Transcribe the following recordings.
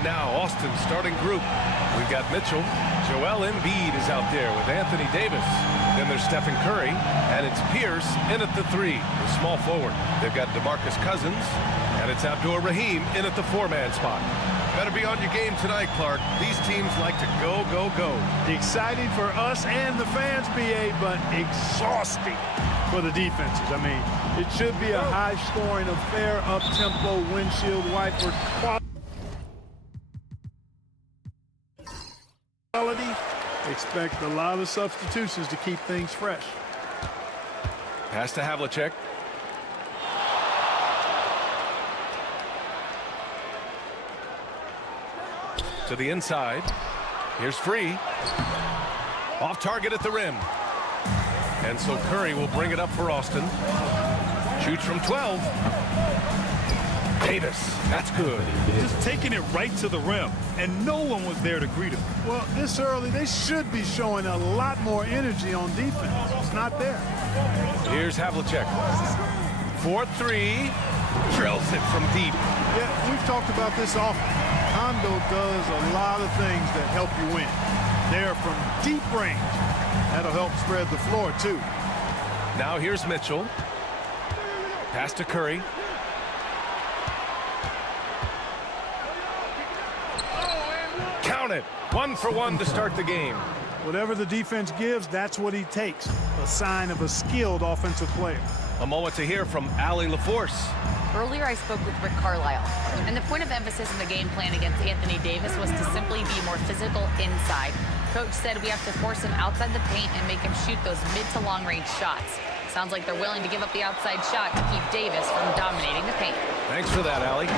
And now Austin starting group. We've got Mitchell. Joel Embiid is out there with Anthony Davis. Then there's Stephen Curry. And it's Pierce in at the 3, the small forward. They've got DeMarcus Cousins. And it's Abdur Rahim in at the 4-man spot. Better be on your game tonight, Clark. These teams like to go, go, go. Exciting for us and the fans, BA, but exhausting for the defenses. I mean, it should be a high-scoring affair, up-tempo, windshield wiper quality. Expect a lot of substitutions to keep things fresh. Pass to Havlicek. To the inside. Here's Free. Off target at the rim. And so Curry will bring it up for Austin. Shoots from 12. Davis, that's good. Just taking it right to the rim, and no one was there to greet him. Well, this early, they should be showing a lot more energy on defense. It's not there. Here's Havlicek. 4-3. Drills it from deep. Yeah, we've talked about this often. Hondo does a lot of things that help you win. They're from deep range. That'll help spread the floor, too. Now here's Mitchell. Pass to Curry. Count it. 1 for 1 to start the game. Whatever the defense gives, that's what he takes. A sign of a skilled offensive player. A moment to hear from Allie LaForce. Earlier, I spoke with Rick Carlisle, and the point of emphasis in the game plan against Anthony Davis was to simply be more physical inside. Coach said we have to force him outside the paint and make him shoot those mid to long range shots. Sounds like they're willing to give up the outside shot to keep Davis from dominating the paint. Thanks for that, Allie.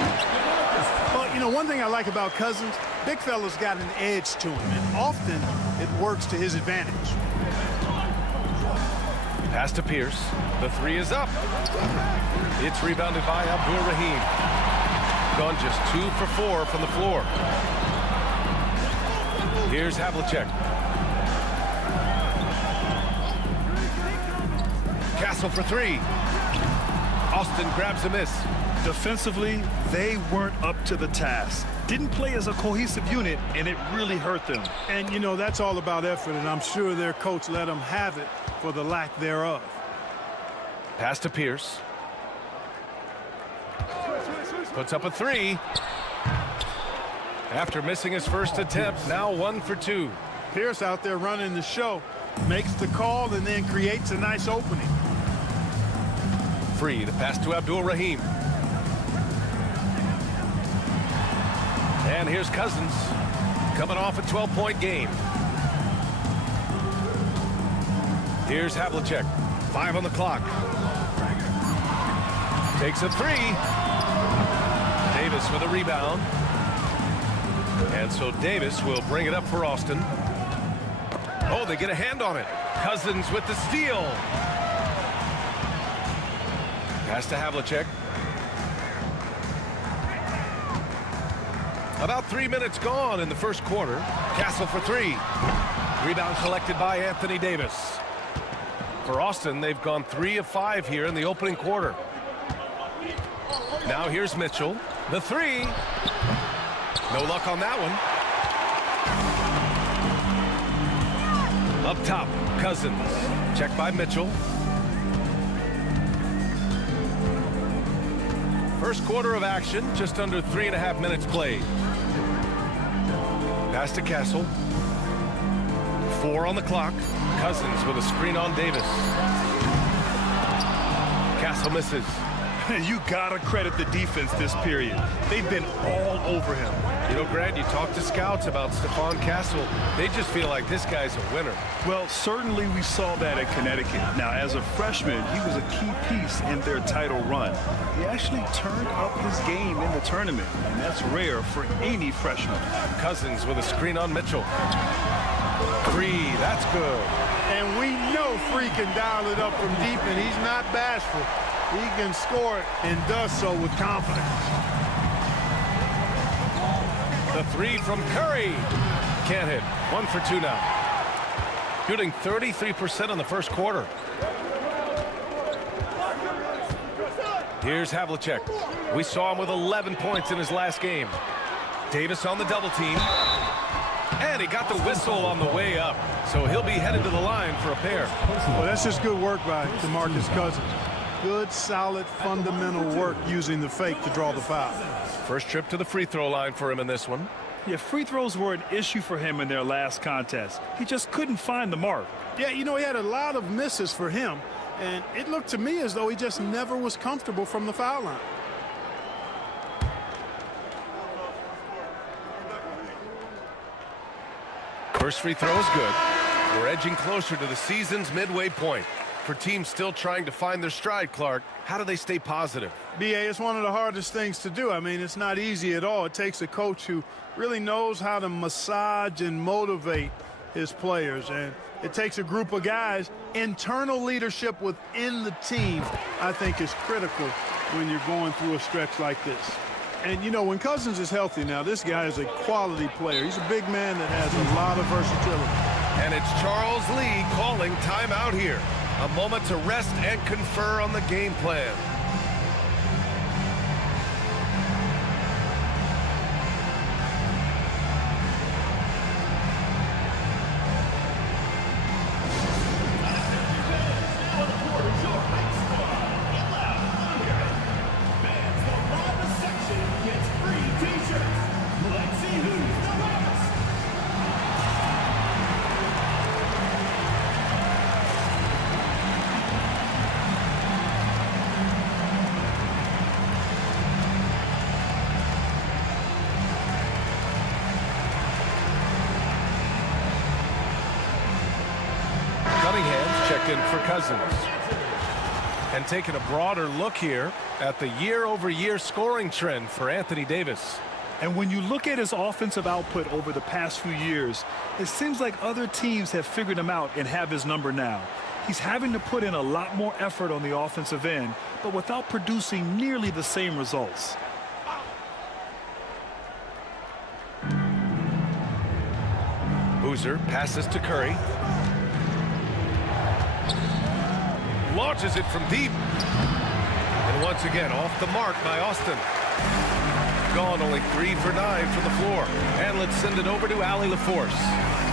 Well, you know, one thing I like about Cousins, big fella's got an edge to him, and often it works to his advantage. Pass to Pierce. The 3 is up. It's rebounded by Abdur Rahim. Gone just 2 for 4 from the floor. Here's Havlicek. Castle for 3. Austin grabs a miss. Defensively, they weren't up to the task. Didn't play as a cohesive unit, and it really hurt them. And, you know, that's all about effort, and I'm sure their coach let them have it for the lack thereof. Pass to Pierce. Puts up a 3. After missing his first attempt, now 1 for 2. Pierce out there running the show. Makes the call and then creates a nice opening. Free, the pass to Abdur Rahim. And here's Cousins, coming off a 12-point game. Here's Havlicek, 5 on the clock. Takes a 3. Davis with a rebound. And so Davis will bring it up for Austin. Oh, they get a hand on it. Cousins with the steal. Pass to Havlicek. About 3 minutes gone in the first quarter. Castle for 3. Rebound collected by Anthony Davis. For Austin, they've gone 3 of 5 here in the opening quarter. Now here's Mitchell. The 3. No luck on that one. Up top, Cousins. Checked by Mitchell. First quarter of action, just under 3.5 minutes played. Pass to Castle. 4 on the clock. Cousins with a screen on Davis. Castle misses. You gotta credit the defense this period. They've been all over him. You know, Grant, you talk to scouts about Stephon Castle. They just feel like this guy's a winner. Well, certainly we saw that at Connecticut. Now, as a freshman, he was a key piece in their title run. He actually turned up his game in the tournament, and that's rare for any freshman. Cousins with a screen on Mitchell. 3, that's good. And we know Free can dial it up from deep, and he's not bashful. He can score it and does so with confidence. The 3 from Curry. Can't hit. 1 for 2 now. Shooting 33% in the first quarter. Here's Havlicek. We saw him with 11 points in his last game. Davis on the double team. And he got the whistle on the way up. So he'll be headed to the line for a pair. Well, that's just good work by DeMarcus Cousins. Good, solid, fundamental work using the fake to draw the foul. First trip to the free throw line for him in this one. Yeah, free throws were an issue for him in their last contest. He just couldn't find the mark. Yeah, you know, he had a lot of misses for him, and it looked to me as though he just never was comfortable from the foul line. First free throw is good. We're edging closer to the season's midway point. For teams still trying to find their stride, Clark, how do they stay positive? B.A., it's one of the hardest things to do. I mean, it's not easy at all. It takes a coach who really knows how to massage and motivate his players. And it takes a group of guys. Internal leadership within the team, I think, is critical when you're going through a stretch like this. And, you know, when Cousins is healthy now, this guy is a quality player. He's a big man that has a lot of versatility. And it's Charles Lee calling timeout here. A moment to rest and confer on the game plan. Checked in for Cousins. And taking a broader look here at the year-over-year scoring trend for Anthony Davis. And when you look at his offensive output over the past few years, it seems like other teams have figured him out and have his number now. He's having to put in a lot more effort on the offensive end, but without producing nearly the same results. Boozer passes to Curry. Launches it from deep. And once again, off the mark by Austin. Gone only 3 for 9 from the floor. And let's send it over to Allie LaForce.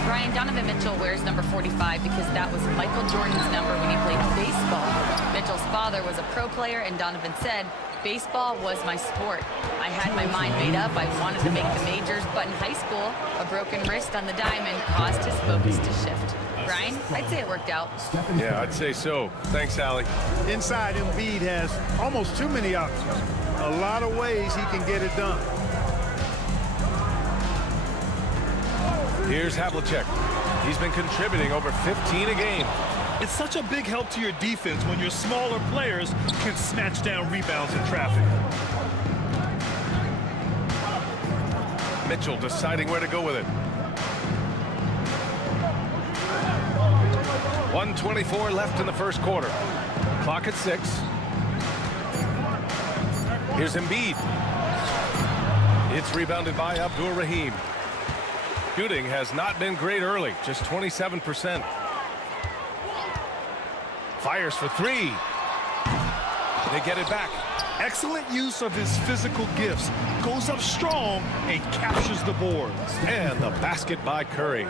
Brian, Donovan Mitchell wears number 45 because that was Michael Jordan's number when he played baseball. Mitchell's father was a pro player, and Donovan said, baseball was my sport. I had my mind made up. I wanted to make the majors, but in high school, a broken wrist on the diamond caused his focus to shift. Brian, I'd say it worked out. Yeah, I'd say so. Thanks, Allie. Inside, Embiid has almost too many options. A lot of ways he can get it done. Here's Havlicek. He's been contributing over 15 a game. It's such a big help to your defense when your smaller players can snatch down rebounds in traffic. Mitchell deciding where to go with it. 1:24 left in the first quarter. Clock at 6. Here's Embiid. It's rebounded by Abdul Rahim. Shooting has not been great early, just 27%. Fires for 3. They get it back. Excellent use of his physical gifts. Goes up strong and captures the boards. And the basket by Curry.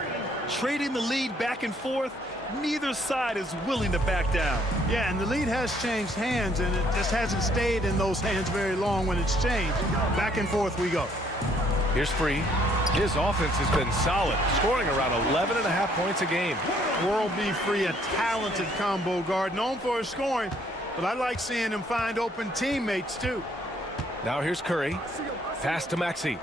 Trading the lead back and forth, neither side is willing to back down. Yeah, and the lead has changed hands, and it just hasn't stayed in those hands very long when it's changed. Back and forth we go. Here's Free. His offense has been solid, scoring around 11.5 points a game. World B. Free, a talented combo guard, known for his scoring, but I like seeing him find open teammates, too. Now here's Curry. Pass to Maxey.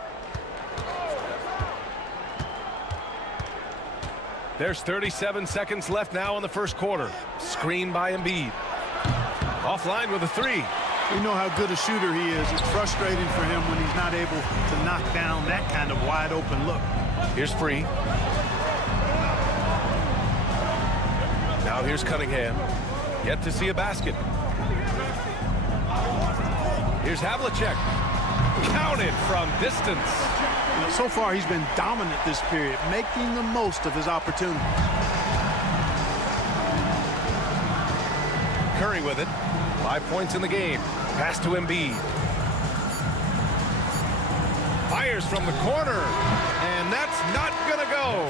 There's 37 seconds left now in the first quarter. Screen by Embiid. Offline with a 3. We know how good a shooter he is. It's frustrating for him when he's not able to knock down that kind of wide open look. Here's Free. Now here's Cunningham. Yet to see a basket. Here's Havlicek. Counted from distance. You know, so far he's been dominant this period, making the most of his opportunities. Curry with it. 5 points in the game. Pass to Embiid. Fires from the corner. And that's not going to go.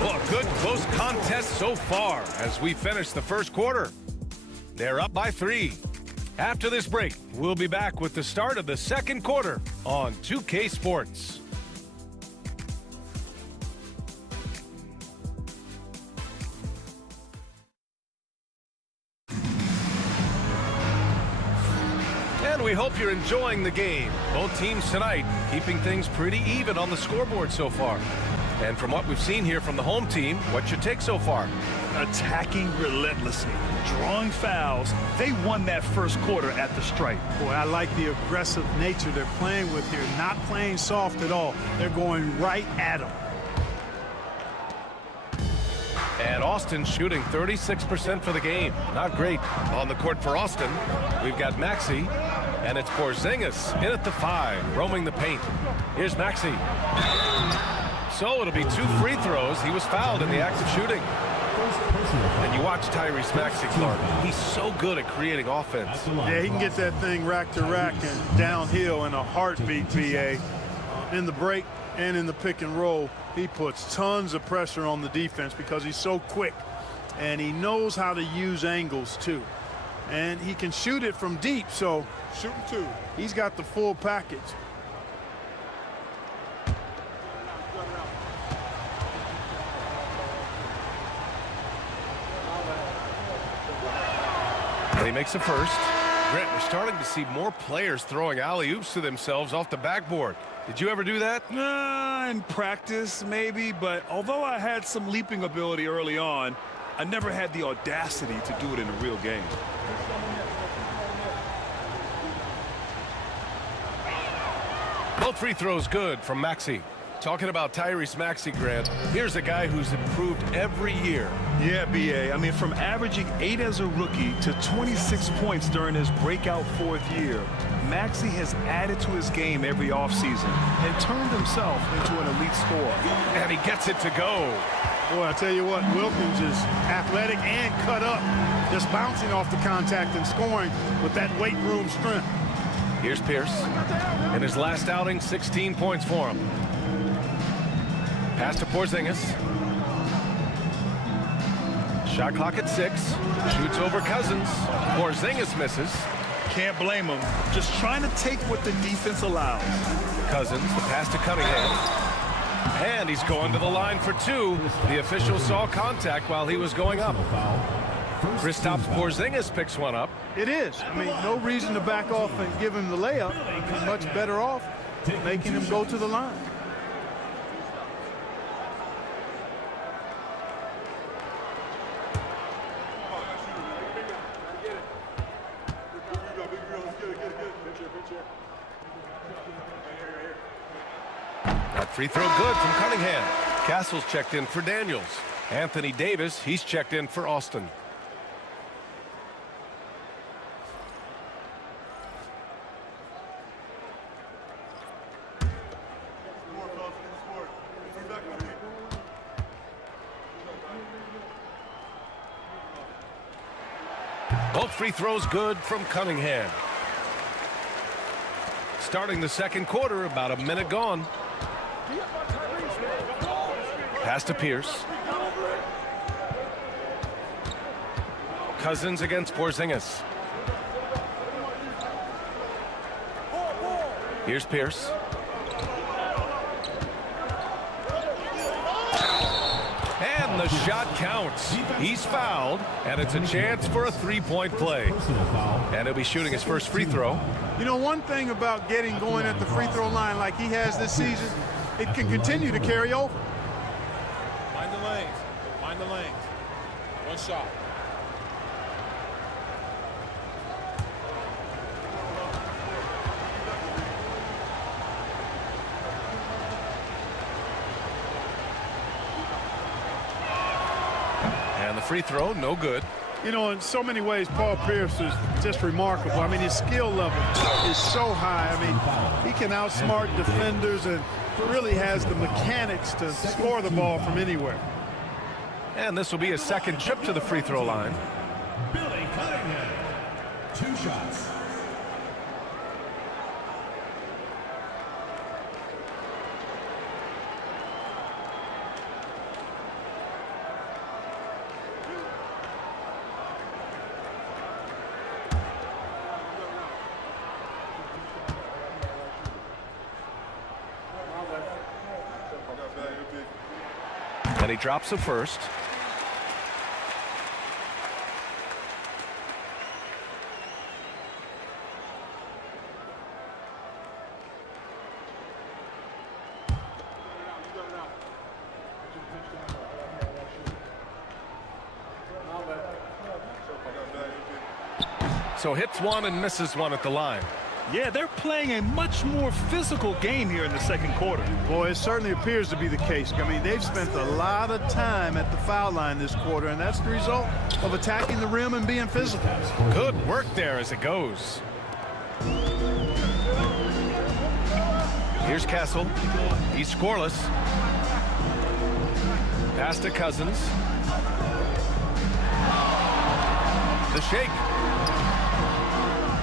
Well, a good close contest so far as we finish the first quarter. They're up by 3. After this break, we'll be back with the start of the second quarter on 2K Sports. And we hope you're enjoying the game. Both teams tonight keeping things pretty even on the scoreboard so far. And from what we've seen here from the home team, what's your take so far? Attacking relentlessly, drawing fouls. They won that first quarter at the stripe. Boy, I like the aggressive nature they're playing with here. Not playing soft at all. They're going right at them. And Austin shooting 36% for the game. Not great. On the court for Austin, we've got Maxey, and it's Porzingis in at the 5, roaming the paint. Here's Maxey. So it'll be 2 free throws. He was fouled in the act of shooting. And you watch Tyrese Maxey, Clark. He's so good at creating offense. Yeah, he can get that thing rack to rack and downhill in a heartbeat, VA. In the break and in the pick and roll, he puts tons of pressure on the defense because he's so quick. And he knows how to use angles, too. And he can shoot it from deep, so shooting 2. He's got the full package. And he makes a first. Grant, we're starting to see more players throwing alley-oops to themselves off the backboard. Did you ever do that? In practice, maybe, but although I had some leaping ability early on, I never had the audacity to do it in a real game. Both free throws good from Maxey. Talking about Tyrese Maxey, Grant, here's a guy who's improved every year. Yeah, BA. I mean, from averaging 8 as a rookie to 26 points during his breakout 4th year, Maxey has added to his game every offseason and turned himself into an elite scorer. And he gets it to go. Boy, I tell you what, Wilkins is athletic and cut up, just bouncing off the contact and scoring with that weight room strength. Here's Pierce. In his last outing, 16 points for him. Pass to Porzingis. Shot clock at 6. Shoots over Cousins. Porzingis misses. Can't blame him. Just trying to take what the defense allows. Cousins, the pass to Cunningham. And he's going to the line for 2. The official saw contact while he was going up. Kristaps Porzingis picks one up. It is. I mean, no reason to back off and give him the layup. He'd be much better off making him go to the line. That free throw good from Cunningham. Castle's checked in for Daniels. Anthony Davis, he's checked in for Austin. Both free throws good from Cunningham. Starting the second quarter, about a minute gone. Pass to Pierce. Cousins against Porzingis. Here's Pierce. And the shot counts. He's fouled, and it's a chance for a three-point play. And he'll be shooting his first free throw. You know, one thing about getting going at the free throw line like he has this season, it can continue to carry over. Mind the lanes. Mind the lanes. One shot. And the free throw, no good. You know, in so many ways, Paul Pierce is just remarkable. I mean, his skill level is so high. I mean, he can outsmart defenders and really has the mechanics to score the ball from anywhere. And this will be his second trip to the free throw line. Billy Cunningham, 2 shots. And he drops the first. So hits one and misses one at the line. Yeah, they're playing a much more physical game here in the second quarter. Boy, it certainly appears to be the case. I mean, they've spent a lot of time at the foul line this quarter, and that's the result of attacking the rim and being physical. Good work there as it goes. Here's Castle. He's scoreless. Pass to Cousins. The shake.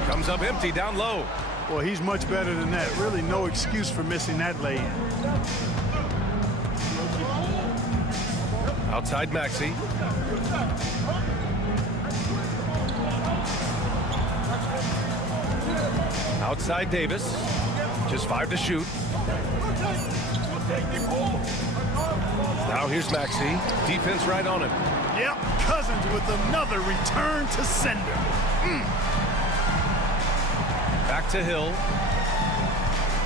Comes up empty down low. Well, he's much better than that. Really no excuse for missing that lay-in. Outside Maxey. Outside Davis. Just 5 to shoot. Now here's Maxey. Defense right on him. Yep, Cousins with another return to sender. Back to Hill.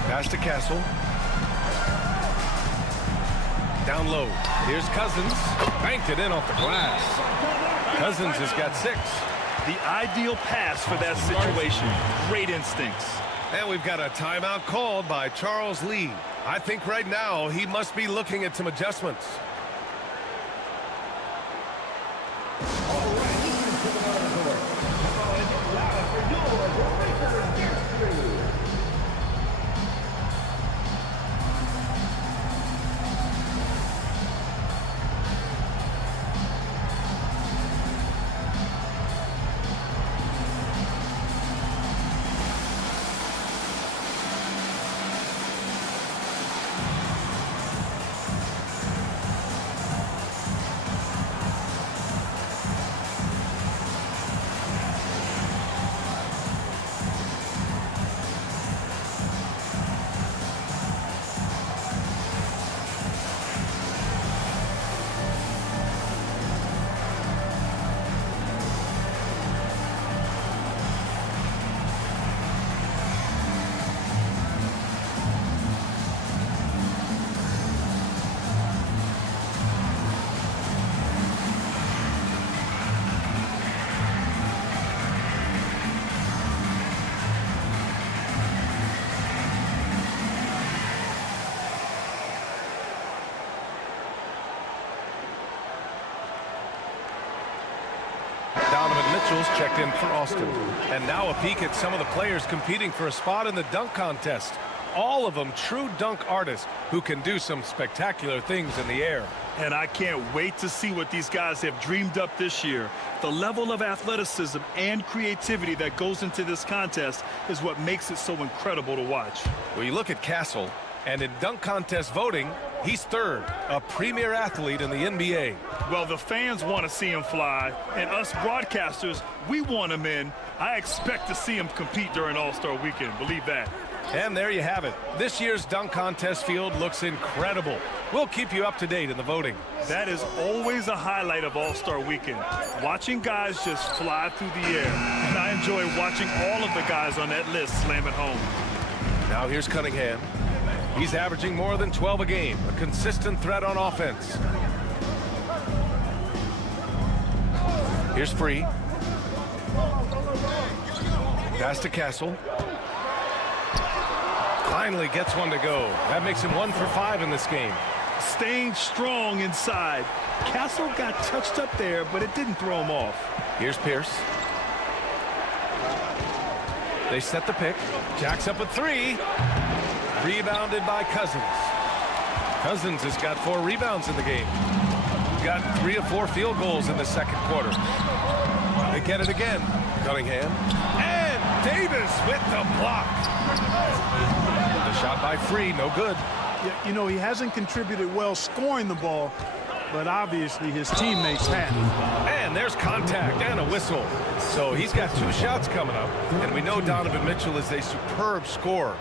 Pass to Castle. Down low. Here's Cousins. Banked it in off the glass. Cousins has got 6. The ideal pass for that situation. Great instincts. And we've got a timeout called by Charles Lee. I think right now he must be looking at some adjustments. Mitchell's checked in for Austin. And now a peek at some of the players competing for a spot in the dunk contest. All of them true dunk artists who can do some spectacular things in the air. And I can't wait to see what these guys have dreamed up this year. The level of athleticism and creativity that goes into this contest is what makes it so incredible to watch. Well, you look at Castle, and in dunk contest voting, he's third, a premier athlete in the NBA. Well, the fans want to see him fly, and us broadcasters, we want him in. I expect to see him compete during All-Star Weekend, believe that. And there you have it. This year's dunk contest field looks incredible. We'll keep you up to date in the voting. That is always a highlight of All-Star Weekend, watching guys just fly through the air. And I enjoy watching all of the guys on that list slam it home. Now here's Cunningham. He's averaging more than 12 a game, a consistent threat on offense. Here's Free. Pass to Castle. Finally gets one to go. That makes him 1 for 5 in this game. Staying strong inside. Castle got touched up there, but it didn't throw him off. Here's Pierce. They set the pick. Jacks up a 3. Rebounded by Cousins. Cousins has got 4 rebounds in the game. Got 3 of 4 field goals in the second quarter. They get it again. Cunningham. And Davis with the block. The shot by Free, no good. Yeah, you know, he hasn't contributed well scoring the ball, but obviously his teammates have. And there's contact and a whistle. So he's got 2 shots coming up, and we know Donovan Mitchell is a superb scorer.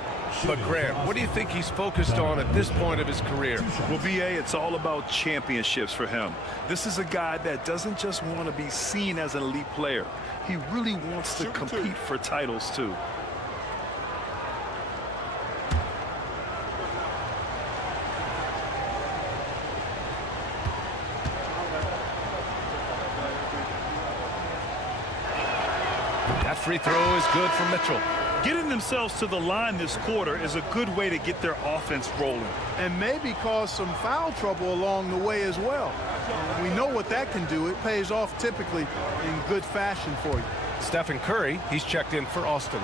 But Grant, what do you think he's focused on at this point of his career? Well, BA, it's all about championships for him. This is a guy that doesn't just want to be seen as an elite player. He really wants to compete for titles, too. That free throw is good for Mitchell. Getting themselves to the line this quarter is a good way to get their offense rolling. And maybe cause some foul trouble along the way as well. We know what that can do. It pays off typically in good fashion for you. Stephen Curry, he's checked in for Austin.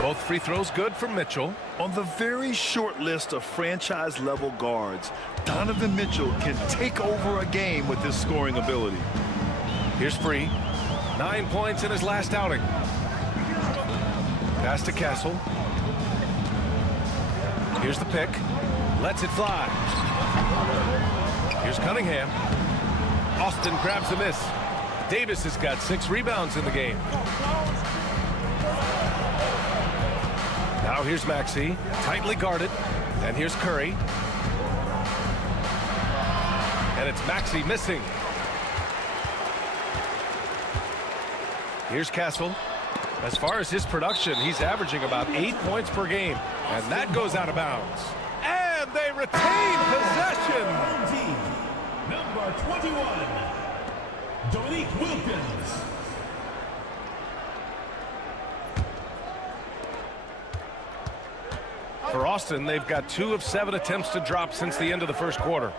Both free throws good for Mitchell. On the very short list of franchise-level guards, Donovan Mitchell can take over a game with his scoring ability. Here's Free. 9 points in his last outing. Pass to Castle. Here's the pick. Lets it fly. Here's Cunningham. Austin grabs the miss. Davis has got 6 rebounds in the game. Now here's Maxey, tightly guarded, and here's Curry. And it's Maxey missing. Here's Castle. As far as his production, he's averaging about 8 points per game, and that goes out of bounds. And they retain possession. Home team, number 21, Dominique Wilkins. For Austin, they've got 2 of 7 attempts to drop since the end of the first quarter.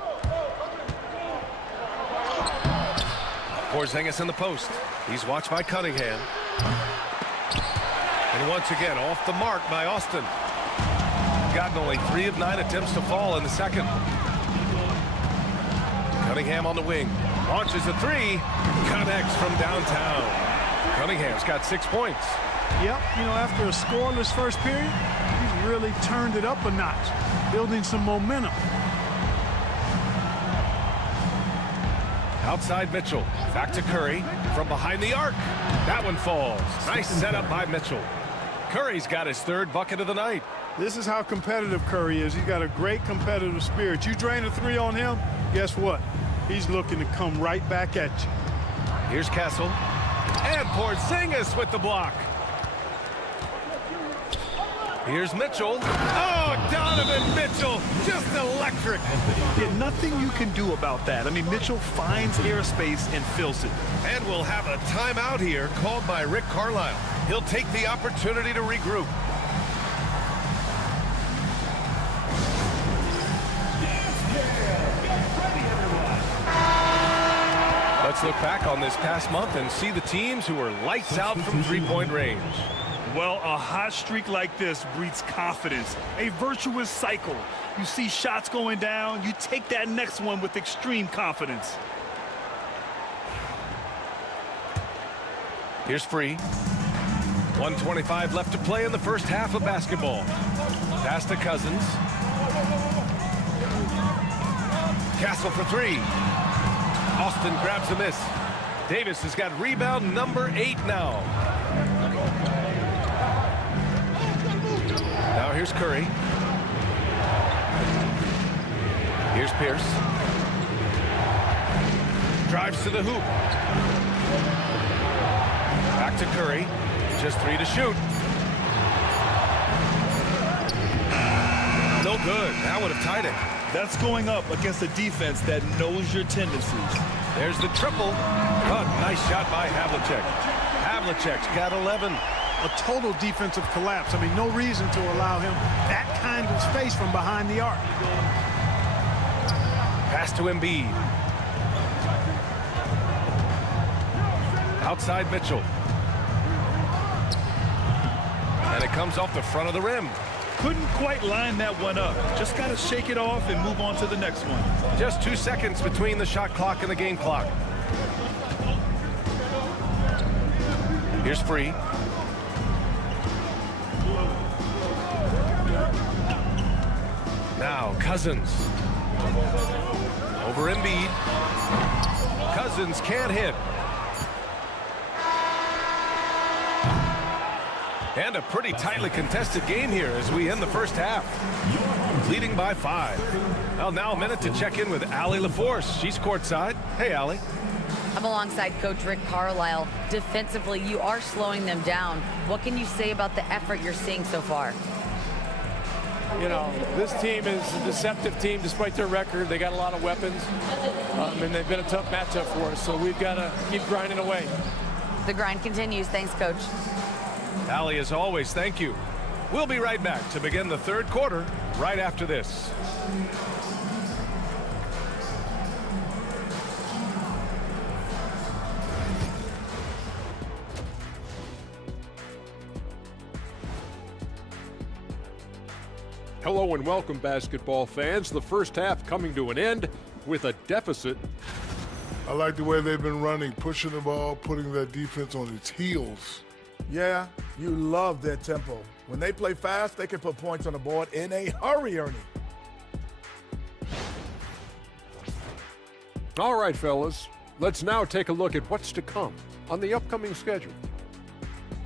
Porzingis in the post. He's watched by Cunningham. And once again, off the mark by Austin. Gotten only 3 of 9 attempts to fall in the second. Cunningham on the wing. Launches a 3. Connects from downtown. Cunningham's got 6 points. Yep, you know, after a scoreless first period, he's really turned it up a notch, building some momentum. Outside Mitchell. Back to Curry from behind the arc. That one falls. Nice setup by Mitchell. Curry's got his 3rd bucket of the night. This is how competitive Curry is. He's got a great competitive spirit. You drain a 3 on him, guess what? He's looking to come right back at you. Here's Castle. And Porzingis with the block. Here's Mitchell. Oh, Donovan Mitchell, just electric. Yeah, nothing you can do about that. I mean, Mitchell finds airspace and fills it. And we'll have a timeout here called by Rick Carlisle. He'll take the opportunity to regroup. Let's look back on this past month and see the teams who are lights out from 3-point range. Well, a hot streak like this breeds confidence, a virtuous cycle. You see shots going down, you take that next one with extreme confidence. Here's Free. 1:25 left to play in the first half of basketball. Pass to Cousins. Castle for 3. Austin grabs the miss. Davis has got rebound number 8 now. Now here's Curry. Here's Pierce. Drives to the hoop. Back to Curry. Just 3 to shoot. No good. That would have tied it. That's going up against a defense that knows your tendencies. There's the triple. Oh, nice shot by Havlicek. Havlicek's got 11. A total defensive collapse. I mean, no reason to allow him that kind of space from behind the arc. Pass to Embiid. Outside Mitchell. And it comes off the front of the rim. Couldn't quite line that one up. Just got to shake it off and move on to the next one. Just 2 seconds between the shot clock and the game clock. Here's Free. Now Cousins. Over Embiid. Cousins can't hit. And a pretty tightly contested game here as we end the first half. Leading by 5. Well, now a minute to check in with Allie LaForce. She's courtside. Hey, Allie. I'm alongside Coach Rick Carlisle. Defensively, you are slowing them down. What can you say about the effort you're seeing so far? You know, this team is a deceptive team despite their record. They got a lot of weapons, and they've been a tough matchup for us, so we've got to keep grinding away. The grind continues. Thanks, Coach. Allie, as always, thank you. We'll be right back to begin the third quarter right after this. Hello and welcome, basketball fans. The first half coming to an end with a deficit. I like the way they've been running, pushing the ball, putting that defense on its heels. Yeah, you love their tempo. When they play fast, they can put points on the board in a hurry, Ernie. All right, fellas, let's now take a look at what's to come on the upcoming schedule.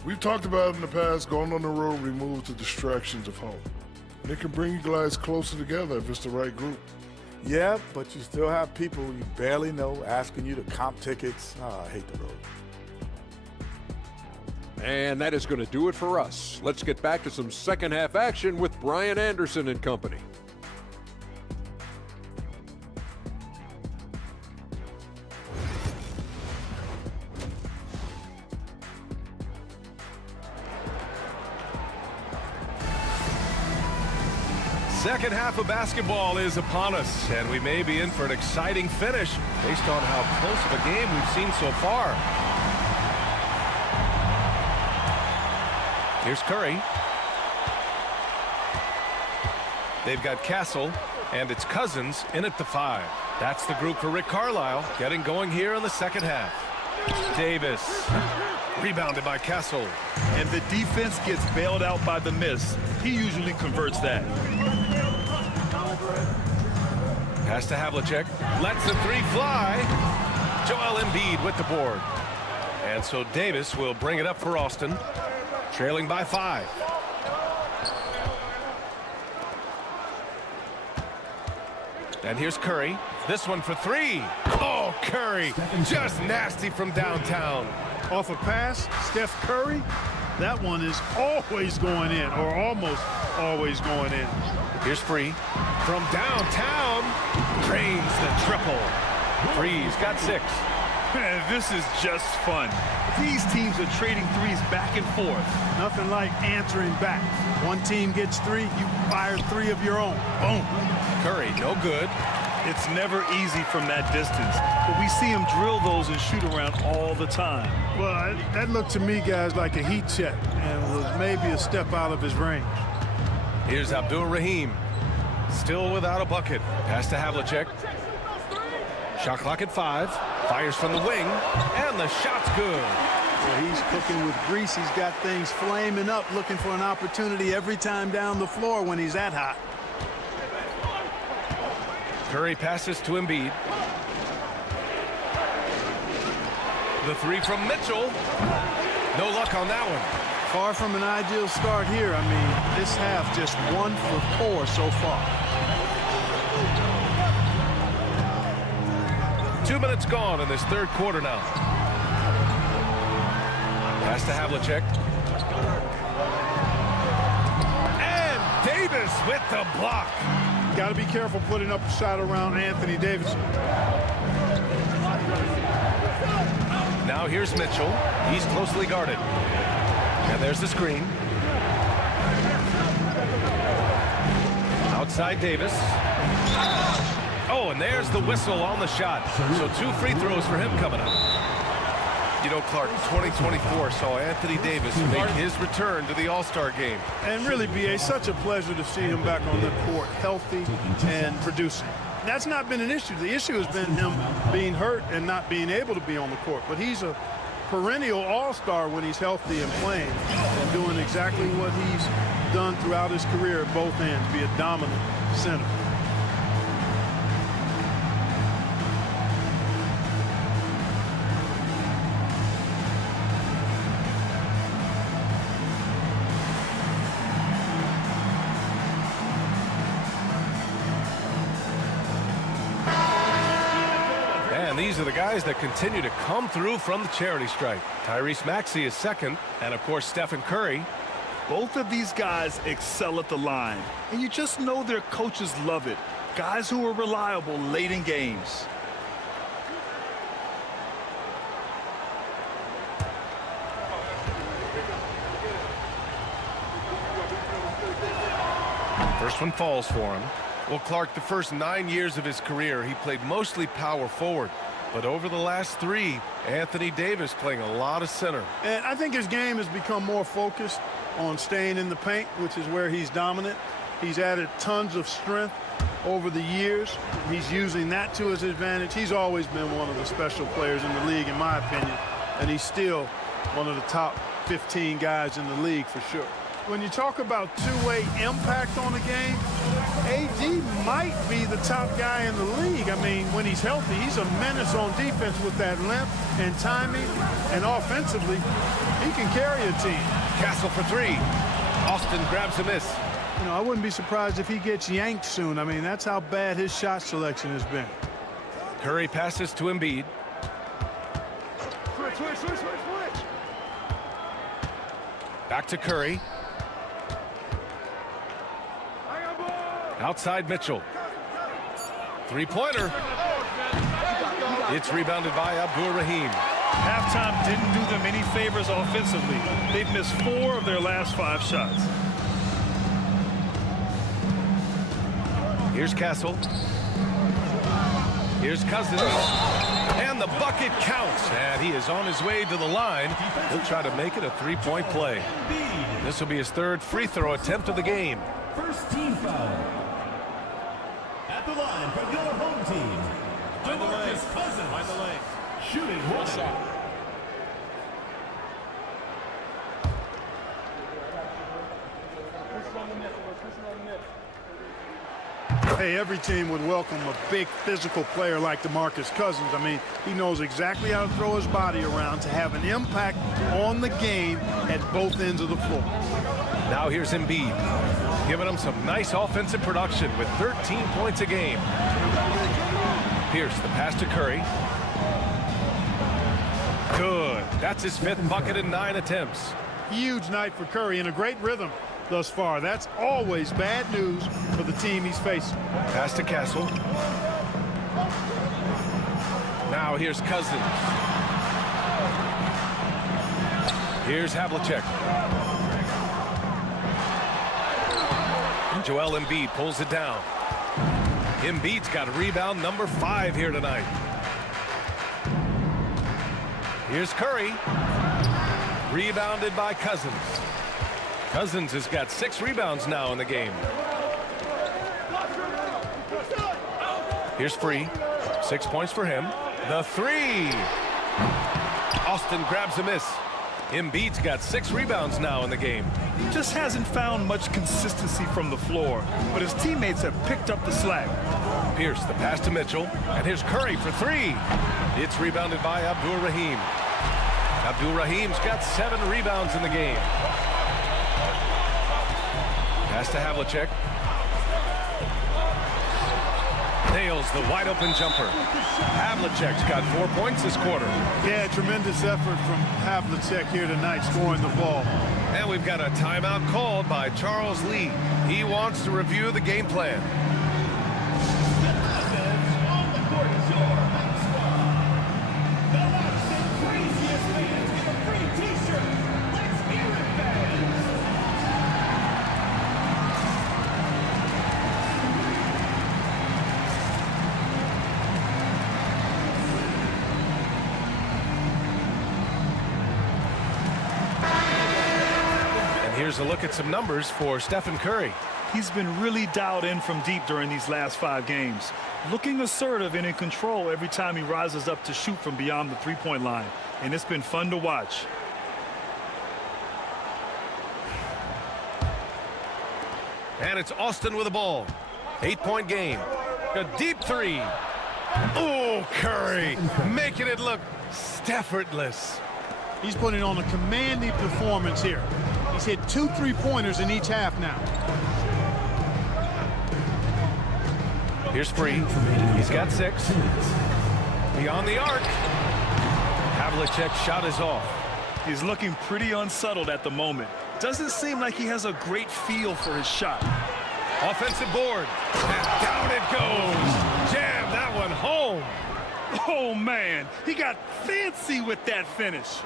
We've talked about in the past, going on the road removes the distractions of home. And it can bring you guys closer together if it's the right group. Yeah, but you still have people you barely know asking you to comp tickets. I hate the road. And that is going to do it for us. Let's get back to some second half action with Brian Anderson and company. Second half of basketball is upon us, and we may be in for an exciting finish based on how close of a game we've seen so far. Here's Curry. They've got Castle, and it's Cousins in at the 5. That's the group for Rick Carlisle, getting going here in the second half. Davis, rebounded by Castle. And the defense gets bailed out by the miss. He usually converts that. Pass to Havlicek. Lets the 3 fly. Joel Embiid with the board. And so Davis will bring it up for Austin. Trailing by 5. And here's Curry. This one for 3. Oh, Curry. Just nasty from downtown. Off a pass, Steph Curry, that one is always going in, or almost always going in. Here's Free. From downtown, drains the triple. Free's got 6. Man, this is just fun. These teams are trading threes back and forth. Nothing like answering back. One team gets 3, you fire 3 of your own. Boom. Curry, no good. It's never easy from that distance, but we see him drill those and shoot around all the time. Well, that looked to me, guys, like a heat check and was maybe a step out of his range. Here's Abdul Rahim. Still without a bucket. Pass to Havlicek. Shot clock at 5. Fires from the wing, and the shot's good. Well, he's cooking with grease. He's got things flaming up, looking for an opportunity every time down the floor when he's that hot. Curry passes to Embiid. The 3 from Mitchell. No luck on that one. Far from an ideal start here. I mean, this half just 1 for 4 so far. 2 minutes gone in this third quarter now. Pass to Havlicek. And Davis with the block. Got to be careful putting up a shot around Anthony Davis. Now here's Mitchell. He's closely guarded. And there's the screen. Outside Davis. Oh, and there's the whistle on the shot. So 2 free throws for him coming up. You know, Clark, 2024 saw Anthony Davis make his return to the All-Star game. And really, B.A., such a pleasure to see him back on the court, healthy and producing. That's not been an issue. The issue has been him being hurt and not being able to be on the court. But he's a perennial All-Star when he's healthy and playing and doing exactly what he's done throughout his career at both ends, be a dominant center. And these are the guys that continue to come through from the charity stripe. Tyrese Maxey is second, and of course Stephen Curry. Both of these guys excel at the line, and you just know their coaches love it. Guys who are reliable late in games. First one falls for him. Well, Clark, the first 9 years of his career, he played mostly power forward. But over the last 3, Anthony Davis playing a lot of center. And I think his game has become more focused on staying in the paint, which is where he's dominant. He's added tons of strength over the years. He's using that to his advantage. He's always been one of the special players in the league, in my opinion. And he's still one of the top 15 guys in the league for sure. When you talk about two-way impact on the game, AD might be the top guy in the league. I mean, when he's healthy, he's a menace on defense with that length and timing, and offensively, he can carry a team. Castle for 3. Austin grabs a miss. You know, I wouldn't be surprised if he gets yanked soon. I mean, that's how bad his shot selection has been. Curry passes to Embiid. Switch. Back to Curry. Outside Mitchell. Three-pointer. It's rebounded by Abdur-Rahim. Halftime didn't do them any favors offensively. They've missed 4 of their last 5 shots. Here's Castle. Here's Cousins. And the bucket counts. And he is on his way to the line. He'll try to make it a 3-point play. This will be his 3rd free throw attempt of the game. First team foul. At the line for your home team, DeMarcus Cousins. Find the lane. Shooting one shot. Hey, every team would welcome a big physical player like DeMarcus Cousins. I mean, he knows exactly how to throw his body around to have an impact on the game at both ends of the floor. Now here's Embiid, giving him some nice offensive production with 13 points a game. Pierce, the pass to Curry. Good. That's his 5th bucket in 9 attempts. Huge night for Curry and a great rhythm thus far. That's always bad news for the team he's facing. Pass to Castle. Now here's Cousins. Here's Havlicek. Joel Embiid pulls it down. Embiid's got rebound number 5 here tonight. Here's Curry. Rebounded by Cousins. Cousins has got 6 rebounds now in the game. Here's Free. 6 points for him. The 3. Austin grabs a miss. Embiid's got 6 rebounds now in the game. He just hasn't found much consistency from the floor, but his teammates have picked up the slack. Pierce, the pass to Mitchell. And here's Curry for 3. It's rebounded by Abdur-Rahim. Abdur-Rahim's got 7 rebounds in the game. Pass to Havlicek. Nails the wide open jumper. Havlicek's got 4 points this quarter. Yeah, tremendous effort from Havlicek here tonight scoring the ball. And we've got a timeout called by Charles Lee. He wants to review the game plan. Here's a look at some numbers for Stephen Curry. He's been really dialed in from deep during these last 5 games. Looking assertive and in control every time he rises up to shoot from beyond the 3-point line. And it's been fun to watch. And it's Austin with the ball. 8-point game. A deep three. Oh, Curry making it look effortless. He's putting on a commanding performance here. He's hit 2 3-pointers in each half now. Here's Free. He's got 6. Beyond the arc. Havlicek's shot is off. He's looking pretty unsettled at the moment. Doesn't seem like he has a great feel for his shot. Offensive board. And down it goes. Jam that one home. Oh, man. He got fancy with that finish.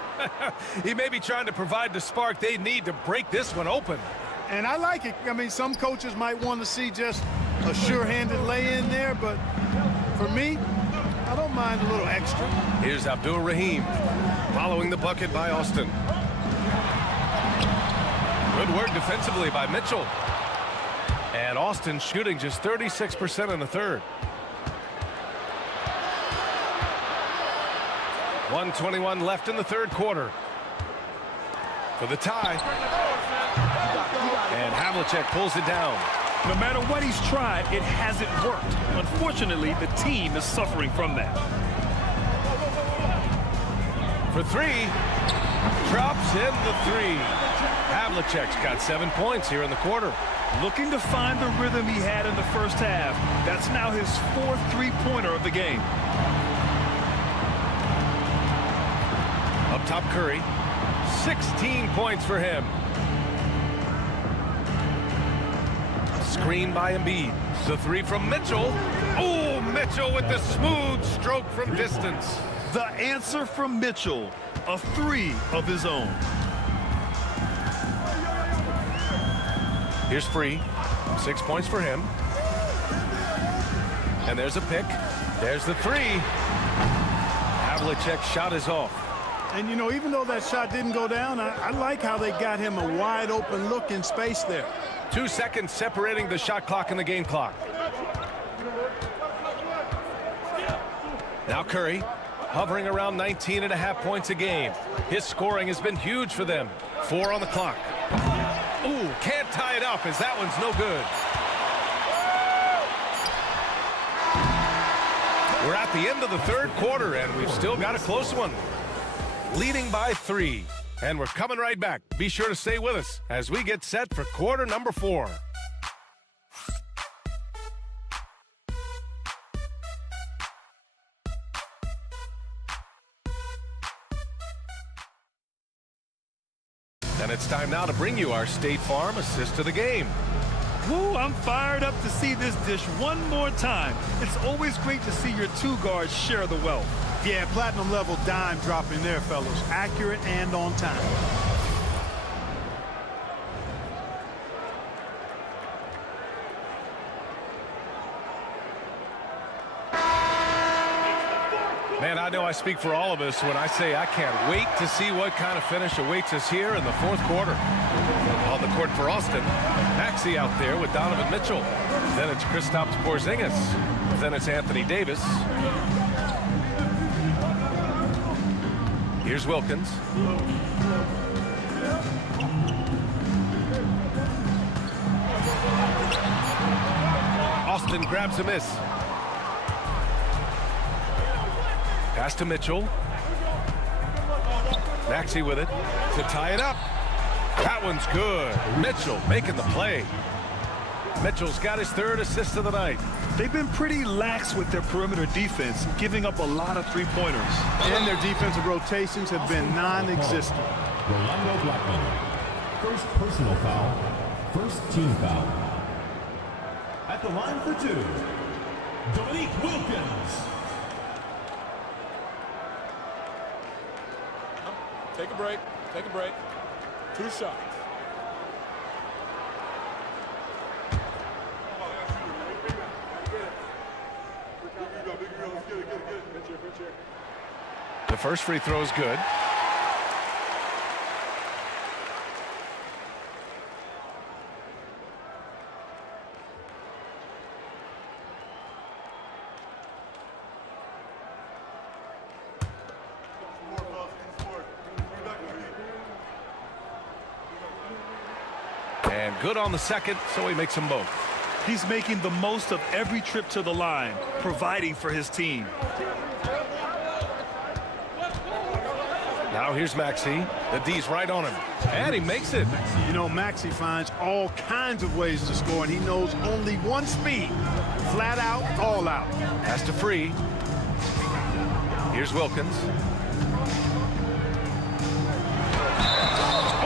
He may be trying to provide the spark they need to break this one open. And I like it. I mean, some coaches might want to see just a sure-handed lay-in there, but for me, I don't mind a little extra. Here's Abdul Rahim following the bucket by Austin. Good work defensively by Mitchell. And Austin shooting just 36% in the third. 1:21 left in the third quarter. For the tie. And Havlicek pulls it down. No matter what he's tried, it hasn't worked. Unfortunately, the team is suffering from that. For 3. Drops in the 3. Havlicek's got 7 points here in the quarter. Looking to find the rhythm he had in the first half. That's now his 4th three-pointer of the game. Up top, Curry. 16 points for him. Screen by Embiid. The 3 from Mitchell. Oh, Mitchell with the smooth stroke from distance. The answer from Mitchell. A 3 of his own. Here's Free. 6 points for him. And there's a pick. There's the 3. Havlicek's shot is off. And, you know, even though that shot didn't go down, I like how they got him a wide-open look in space there. 2 seconds separating the shot clock and the game clock. Now Curry, hovering around 19.5 points a game. His scoring has been huge for them. 4 on the clock. Ooh, can't tie it up as that one's no good. We're at the end of the third quarter, and we've still got a close one. Leading by 3. And we're coming right back. Be sure to stay with us as we get set for quarter number 4. And it's time now to bring you our State Farm assist to the game. Woo, I'm fired up to see this dish one more time. It's always great to see your 2 guards share the wealth. Yeah, platinum level dime dropping there, fellas. Accurate and on time. Man, I know I speak for all of us when I say I can't wait to see what kind of finish awaits us here in the fourth quarter. On the court for Austin, Maxey out there with Donovan Mitchell. Then it's Kristaps Porzingis. Then it's Anthony Davis. Here's Wilkins. Austin grabs a miss. Pass to Mitchell. Maxey with it to tie it up. That one's good. Mitchell making the play. Mitchell's got his 3rd assist of the night. They've been pretty lax with their perimeter defense, giving up a lot of 3-pointers. And their defensive rotations have been non-existent. Rolando Blackman. First personal foul. First team foul. At the line for 2, Dominique Wilkins. Take a break. Take a break. 2 shots. The first free throw is good. And good on the second, so he makes them both. He's making the most of every trip to the line, providing for his team. Now here's Maxey. The D's right on him. And he makes it. You know, Maxey finds all kinds of ways to score, and he knows only one speed. Flat out, all out. Has to free. Here's Wilkins.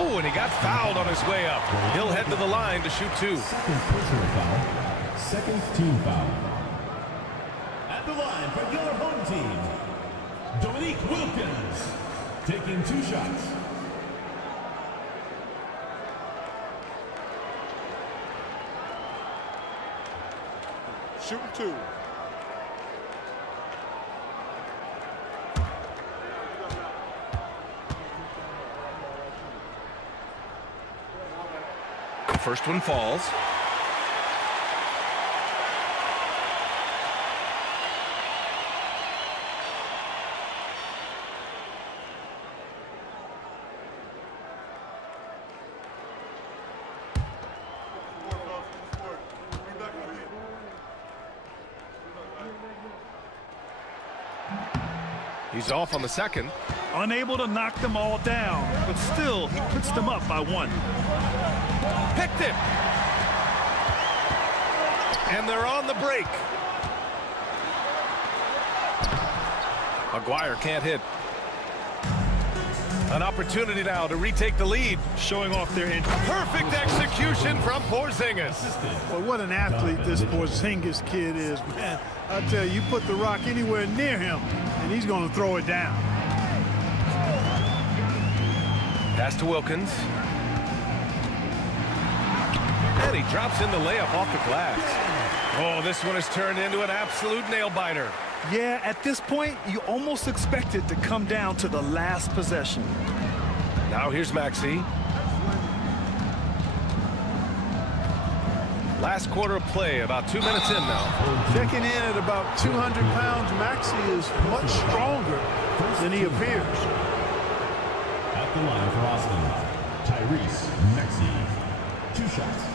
Oh, and he got fouled on his way up. He'll head to the line to shoot 2. Second personal foul. Second team foul. At the line for your home team, Dominique Wilkins, taking 2 shots. Shooting 2. First one falls. He's off on the second. Unable to knock them all down, but still, he puts them up by 1. Picked it. And they're on the break. Maguire can't hit. An opportunity now to retake the lead. Showing off their injury. Perfect execution from Porzingis. Well, what an athlete this Porzingis kid is, man. I tell you, you put the rock anywhere near him, and he's going to throw it down. Pass to Wilkins. And he drops in the layup off the glass. Oh, this one has turned into an absolute nail-biter. Yeah, at this point, you almost expect it to come down to the last possession. Now here's Maxey. Last quarter of play, about 2 minutes in now. Checking in at about 200 pounds, Maxey is much stronger than he appears. At the line for Austin, Tyrese Maxey, 2 shots.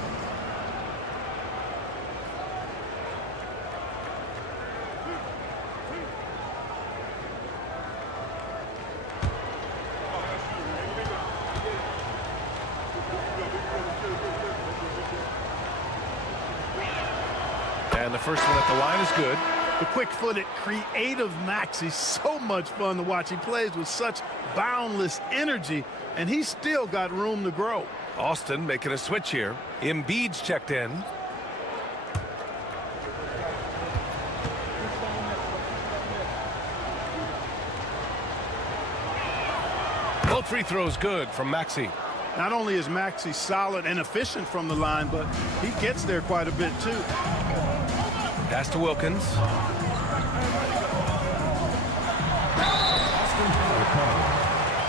And the first one at the line is good. The quick-footed, creative Maxey, so much fun to watch. He plays with such boundless energy, and he's still got room to grow. Austin making a switch here. Embiid's checked in. Both free throws good from Maxey. Not only is Maxey solid and efficient from the line, but he gets there quite a bit, too. Pass to Wilkins.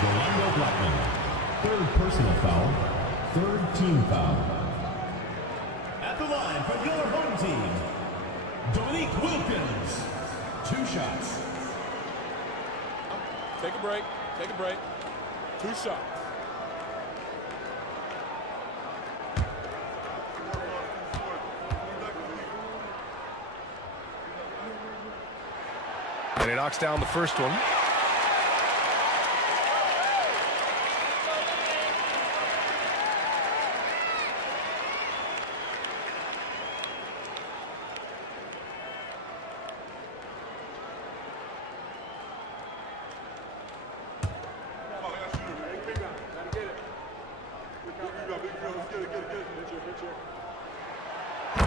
Rolando Blackman, 3rd personal foul, 3rd team foul. At the line for your home team, Dominique Wilkins, 2 shots. Take a break. Take a break. 2 shots. And he knocks down the first one.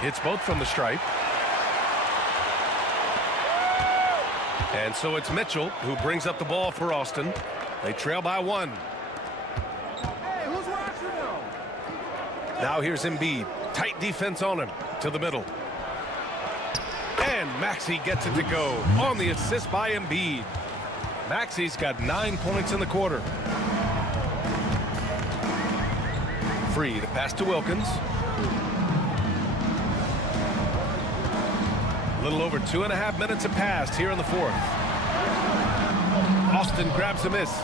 Hits both from the stripe. And so it's Mitchell who brings up the ball for Austin. They trail by 1. Now here's Embiid. Tight defense on him to the middle. And Maxey gets it to go on the assist by Embiid. Maxey's got 9 points in the quarter. Free to pass to Wilkins. A little over 2.5 minutes have passed here in the 4th. Austin grabs a miss.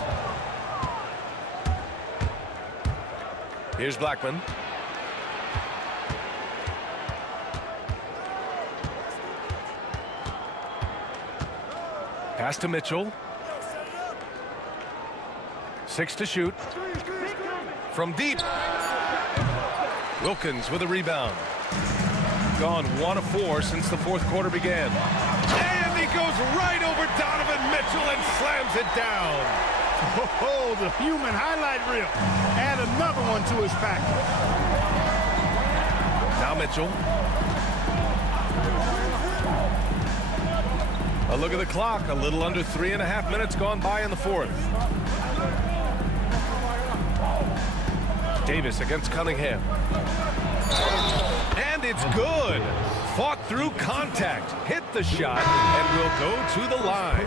Here's Blackman. Pass to Mitchell. 6 to shoot. From deep. Wilkins with a rebound. Gone 1 of 4 since the fourth quarter began. And he goes right over Donovan Mitchell and slams it down. Oh, the human highlight reel. Add another one to his package. Now Mitchell. A look at the clock. A little under 3.5 minutes gone by in the fourth. Davis against Cunningham. And it's good. Fought through contact. Hit the shot and will go to the line.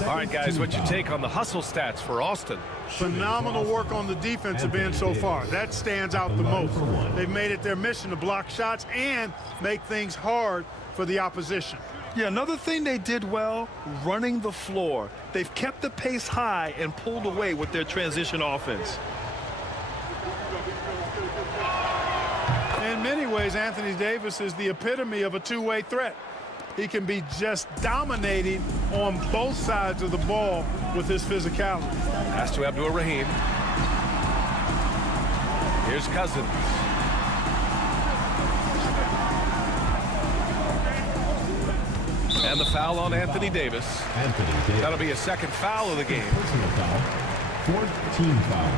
All right, guys, what's your take on the hustle stats for Austin? Phenomenal work on the defensive end so far. That stands out the most. They've made it their mission to block shots and make things hard for the opposition. Yeah, another thing they did well, running the floor. They've kept the pace high and pulled away with their transition offense. In many ways, Anthony Davis is the epitome of a two-way threat. He can be just dominating on both sides of the ball with his physicality. Pass to Abdul-Rahim. Here's Cousins. And the foul on Anthony Davis. That'll be a second foul of the game. Personal foul. Fourth team foul.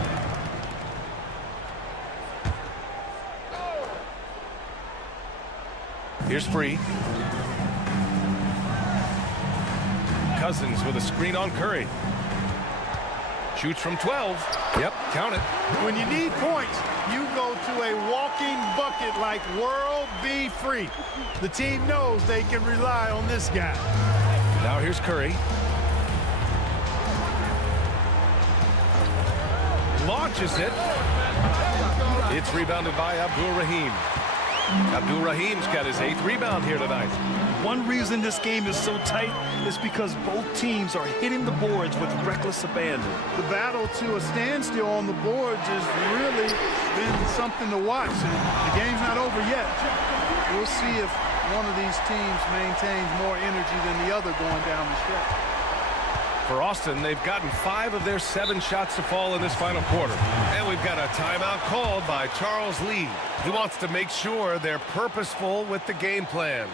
Here's Free. Cousins with a screen on Curry. Shoots from 12. Yep, count it. When you need points, you go to a walking bucket like World B. Free. The team knows they can rely on this guy. Now here's Curry. Launches it. It's rebounded by Abdul-Rahim. Abdul-Rahim's got his 8th rebound here tonight. One reason this game is so tight is because both teams are hitting the boards with reckless abandon. The battle to a standstill on the boards has really been something to watch. And the game's not over yet. We'll see if one of these teams maintains more energy than the other going down the stretch. For Austin, they've gotten 5 of their 7 shots to fall in this final quarter. And we've got a timeout called by Charles Lee. He wants to make sure they're purposeful with the game plan.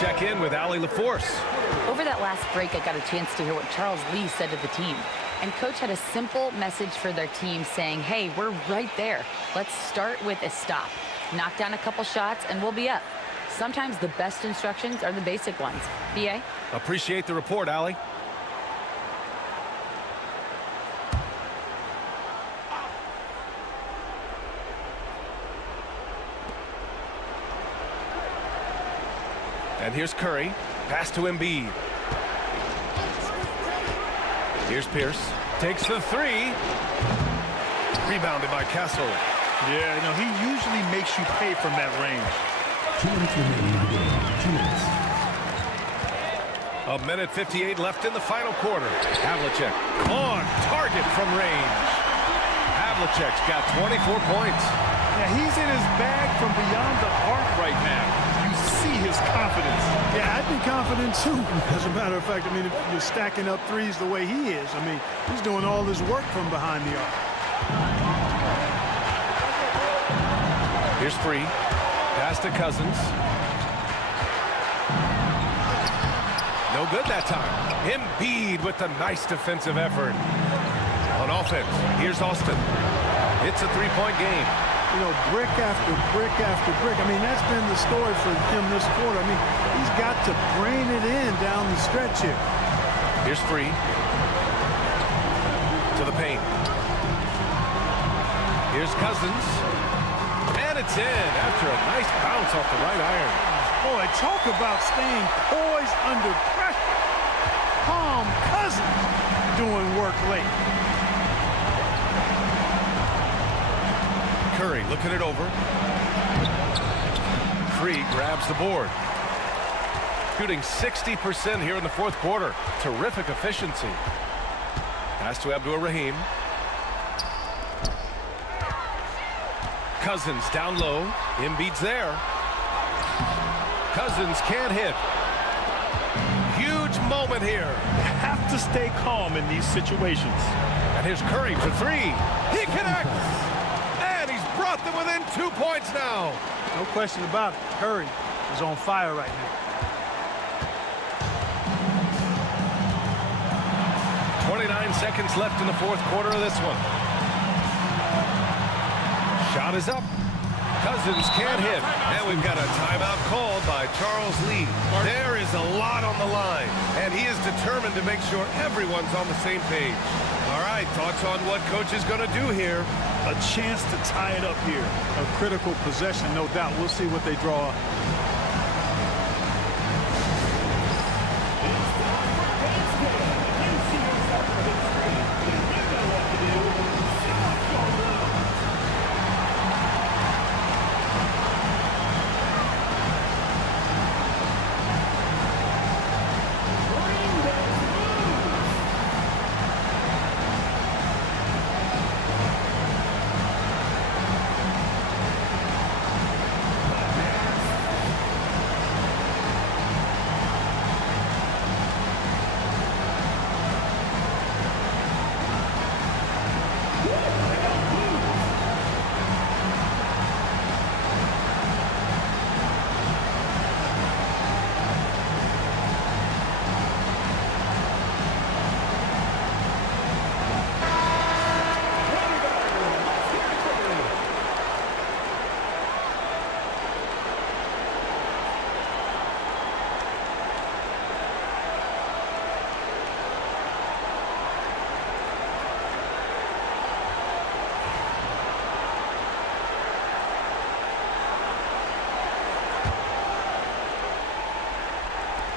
Check in with Allie LaForce. Over that last break, I got a chance to hear what Charles Lee said to the team. And Coach had a simple message for their team saying, hey, we're right there. Let's start with a stop. Knock down a couple shots and we'll be up. Sometimes the best instructions are the basic ones. B.A.? Appreciate the report, Allie. And here's Curry. Pass to Embiid. Here's Pierce. Takes the 3. Rebounded by Castle. Yeah, you know, he usually makes you pay from that range. 2 minutes remaining in the game. 2 minutes. A minute 58 left in the final quarter. Havlicek on target from range. Havlicek's got 24 points. Yeah, he's in his bag from beyond the arc right now. See his confidence. Yeah, I'd be confident too. As a matter of fact, I mean, if you're stacking up threes the way he is, I mean, he's doing all his work from behind the arc. Here's Free. Pass to Cousins. No good that time. Embiid with the nice defensive effort. On offense, here's Austin. It's a 3-point game. You know, brick after brick after brick. I mean, that's been the story for him this quarter. I mean, he's got to brain it in down the stretch here. Here's Free. To the paint. Here's Cousins. And it's in after a nice bounce off the right iron. Boy, talk about staying poised under pressure. Cousins doing work late. Curry looking it over. Free grabs the board. Shooting 60% here in the fourth quarter. Terrific efficiency. Pass to Abdur-Rahim. Cousins down low. Embiid's there. Cousins can't hit. Huge moment here. You have to stay calm in these situations. And here's Curry for three. He connects. And he's brought them within 2 points now. No question about it. Curry is on fire right now. 29 seconds left in the fourth quarter of this one. Shot is up. Cousins can't hit. And we've got a timeout called by Charles Lee. There is a lot on the line. And he is determined to make sure everyone's on the same page. All right, thoughts on what coach is going to do here? A chance to tie it up here. A critical possession, no doubt. We'll see what they draw up.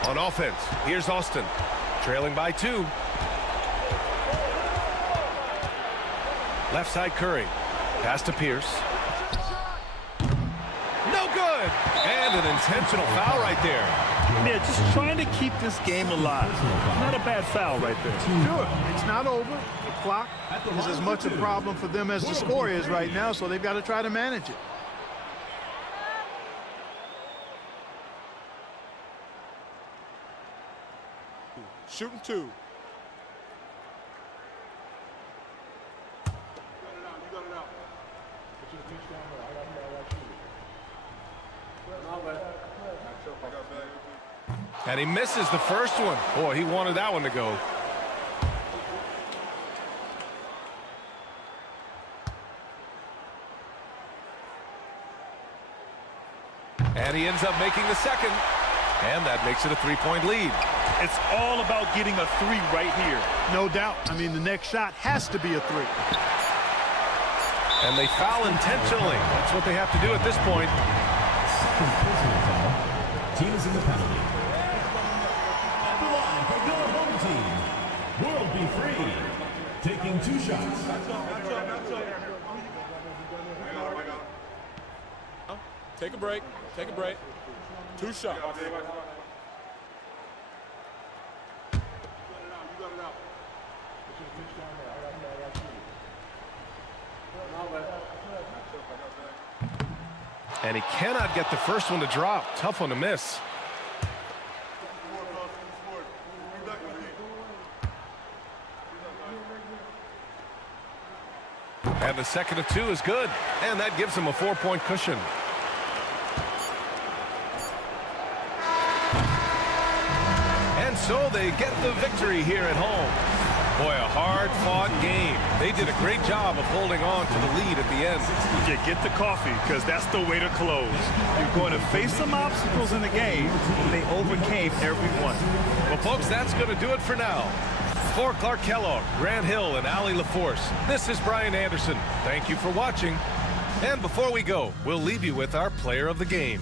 On offense, here's Austin, trailing by 2. Left side Curry, pass to Pierce. No good! And an intentional foul right there. Yeah, just trying to keep this game alive. Not a bad foul right there. Sure, it's not over. The clock is as much a problem for them as the score is right now, so they've got to try to manage it. Shooting 2. And he misses the first one. Boy, he wanted that one to go. And he ends up making the second. And that makes it a 3-point lead. It's all about getting a 3 right here. No doubt. I mean, the next shot has to be a 3. And they foul intentionally. That's what they have to do at this point. Second personal foul. Team is in the penalty. At the line for your home team, World Be Free, taking 2 shots. Take a break. Take a break. 2 shots. And he cannot get the first one to drop. Tough one to miss. And the second of 2 is good. And that gives him a 4-point cushion. And so they get the victory here at home. Boy, a hard-fought game. They did a great job of holding on to the lead at the end. Yeah, get the coffee, because that's the way to close. You're going to face some obstacles in the game, and they overcame every one. Well, folks, that's going to do it for now. For Clark Kellogg, Grant Hill, and Allie LaForce, this is Brian Anderson. Thank you for watching. And before we go, we'll leave you with our player of the game.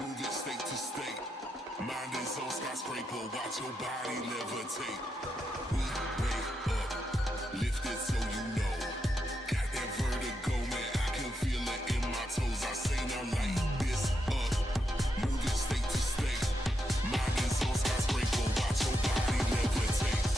Move it state to state. Mind is on skyscraper, watch your body levitate. We wake up, lift it so you know. Got that vertigo, man, I can feel it in my toes. I say now light this up, move it state to state. Mind is on skyscraper, watch your body levitate.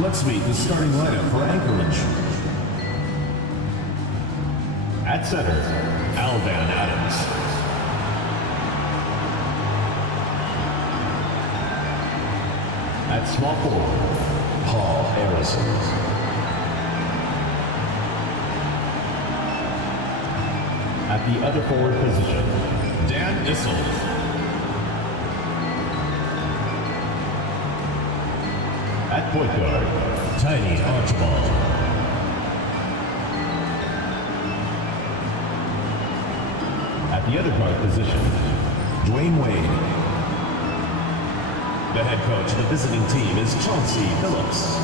Let's meet the starting lineup for Anchorage. At center, Alvan Adams. At small forward, Paul Harrison. At the other forward position, Dan Issel. At point guard, Tiny Archibald. At the other guard position, Dwayne Wade. The head coach of the visiting team is Chauncey Phillips.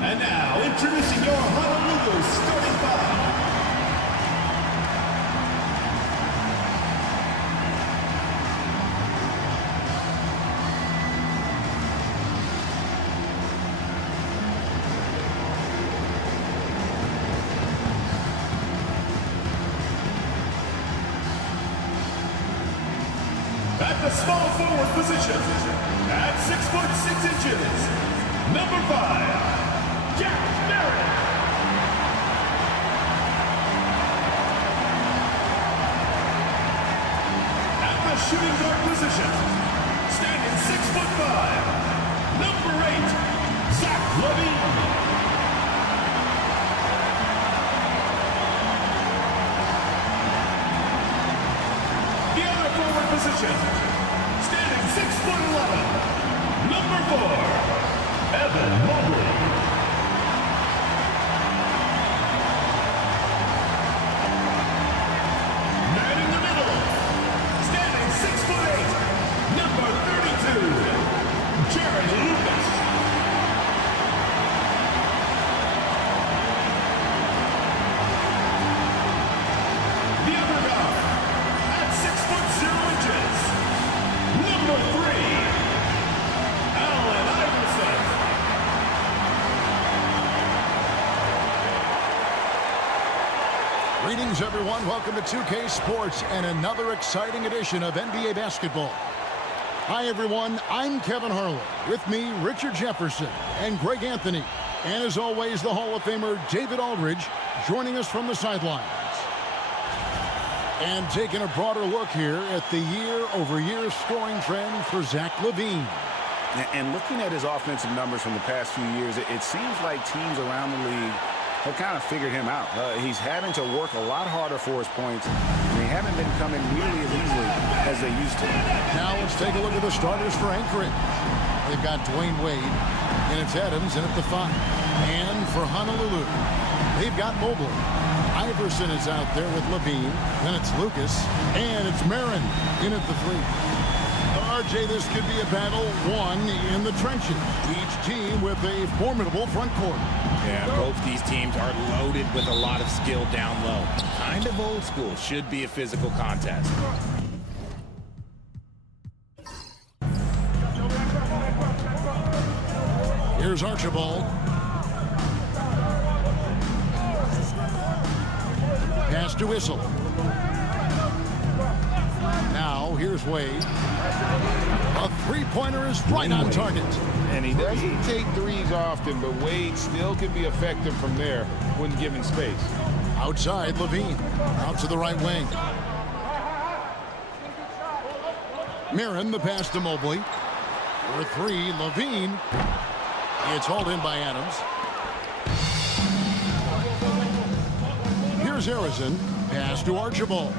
And now, introducing your Honolulu starting five. At the small forward position, at 6'6" number 5. At the shooting guard position, standing 6'5", number 8, Zach LaVine. The other forward position, standing 6'11", number 4, Evan Mobley. Greetings, everyone. Welcome to 2K Sports and another exciting edition of NBA basketball. Hi, everyone. I'm Kevin Harlan. With me, Richard Jefferson and Greg Anthony. And as always, the Hall of Famer David Aldridge joining us from the sidelines. And taking a broader look here at the year-over-year scoring trend for Zach LaVine. And looking at his offensive numbers from the past few years, it seems like teams around the league have kind of figured him out. He's having to work a lot harder for his points, and they haven't been coming nearly as easily as they used to. Now let's take a look at the starters for Anchorage. They've got Dwayne Wade, and it's Adams in at the 5. And for Honolulu, they've got Mobley. Iverson is out there with LaVine. Then it's Lucas, and it's Marin in at the 3. RJ, this could be a battle won in the trenches. Each team with a formidable front court. Yeah, both these teams are loaded with a lot of skill down low. Kind of old school. Should be a physical contest. Here's Archibald. Pass to Whistle. Now, here's Wade. A three-pointer is right on target. And he doesn't take threes often, but Wade still can be effective from there when given space. Outside, LaVine. Out to the right wing. Marin, the pass to Mobley. For 3, LaVine. It's hauled in by Adams. Here's Harrison. Pass to Archibald.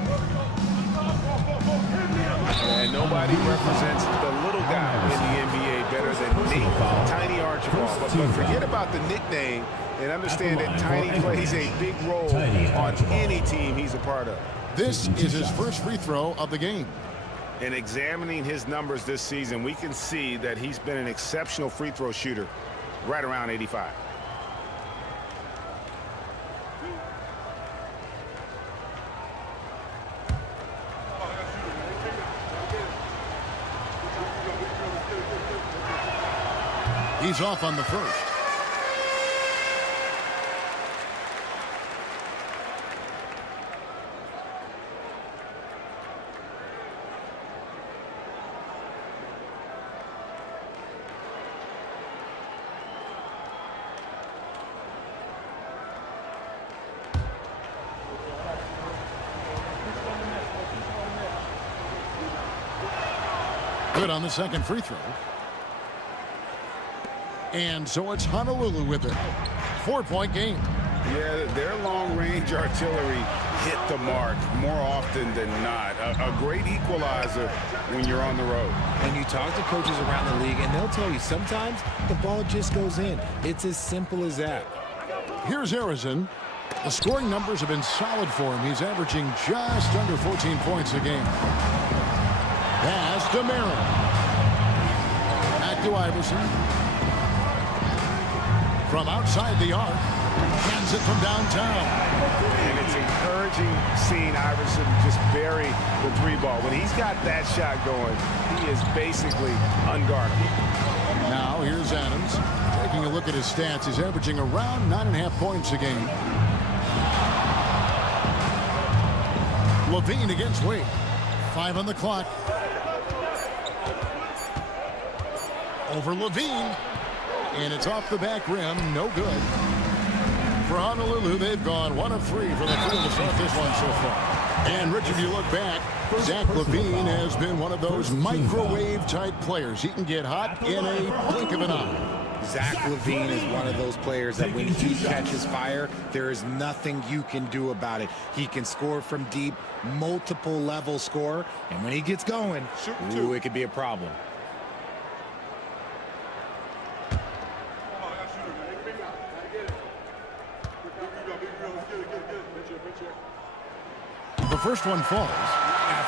And nobody represents the little guy in the NBA better than Nate Tiny Archibald. But forget about the nickname and understand that Tiny plays a big role on any team he's a part of. This is his first free throw of the game. In examining his numbers this season, we can see that he's been an exceptional free throw shooter, right around 85. He's off on the first. Good on the second free throw. And so it's Honolulu with it. 4-point game. Yeah, their long-range artillery hit the mark more often than not. A great equalizer when you're on the road. And you talk to coaches around the league, and they'll tell you sometimes the ball just goes in. It's as simple as that. Here's Harrison. The scoring numbers have been solid for him. He's averaging just under 14 points a game. Pass to Marin. Back to Iverson. From outside the arc. Hands it from downtown. And it's encouraging seeing Iverson just bury the three ball. When he's got that shot going, he is basically unguardable. Now here's Adams. Taking a look at his stats, he's averaging around 9.5 points a game. Levine against Wade. 5 on the clock. Over Levine. And it's off the back rim. No good. For Honolulu, they've gone 1 of 3 from the field to start this one so far. And Richard, you look back, Zach LaVine has been one of those microwave-type players. He can get hot in a blink of an eye. Zach LaVine is one of those players that when he catches fire, there is nothing you can do about it. He can score from deep, multiple level score, and when he gets going, ooh, it could be a problem. The first one falls.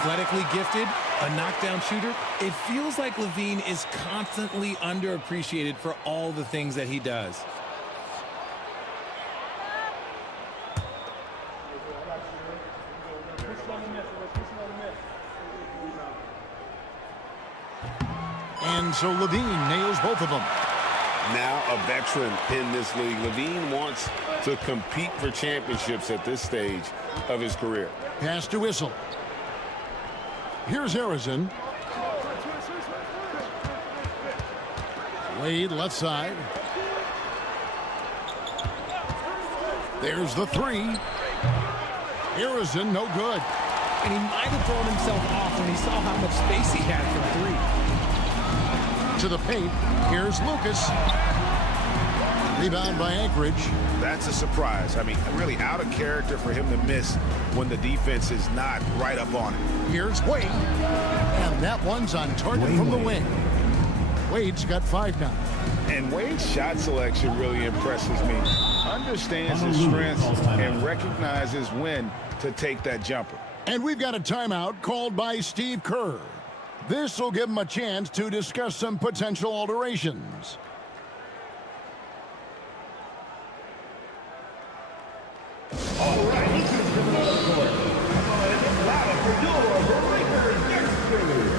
Athletically gifted, a knockdown shooter. It feels like LaVine is constantly underappreciated for all the things that he does. And so LaVine nails both of them. Now a veteran in this league. LaVine wants to compete for championships at this stage of his career. Pass to Whistle. Here's Harrison. Wade left side. There's the 3. Harrison, no good. And he might have thrown himself off when he saw how much space he had from 3. To the paint. Here's Lucas. Rebound by Anchorage. That's a surprise. I mean, really out of character for him to miss when the defense is not right up on it. Here's Wade. And that one's on target from the wing. Wade's got 5 now. And Wade's shot selection really impresses me. Understands his strengths and recognizes when to take that jumper. And we've got a timeout called by Steve Kerr. This will give him a chance to discuss some potential alterations. All right, this is the court. Louder for your Lakers next crew.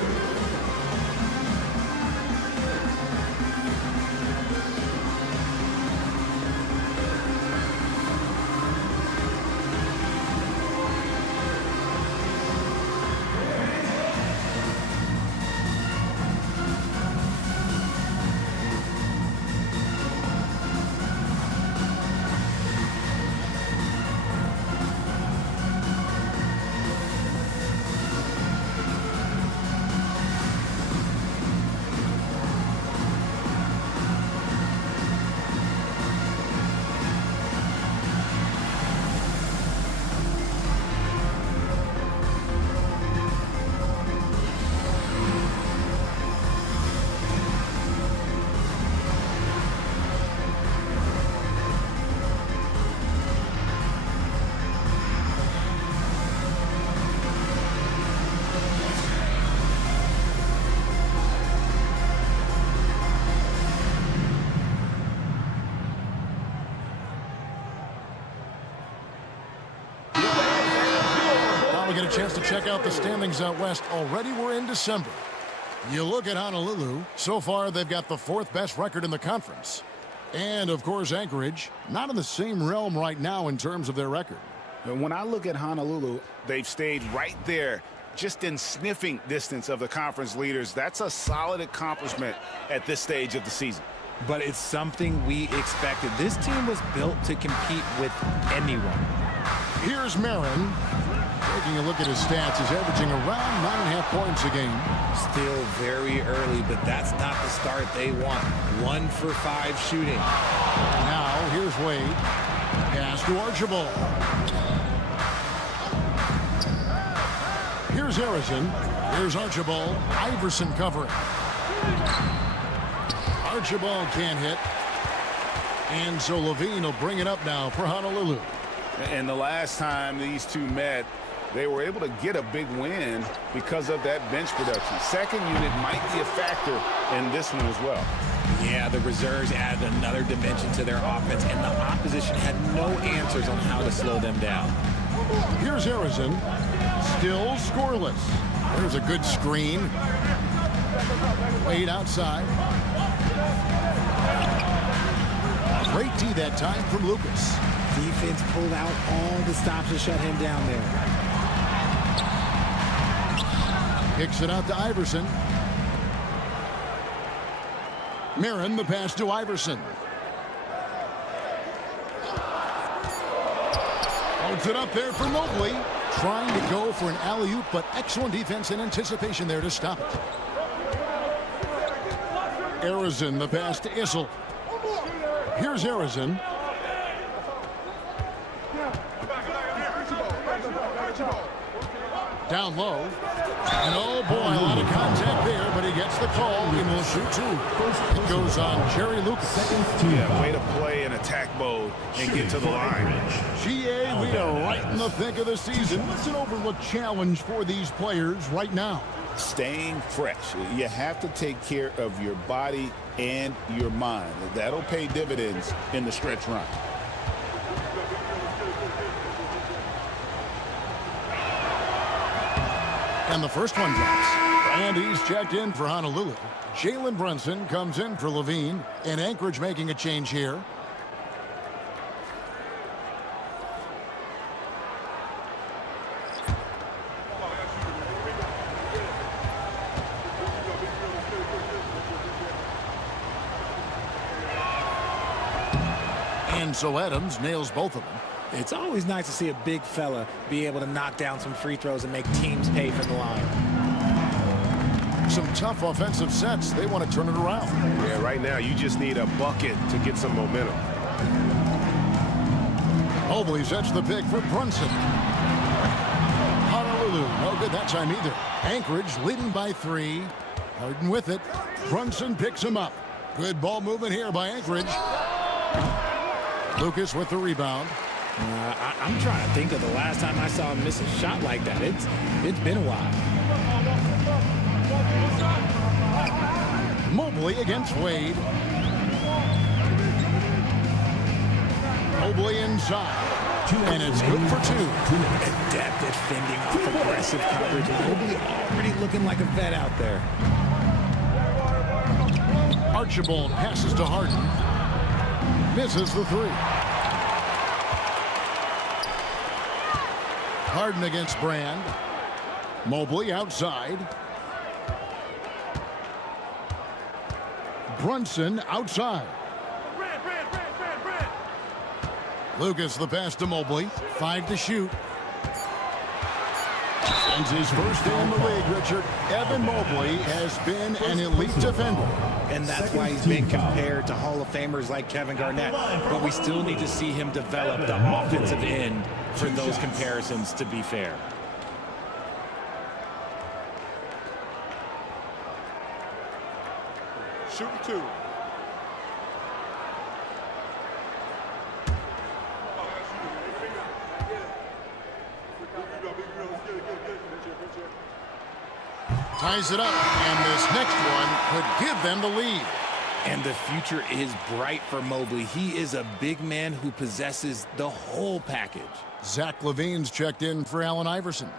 Get a chance to check out the standings out west. Already we're in December. You look at Honolulu. So far, they've got the 4th best record in the conference. And, of course, Anchorage, not in the same realm right now in terms of their record. And when I look at Honolulu, they've stayed right there, just in sniffing distance of the conference leaders. That's a solid accomplishment at this stage of the season. But it's something we expected. This team was built to compete with anyone. Here's Marin. Taking a look at his stats, he's averaging around 9.5 points a game. Still very early, but that's not the start they want. 1 for 5 shooting. Now, here's Wade. Pass to Archibald. Here's Harrison. Here's Archibald. Iverson covering. Archibald can't hit. And so Levine will bring it up now for Honolulu. And the last time these two met, they were able to get a big win because of that bench production. Second unit might be a factor in this one as well. Yeah, the reserves added another dimension to their offense, and the opposition had no answers on how to slow them down. Here's Harrison, still scoreless. There's a good screen. Wade outside. Great tee that time from Lucas. Defense pulled out all the stops to shut him down there. Kicks it out to Iverson. Marin the pass to Iverson. Holds it up there for Mobley. Trying to go for an alley-oop, but excellent defense and anticipation there to stop it. Harrison the pass to Issel. Here's Harrison. Down low. And oh boy, a lot of contact there, but he gets the call. He will shoot two. It goes on Jerry Lucas. Yeah, way to play in attack mode and get to the line. GA, we are right in the thick of the season. Listen over the challenge for these players right now. Staying fresh. You have to take care of your body and your mind. That'll pay dividends in the stretch run. And the first one drops. And he's checked in for Honolulu. Jalen Brunson comes in for Levine. And Anchorage making a change here. And so Adams nails both of them. It's always nice to see a big fella be able to knock down some free throws and make teams pay for the line. Some tough offensive sets. They want to turn it around. Yeah, right now you just need a bucket to get some momentum. Mobley sets the pick for Brunson. Honolulu, no good that time either. Anchorage leading by 3. Harden with it. Brunson picks him up. Good ball movement here by Anchorage. Lucas with the rebound. I'm trying to think of the last time I saw him miss a shot like that. It's been a while. Mobley against Wade. Mobley inside. And it's good for 2. Adept at fending off aggressive coverage. Mobley already looking like a vet out there. Archibald passes to Harden. Misses the 3. Harden against Brand. Mobley outside. Brunson outside. Lucas the pass to Mobley. 5 to shoot. And his first day in the league, Richard. Evan Mobley has been an elite defender. And that's why he's been compared to Hall of Famers like Kevin Garnett. But we still need to see him develop the offensive end for those comparisons to be fair. Shooting 2. Ties it up, and this next one could give them the lead. And the future is bright for Mobley. He is a big man who possesses the whole package. Zach LaVine's checked in for Allen Iverson.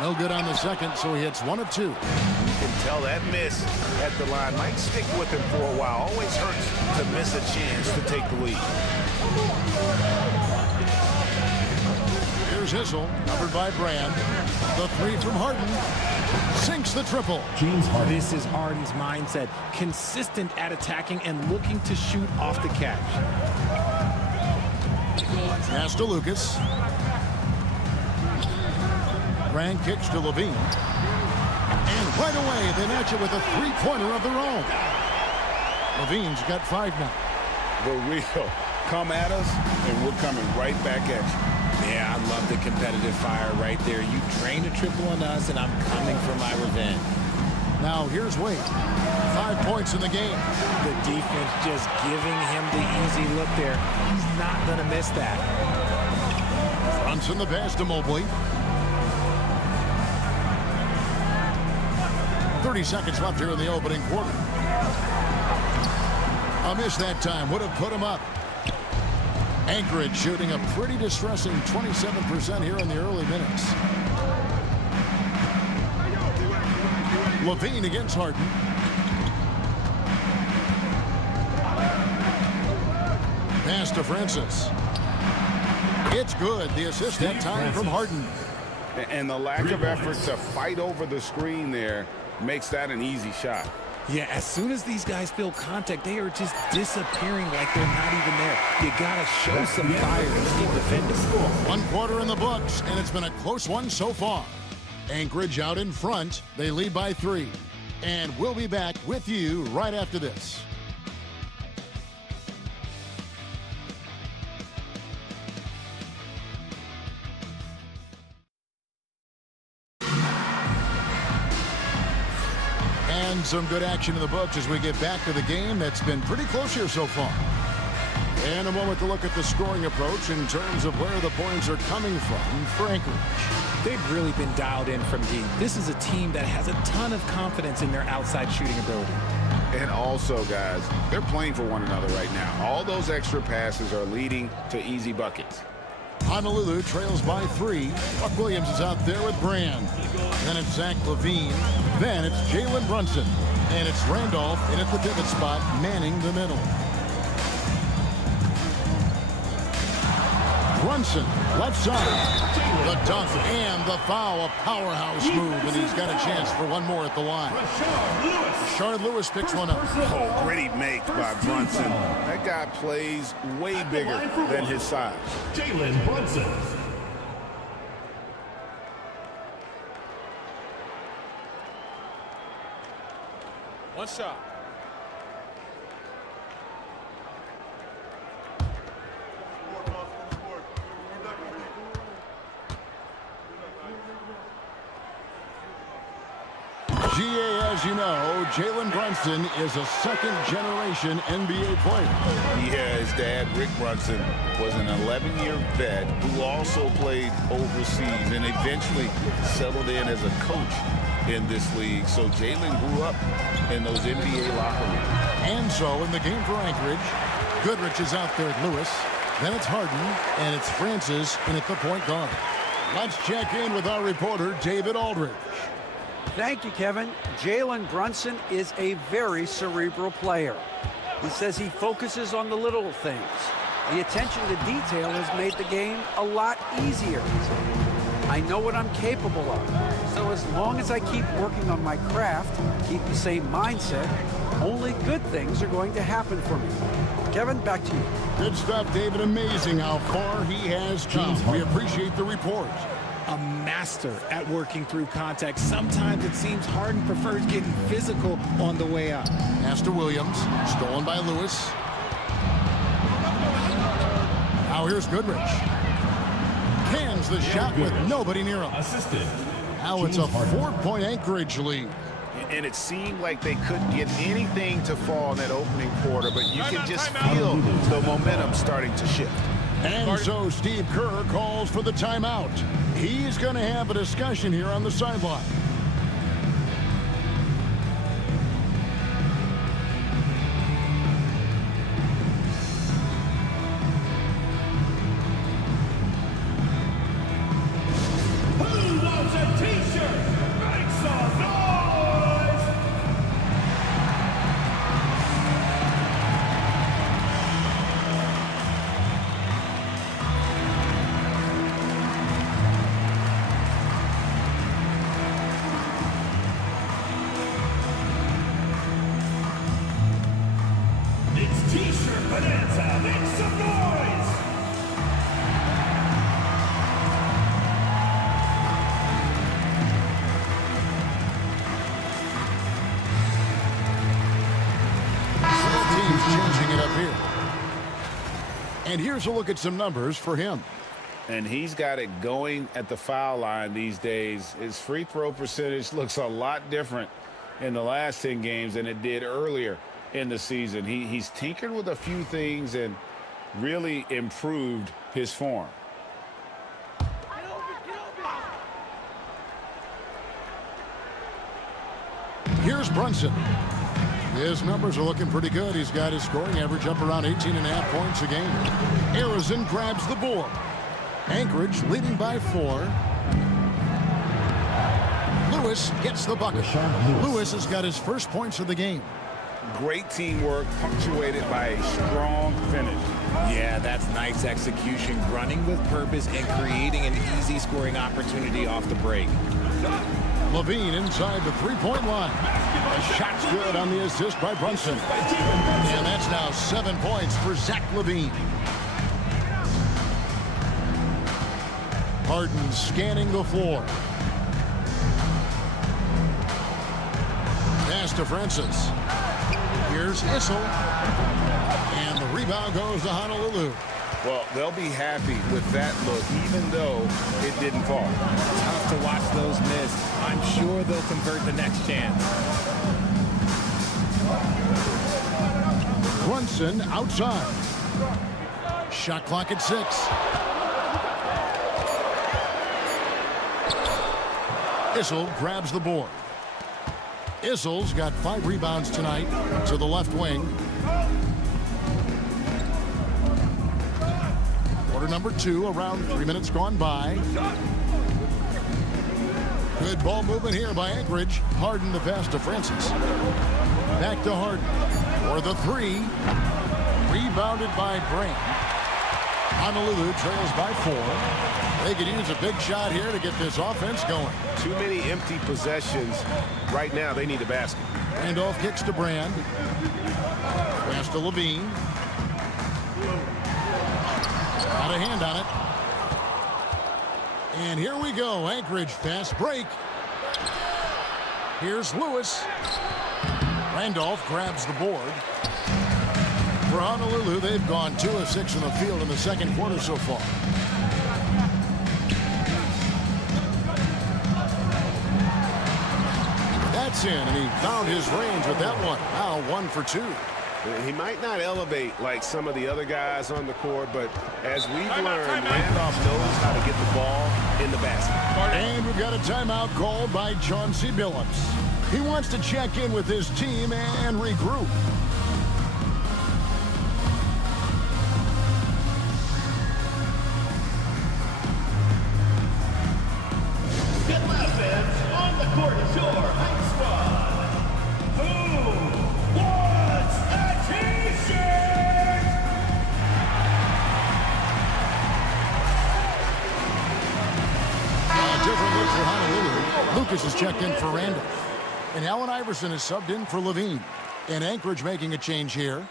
No good on the second, so he hits 1 of 2. You can tell that miss at the line might stick with him for a while. Always hurts to miss a chance to take the lead. Here's Issel, covered by Brand. The 3 from Harden. Sinks the triple. This is Harden's mindset. Consistent at attacking and looking to shoot off the catch. Pass to Lucas. Brand kicks to Levine. And right away, they match it with a 3-pointer of their own. Levine's got 5 now. the real. Come at us, and we're coming right back at you. Yeah, I love the competitive fire right there. You drained a triple on us, and I'm coming for my revenge. Now here's Wade. 5 points in the game. The defense just giving him the easy look there. He's not going to miss that. Brunson the pass to Mobley. 30 seconds left here in the opening quarter. A miss that time would have put him up. Anchorage shooting a pretty distressing 27% here in the early minutes. Levine against Harden. Pass to Francis. It's good. The assist that time from Harden. And the lack of effort to fight over the screen there makes that an easy shot. Yeah, as soon as these guys feel contact, they are just disappearing like they're not even there. You got to show some fire to keep defending. 1 quarter in the books, and it's been a close one so far. Anchorage out in front. They lead by 3. And we'll be back with you right after this. And some good action in the books as we get back to the game that's been pretty close here so far. And a moment to look at the scoring approach in terms of where the points are coming from for Anchorage. They've really been dialed in from deep. This is a team that has a ton of confidence in their outside shooting ability. And also, guys, they're playing for one another right now. All those extra passes are leading to easy buckets. Honolulu trails by 3. Buck Williams is out there with Brand. Then it's Zach LaVine. Then it's Jalen Brunson. And it's Randolph in at the pivot spot, manning the middle. Brunson, left side. The dunk and the foul, a powerhouse move, and he's got a chance for one more at the line. Rashard Lewis picks one up. Oh, great make by Brunson. That guy plays way bigger than his size. Jalen Brunson. One shot. GA, as you know, Jalen Brunson is a second-generation NBA player. Yeah, his dad, Rick Brunson, was an 11-year vet who also played overseas and eventually settled in as a coach in this league. So Jalen grew up in those NBA locker rooms. And so in the game for Anchorage, Goodrich is out there at Lewis. Then it's Harden, and it's Francis in at the point guard. Let's check in with our reporter, David Aldridge. Thank you, Kevin. Jalen Brunson is a very cerebral player. He says he focuses on the little things. The attention to detail has made the game a lot easier. I know what I'm capable of. So as long as I keep working on my craft, keep the same mindset, only good things are going to happen for me. Kevin, back to you. Good stuff, David. Amazing how far he has come. We appreciate the report. A master at working through contact. Sometimes it seems Harden prefers getting physical on the way up. Pass to Williams, stolen by Lewis. Now here's Goodrich. Cans the shot with nobody near him. Assisted. Now it's a 4-point Anchorage lead. And it seemed like they couldn't get anything to fall in that opening quarter, but you can just feel the momentum starting to shift. And so Steve Kerr calls for the timeout. He's going to have a discussion here on the sideline. Who wants a t-shirt? Make some noise! And here's a look at some numbers for him. And he's got it going at the foul line these days. His free throw percentage looks a lot different in the last 10 games than it did earlier in the season. He's tinkered with a few things and really improved his form. Here's Brunson. His numbers are looking pretty good. He's got his scoring average up around 18.5 points a game. Arizona grabs the board. Anchorage leading by 4. Lewis gets the bucket. Lewis has got his first points of the game. Great teamwork punctuated by a strong finish. Yeah, that's nice execution, running with purpose and creating an easy scoring opportunity off the break. Levine inside the three-point line. The shot's good on the assist by Brunson. And that's now 7 points for Zach Levine. Harden scanning the floor. Pass to Francis. Here's Issel. And the rebound goes to Honolulu. Well, they'll be happy with that look, even though it didn't fall. Tough to watch those miss. I'm sure they'll convert the next chance. Brunson outside. Shot clock at 6. Issel grabs the board. Issel's got 5 rebounds tonight to the left wing. Quarter number 2, around 3 minutes gone by. Good ball movement here by Anchorage. Harden the pass to Francis. Back to Harden for the 3. Rebounded by Brand. Honolulu trails by 4. They could use a big shot here to get this offense going. Too many empty possessions. Right now, they need a basket. Randolph kicks to Brand. Pass to Levine. Got a hand on it. And here we go. Anchorage fast break. Here's Lewis. Randolph grabs the board. For Honolulu, they've gone 2 of 6 in the field in the second quarter so far. That's in, and he found his range with that one. Now 1 for 2. He might not elevate like some of the other guys on the court, but as we've learned, Randolph knows how to get the ball in the basket. And we've got a timeout called by Chauncey Billups. He wants to check in with his team and regroup. On the court is your hype squad. Who wants a t-shirt? A different look for Honolulu. Lucas is checked in for Randolph. And Allen Iverson is subbed in for Levine. And Anchorage making a change here.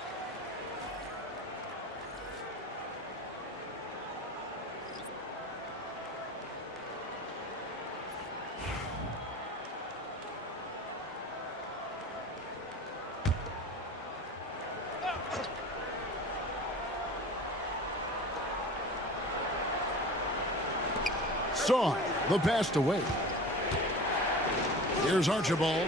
Saw the pass to Wade. Here's Archibald.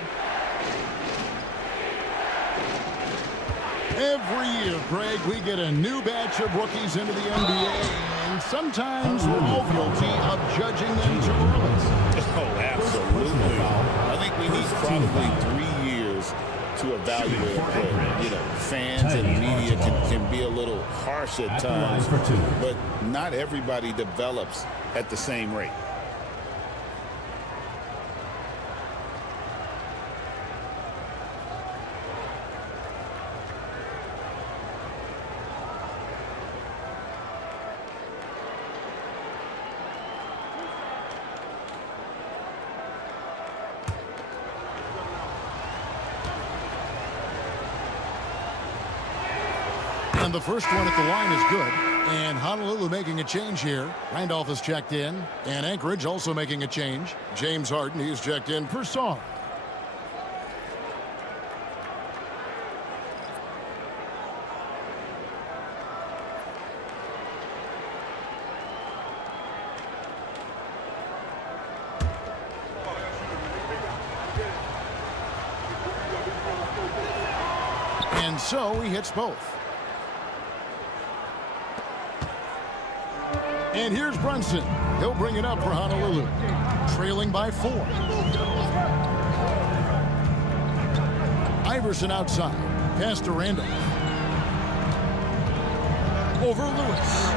Every year, Greg, we get a new batch of rookies into the NBA, and sometimes we're all guilty of judging them too early. Oh, absolutely. I think we need probably 3 years to evaluate a player. You know, fans and media can be a little harsh at times, but not everybody develops at the same rate. And the first one at the line is good. And Honolulu making a change here. Randolph is checked in. And Anchorage also making a change. James Harden, he's checked in for Song. And so he hits both. And here's Brunson. He'll bring it up for Honolulu. Trailing by 4. Iverson outside. Pass to Randall. Over Lewis.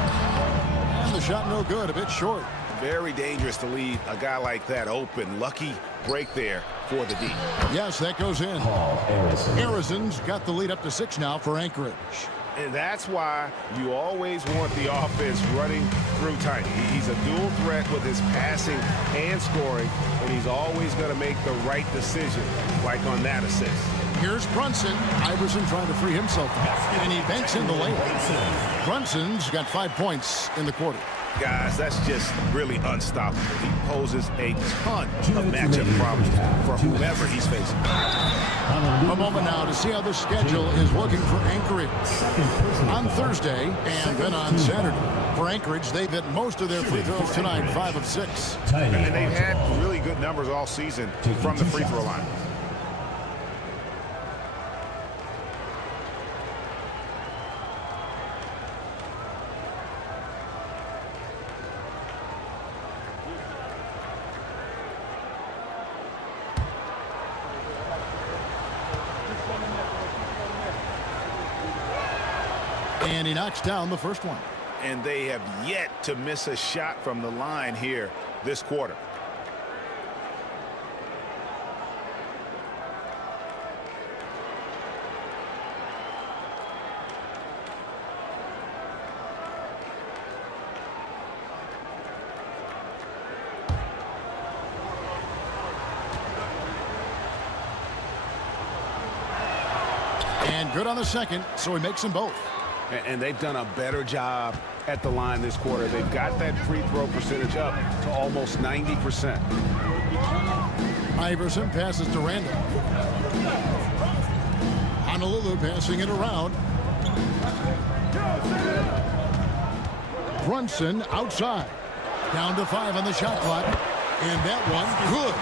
And the shot no good. A bit short. Very dangerous to leave a guy like that open. Lucky break there for the D. Yes, that goes in. Harrison's got the lead up to 6 now for Anchorage. And that's why you always want the offense running through Tiny. He's a dual threat with his passing and scoring, and he's always going to make the right decision, like on that assist. Here's Brunson. Iverson trying to free himself up, and he banks in the lane. Brunson's got 5 points in the quarter. Guys, that's just really unstoppable. He poses a ton of matchup problems for whoever he's facing. A moment now to see how the schedule is looking for Anchorage. On Thursday and then on Saturday. For Anchorage, they've hit most of their free throws tonight, 5 of 6. And they've had really good numbers all season from the free throw line. And he knocks down the first one. And they have yet to miss a shot from the line here this quarter. And good on the second, so he makes them both. And they've done a better job at the line this quarter. They've got that free throw percentage up to almost 90%. Iverson passes to Randall. Honolulu passing it around. Brunson outside. Down to 5 on the shot clock. And that one, good.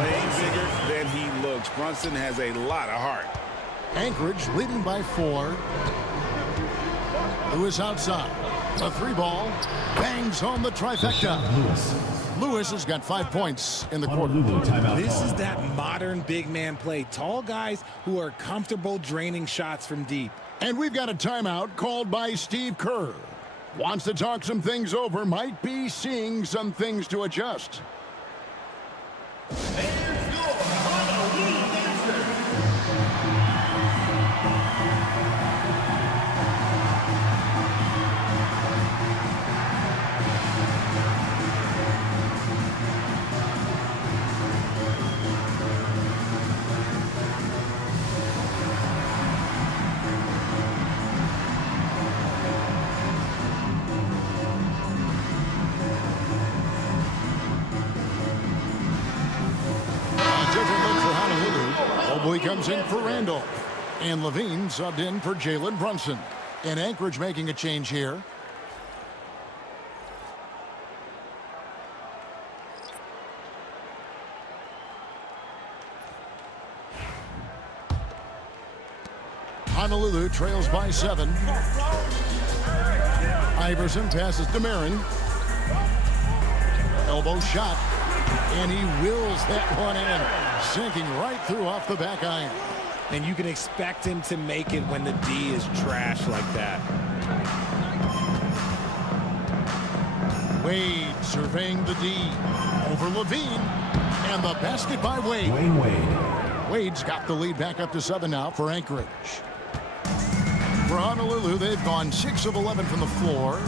Playing bigger than he looks. Brunson has a lot of heart. Anchorage leading by 4. Lewis outside. A 3-ball. Bangs home the trifecta. Lewis has got 5 points in the quarter. This is that modern big man play. Tall guys who are comfortable draining shots from deep. And we've got a timeout called by Steve Kerr. Wants to talk some things over. Might be seeing some things to adjust. He comes in for Randall. And Levine subbed in for Jalen Brunson. And Anchorage making a change here. Honolulu trails by 7. Iverson passes to Marin. Elbow shot. And he wills that one in. Sinking right through off the back iron. And you can expect him to make it when the D is trash like that. Wade surveying the D. Over Levine. And the basket by Wade. Wade's got the lead back up to 7 now for Anchorage. For Honolulu, they've gone 6 of 11 from the floor.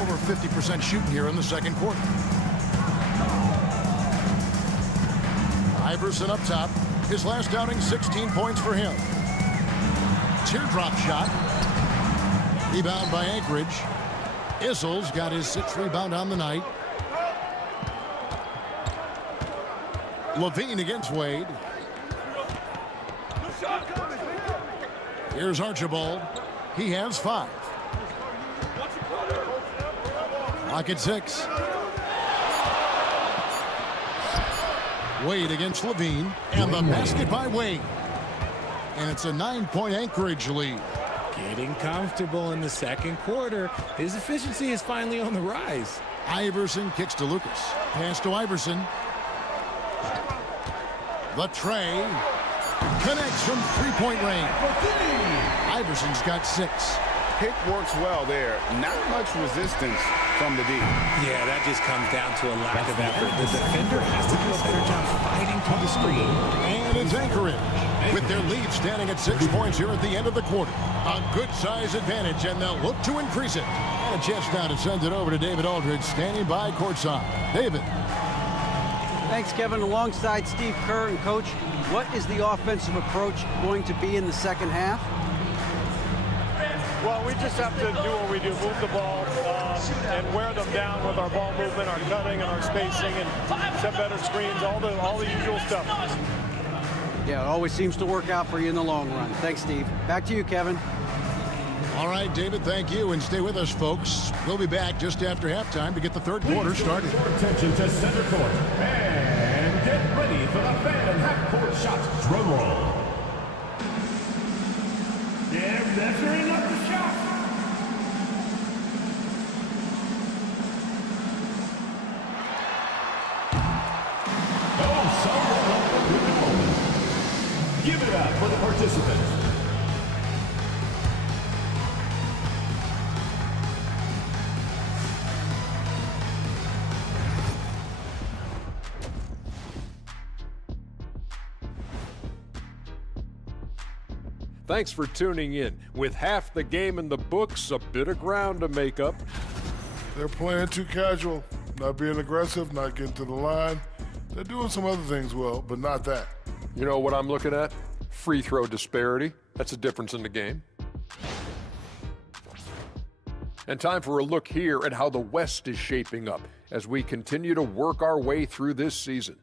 Over 50% shooting here in the second quarter. Iverson up top. His last outing, 16 points for him. Teardrop shot. Rebound by Anchorage. Issel's got his 6th rebound on the night. Levine against Wade. Here's Archibald. He has 5. Clock at 6. Wade against Levine. And the basket by Wade. And it's a 9-point Anchorage lead. Getting comfortable in the second quarter. His efficiency is finally on the rise. Iverson kicks to Lucas. Pass to Iverson. The tray connects from three-point range. Iverson's got 6. Pick works well there. Not much resistance from the D. Yeah, that just comes down to a lack of effort. The defender has to do a better job fighting through the screen. And it's Anchorage with their lead standing at 6 points here at the end of the quarter. A good size advantage, and they'll look to increase it. And a chance now to send it over to David Aldridge, standing by courtside. David. Thanks, Kevin. Alongside Steve Kerr and Coach, what is the offensive approach going to be in the second half? Well, we just have to do what we do, move the ball and wear them down with our ball movement, our cutting, and our spacing, and set better screens, all the usual stuff. Yeah, it always seems to work out for you in the long run. Thanks, Steve. Back to you, Kevin. All right, David, thank you, and stay with us, folks. We'll be back just after halftime to get the third quarter started. Your attention to center court, and get ready for the Phantom half-court shot. Drum roll. Yeah, measuring up the shot. Oh, someone off the ribbon moment. Give it up for the participants. Thanks for tuning in. With half the game in the books, a bit of ground to make up. They're playing too casual, not being aggressive, not getting to the line. They're doing some other things well, but not that. You know what I'm looking at? Free throw disparity. That's a difference in the game. And time for a look here at how the West is shaping up as we continue to work our way through this season.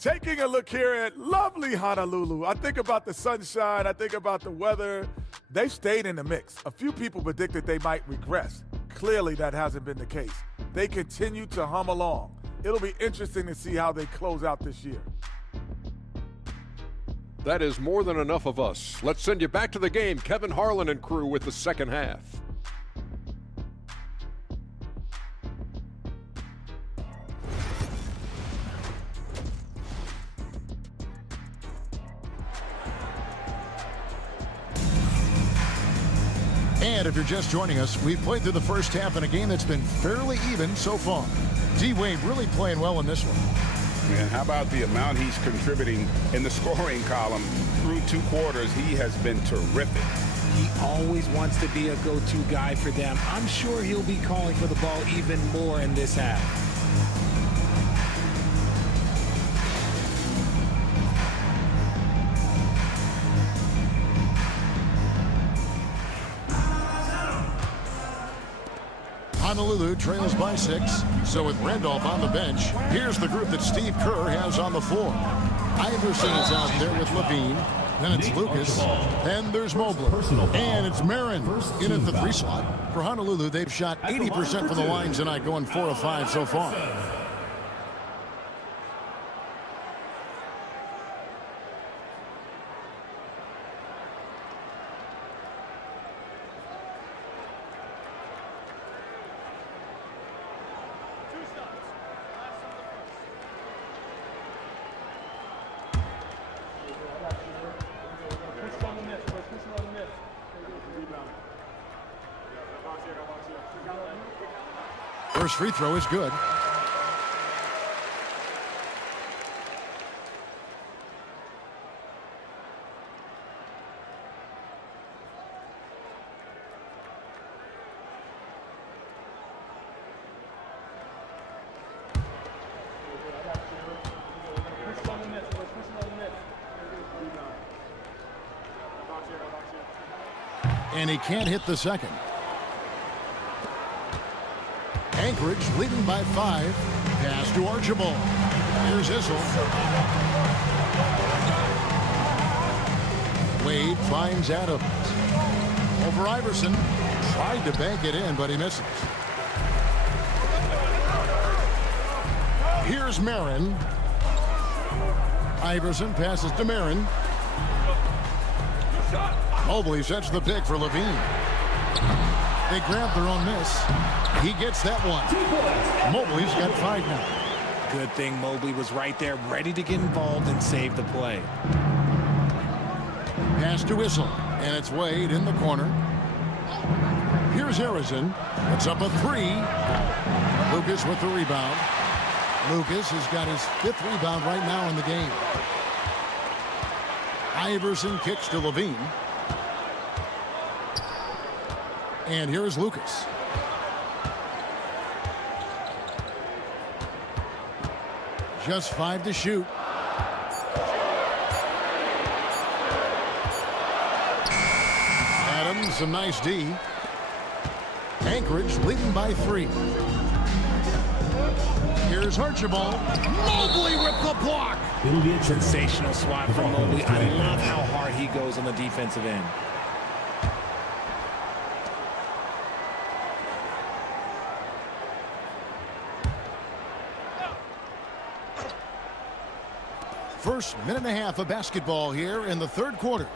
Taking a look here at lovely Honolulu. I think about the sunshine. I think about the weather. They've stayed in the mix. A few people predicted they might regress. Clearly, that hasn't been the case. They continue to hum along. It'll be interesting to see how they close out this year. That is more than enough of us. Let's send you back to the game. Kevin Harlan and crew with the second half. And if you're just joining us, we've played through the first half in a game that's been fairly even so far. D-Wade really playing well in this one. Man, how about the amount he's contributing in the scoring column through 2 quarters? He has been terrific. He always wants to be a go-to guy for them. I'm sure he'll be calling for the ball even more in this half. Honolulu trails by 6. So with Randolph on the bench, here's the group that Steve Kerr has on the floor. Iverson is out there with Levine. Then it's Lucas. Then there's Mobley. And it's Marin in at the 3 slot. For Honolulu, they've shot 80% from the line tonight, going 4 of 5 so far. First free throw is good. And he can't hit the second. Anchorage leading by 5. Pass to Archibald. Here's Issel. Wade finds Adams. Over Iverson. Tried to bank it in, but he misses. Here's Marin. Iverson passes to Marin. Mobley sets the pick for Levine. They grab their own miss. He gets that one. Mobley's got 5 now. Good thing Mobley was right there, ready to get involved and save the play. Pass to Whistle, and it's Wade in the corner. Here's Harrison. It's up a 3. Lucas with the rebound. Lucas has got his 5th rebound right now in the game. Iverson kicks to Levine. And here's Lucas. Just 5 to shoot. Adams, some nice D. Anchorage leading by 3. Here's Archibald. Mobley with the block. It'll be a sensational swat from Mobley. I love how hard he goes on the defensive end. First minute and a half of basketball here in the 3rd quarter.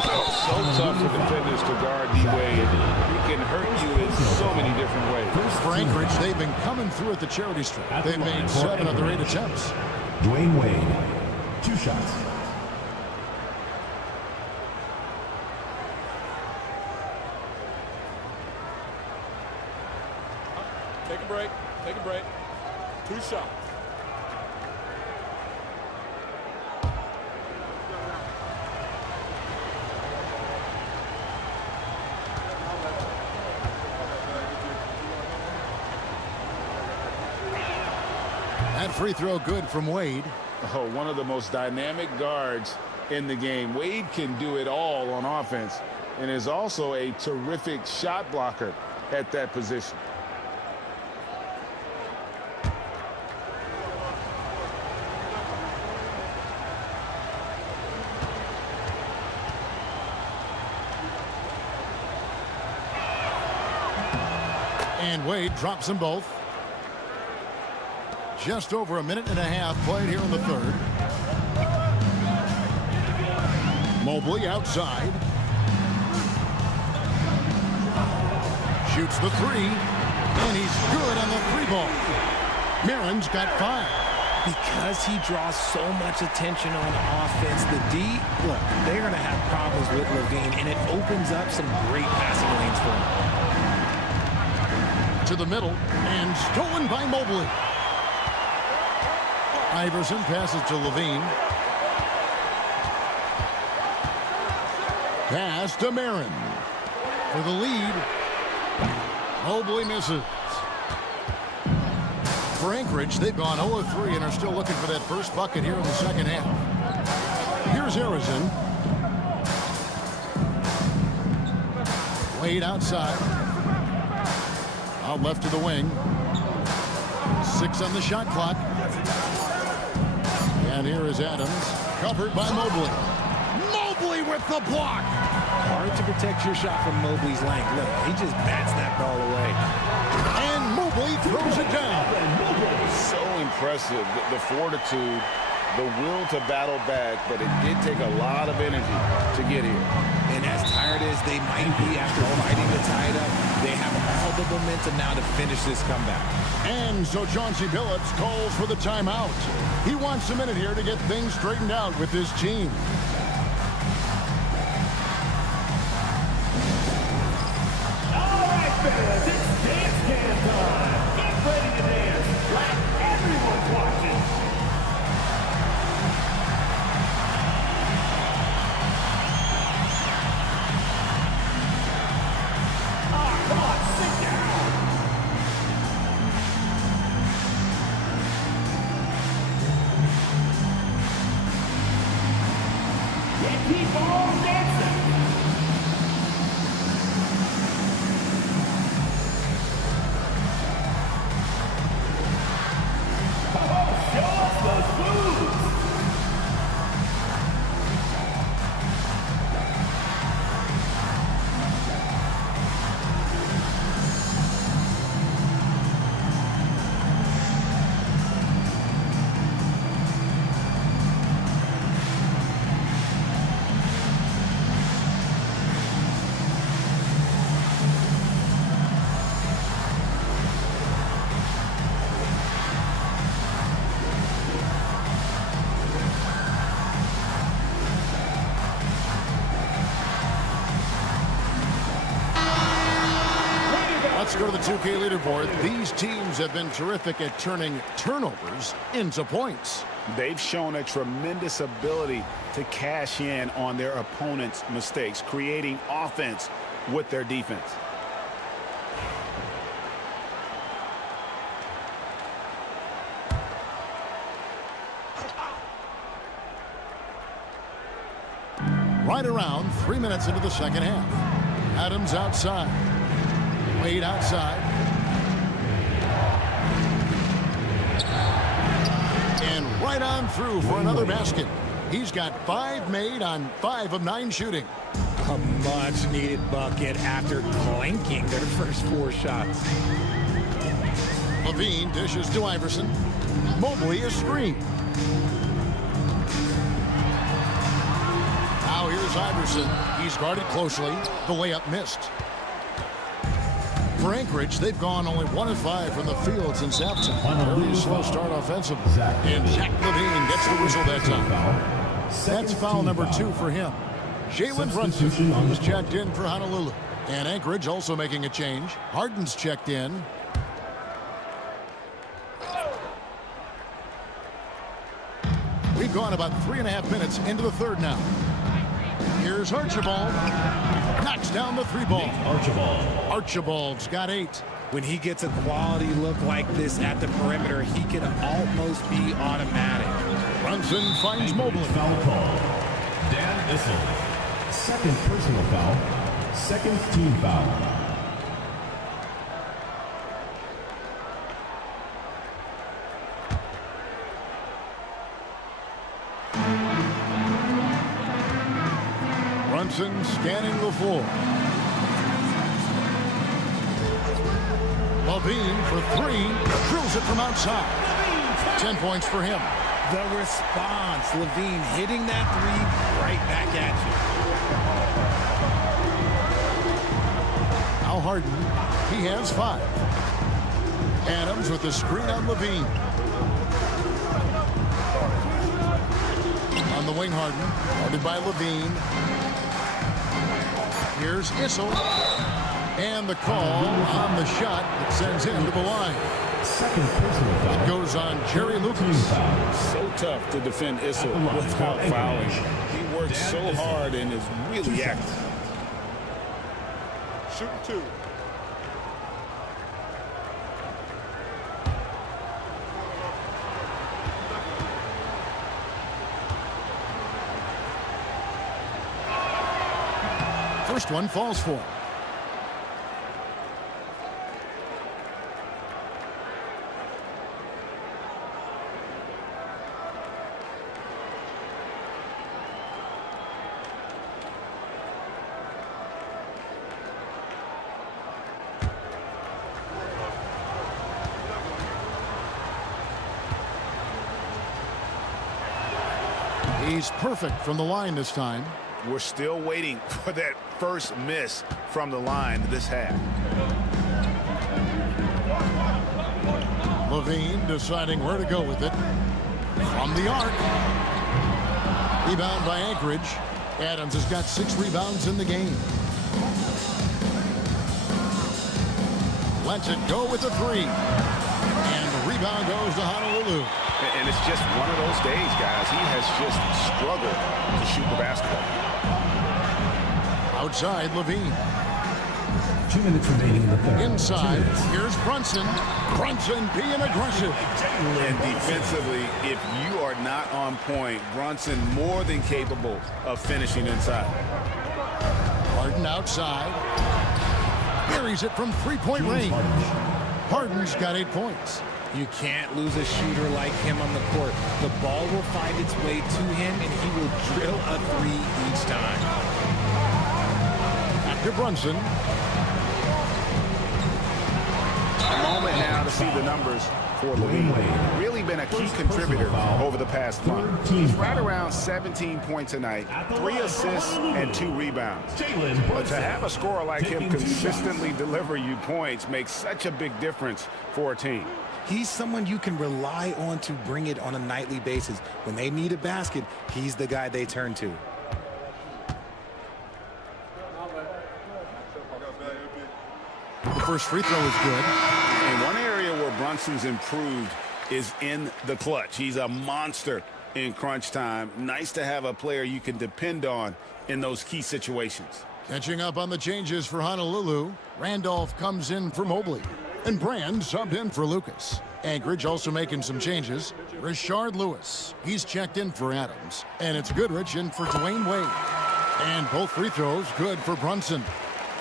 So tough for defenders to guard D-Wade. He can hurt you in so many different ways. For Anchorage, they've been coming through at the charity stripe. They've made 7 of their 8 attempts. Dwayne Wade, 2 shots. Take a break. Take a break. 2 shots. That free throw good from Wade. Oh, one of the most dynamic guards in the game. Wade can do it all on offense and is also a terrific shot blocker at that position. And Wade drops them both. Just over a minute and a half played here in the 3rd. Mobley outside. Shoots the 3. And he's good on the 3-ball. Marin's got 5. Because he draws so much attention on offense, the D, look, they're going to have problems with Levine, and it opens up some great passing lanes for him. To the middle, and stolen by Mobley. Iverson passes to Levine. Pass to Marin. For the lead. Mobley misses. For Anchorage, they've gone 0-3 and are still looking for that first bucket here in the 2nd half. Here's Harrison. Wade outside. Out left to the wing. 6 on the shot clock. And here is Adams, covered by Mobley. Mobley with the block. Hard to protect your shot from Mobley's length. Look, he just bats that ball away. And Mobley throws it down. So impressive, the fortitude, the will to battle back, but it did take a lot of energy to get here. And as tired as they might be after fighting to tie it up, they have all the momentum now to finish this comeback. And so Chauncey Billups calls for the timeout. He wants a minute here to get things straightened out with his team. All right, fans, it's dance cam time. Get ready to dance like everyone's watching. Come on, sit down. And keep on dancing. Let's go to the 2K leaderboard. These teams have been terrific at turning turnovers into points. They've shown a tremendous ability to cash in on their opponent's mistakes, creating offense with their defense. Right around 3 minutes into the second half. Adams outside. Wade outside. And right on through for another basket. He's got 5 made on 5 of 9 shooting. A much-needed bucket after clanking their first 4 shots. Levine dishes to Iverson. Mobley is screen. Now here's Iverson. He's guarded closely. The layup missed. For Anchorage, they've gone only 1 of 5 from the field since halftime. Very slow start offensively. And Zach Levine gets the whistle that time. That's foul number 2 for him. Jalen Brunson is checked in for Honolulu. And Anchorage also making a change. Harden's checked in. We've gone about 3.5 minutes into the third now. Here's Archibald. Knocks down the 3-ball. Archibald's got 8. When he gets a quality look like this at the perimeter, he can almost be automatic. Brunson finds Mobley. Foul call. Dan Issel. Second personal foul. Second team foul. Brunson scanning the floor. Levine for 3. Drills it from outside. 10 points for him. The response. Levine hitting that 3 right back at you. Now Harden. He has 5. Adams with the screen on Levine. On the wing, Harden. Guarded by Levine. Here's Issel. And the call on the shot that sends him to the line. Second personal foul. It goes on Jerry Lucas. So tough to defend Issel without fouling. He works so hard and is really active. Shooting 2. First one falls for him. He's perfect from the line this time. We're still waiting for that first miss from the line this half. Levine deciding where to go with it. From the arc. Rebound by Anchorage. Adams has got 6 rebounds in the game. Lets it go with a 3. And the rebound goes to Honolulu. And it's just one of those days, guys. He has just struggled to shoot the basketball. Outside, Levine. 2 minutes remaining in the third. Inside, here's Brunson. Brunson being aggressive. And defensively, if you are not on point, Brunson more than capable of finishing inside. Harden outside. Buries it from 3-point range. Harden's got 8 points. You can't lose a shooter like him on the court. The ball will find its way to him, and he will drill a 3 each time. Back to Brunson. A moment now to see the numbers for Levine. Really been a key contributor over the past month. He's right around 17 points a night, 3 assists and 2 rebounds. But to have a scorer like him consistently deliver you points makes such a big difference for a team. He's someone you can rely on to bring it on a nightly basis. When they need a basket, he's the guy they turn to. The first free throw is good. And one area where Brunson's improved is in the clutch. He's a monster in crunch time. Nice to have a player you can depend on in those key situations. Catching up on the changes for Honolulu. Randolph comes in for Mobley. And Brand subbed in for Lucas. Anchorage also making some changes. Rashard Lewis, he's checked in for Adams. And it's Goodrich in for Dwayne Wade. And both free throws good for Brunson.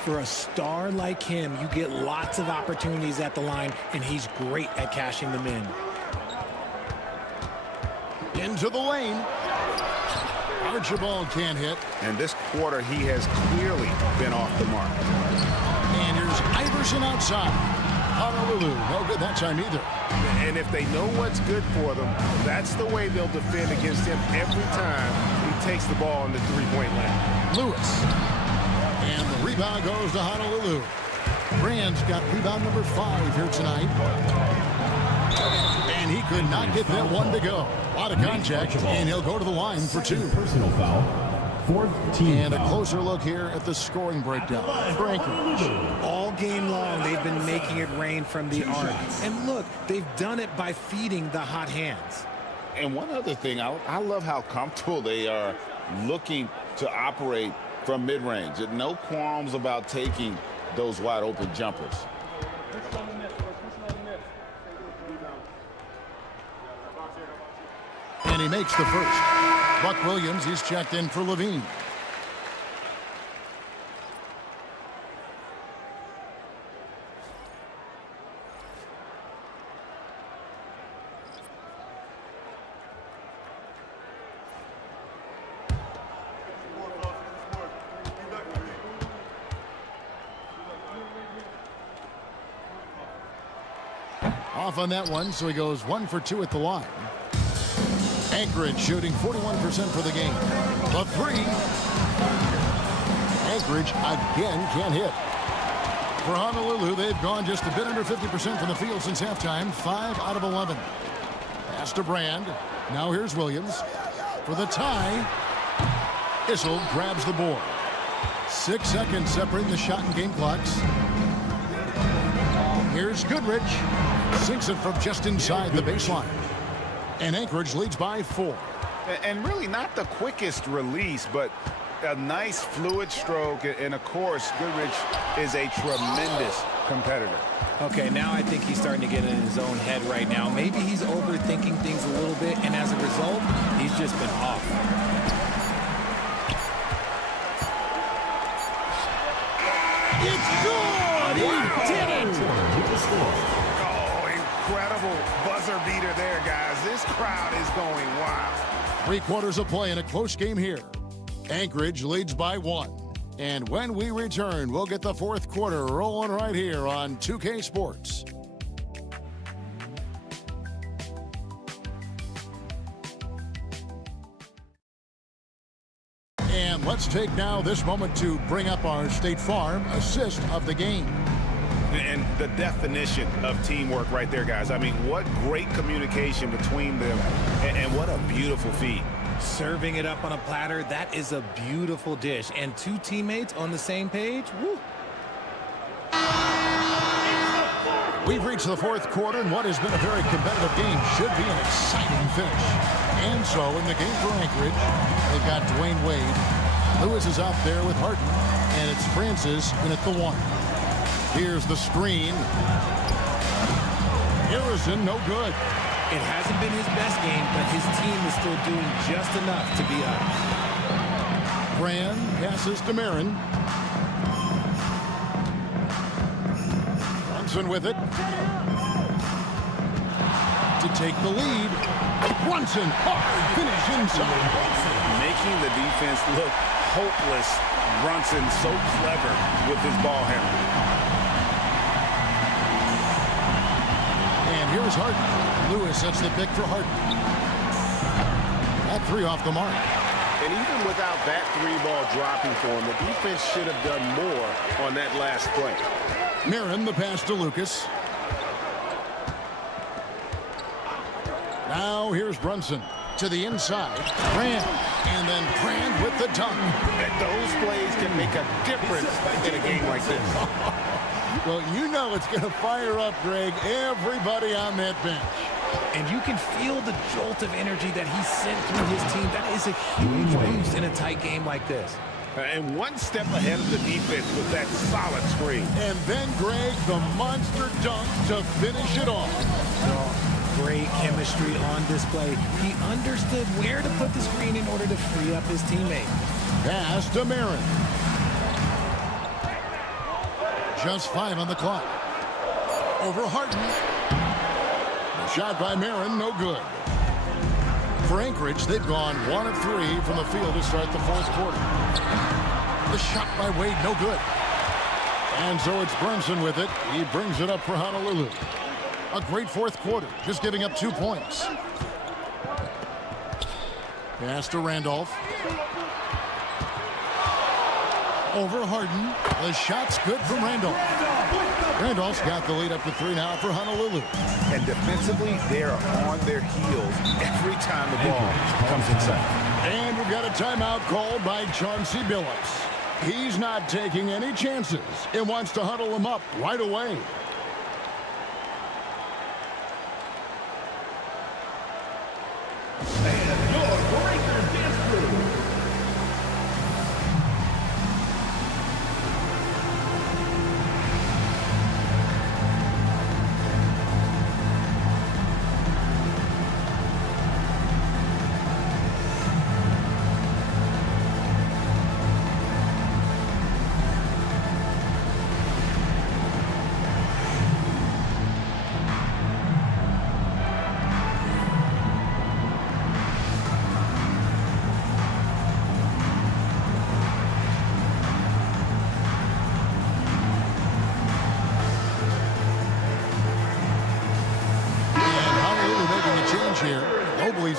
For a star like him, you get lots of opportunities at the line, and he's great at cashing them in. Into the lane. Archibald can't hit. And this quarter, he has clearly been off the mark. And here's Iverson outside. Honolulu, no good that time either. And if they know what's good for them, that's the way they'll defend against him every time he takes the ball in the three-point line. Lewis. And the rebound goes to Honolulu. Brand's got rebound number 5 here tonight. And he could not get that one to go. A lot of contact, and he'll go to the line for 2. Personal foul. Fourth team And foul. a closer look here at the scoring breakdown. For Anchorage. All game long, they've been making it rain from the arc. And look, they've done it by feeding the hot hands. And one other thing, I love how comfortable they are looking to operate from mid-range. No qualms about taking those wide-open jumpers. And he makes the first. Buck Williams, he's checked in for Levine. Off on that one, so he goes 1 for 2 at the line. Anchorage shooting 41% for the game. The 3. Anchorage again can't hit. For Honolulu, they've gone just a bit under 50% from the field since halftime. 5 out of 11. Pass to Brand. Now here's Williams. For the tie, Issel grabs the board. 6 seconds separating the shot and game clocks. Here's Goodrich. Sinks it from just inside the baseline. And Anchorage leads by 4. And really not the quickest release, but a nice fluid stroke. And of course, Goodrich is a tremendous competitor. Okay, now I think he's starting to get in his own head right now. Maybe he's overthinking things a little bit, and as a result, he's just been off. It's good! He did it! Incredible buzzer beater there, guys. This crowd is going wild. 3 quarters of play in a close game here. Anchorage leads by 1. And when we return, we'll get the 4th quarter rolling right here on 2K Sports. And let's take now this moment to bring up our State Farm assist of the game. And the definition of teamwork right there, guys. I mean, what great communication between them, and what a beautiful feed. Serving it up on a platter, that is a beautiful dish. And 2 teammates on the same page, woo. We've reached the 4th quarter, and what has been a very competitive game should be an exciting finish. And so, in the game for Anchorage, they've got Dwayne Wade. Lewis is out there with Harden, and it's Francis in at the 1. Here's the screen. Harrison, no good. It hasn't been his best game, but his team is still doing just enough to be up. Brand passes to Marin. Brunson with it. To take the lead. Brunson, hard finish inside. Making the defense look hopeless. Brunson so clever with his ball handling. And here's Harden. Lewis sets the pick for Harden. That 3 off the mark. And even without that 3-ball dropping for him, the defense should have done more on that last play. Marin, the pass to Lucas. Now here's Brunson to the inside. Brand. And then Brand with the dunk. And those plays can make a difference in a game like this. Well, you know it's going to fire up, Greg, everybody on that bench. And you can feel the jolt of energy that he sent through his team. That is a huge boost in a tight game like this. And one step ahead of the defense with that solid screen. And then, Greg, the monster dunk to finish it off. Oh, great chemistry on display. He understood where to put the screen in order to free up his teammate. Pass to Marin. Just 5 on the clock. Over Harden. The shot by Marin, no good. For Anchorage, they've gone 1 of 3 from the field to start the fourth quarter. The shot by Wade, no good. And so it's Brunson with it. He brings it up for Honolulu. A great fourth quarter, just giving up 2 points. Pass to Randolph. Over Harden. The shot's good from Randolph. Randolph's got the lead up to 3 now for Honolulu. And defensively, they are on their heels every time the ball comes inside. And we've got a timeout called by Chauncey Billups. He's not taking any chances and wants to huddle him up right away. And your Breaker Dance Crew.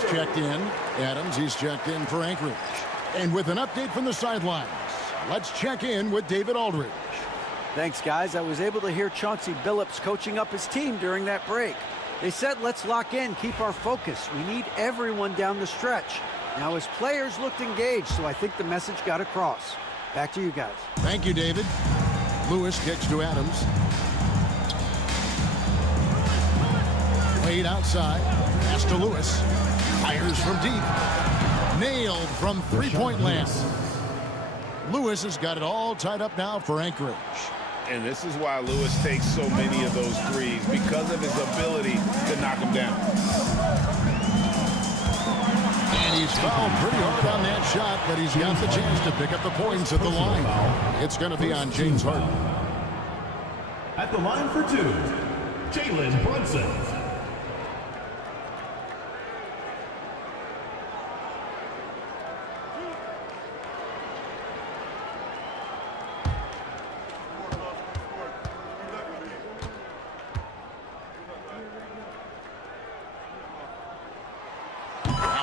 Checked in. Adams, he's checked in for Anchorage. And with an update from the sidelines, let's check in with David Aldridge. Thanks, guys. I was able to hear Chauncey Billups coaching up his team during that break. They said, let's lock in, keep our focus. We need everyone down the stretch. Now, his players looked engaged, so I think the message got across. Back to you guys. Thank you, David. Lewis kicks to Adams. Wade outside. Pass to Lewis. Fires from deep. Nailed from three-point land. Lewis has got it all tied up now for Anchorage. And this is why Lewis takes so many of those threes, because of his ability to knock them down. And he's fouled pretty hard on that shot, but he's got the chance to pick up the points at the line. It's going to be on James Harden. At the line for 2, Jalen Brunson.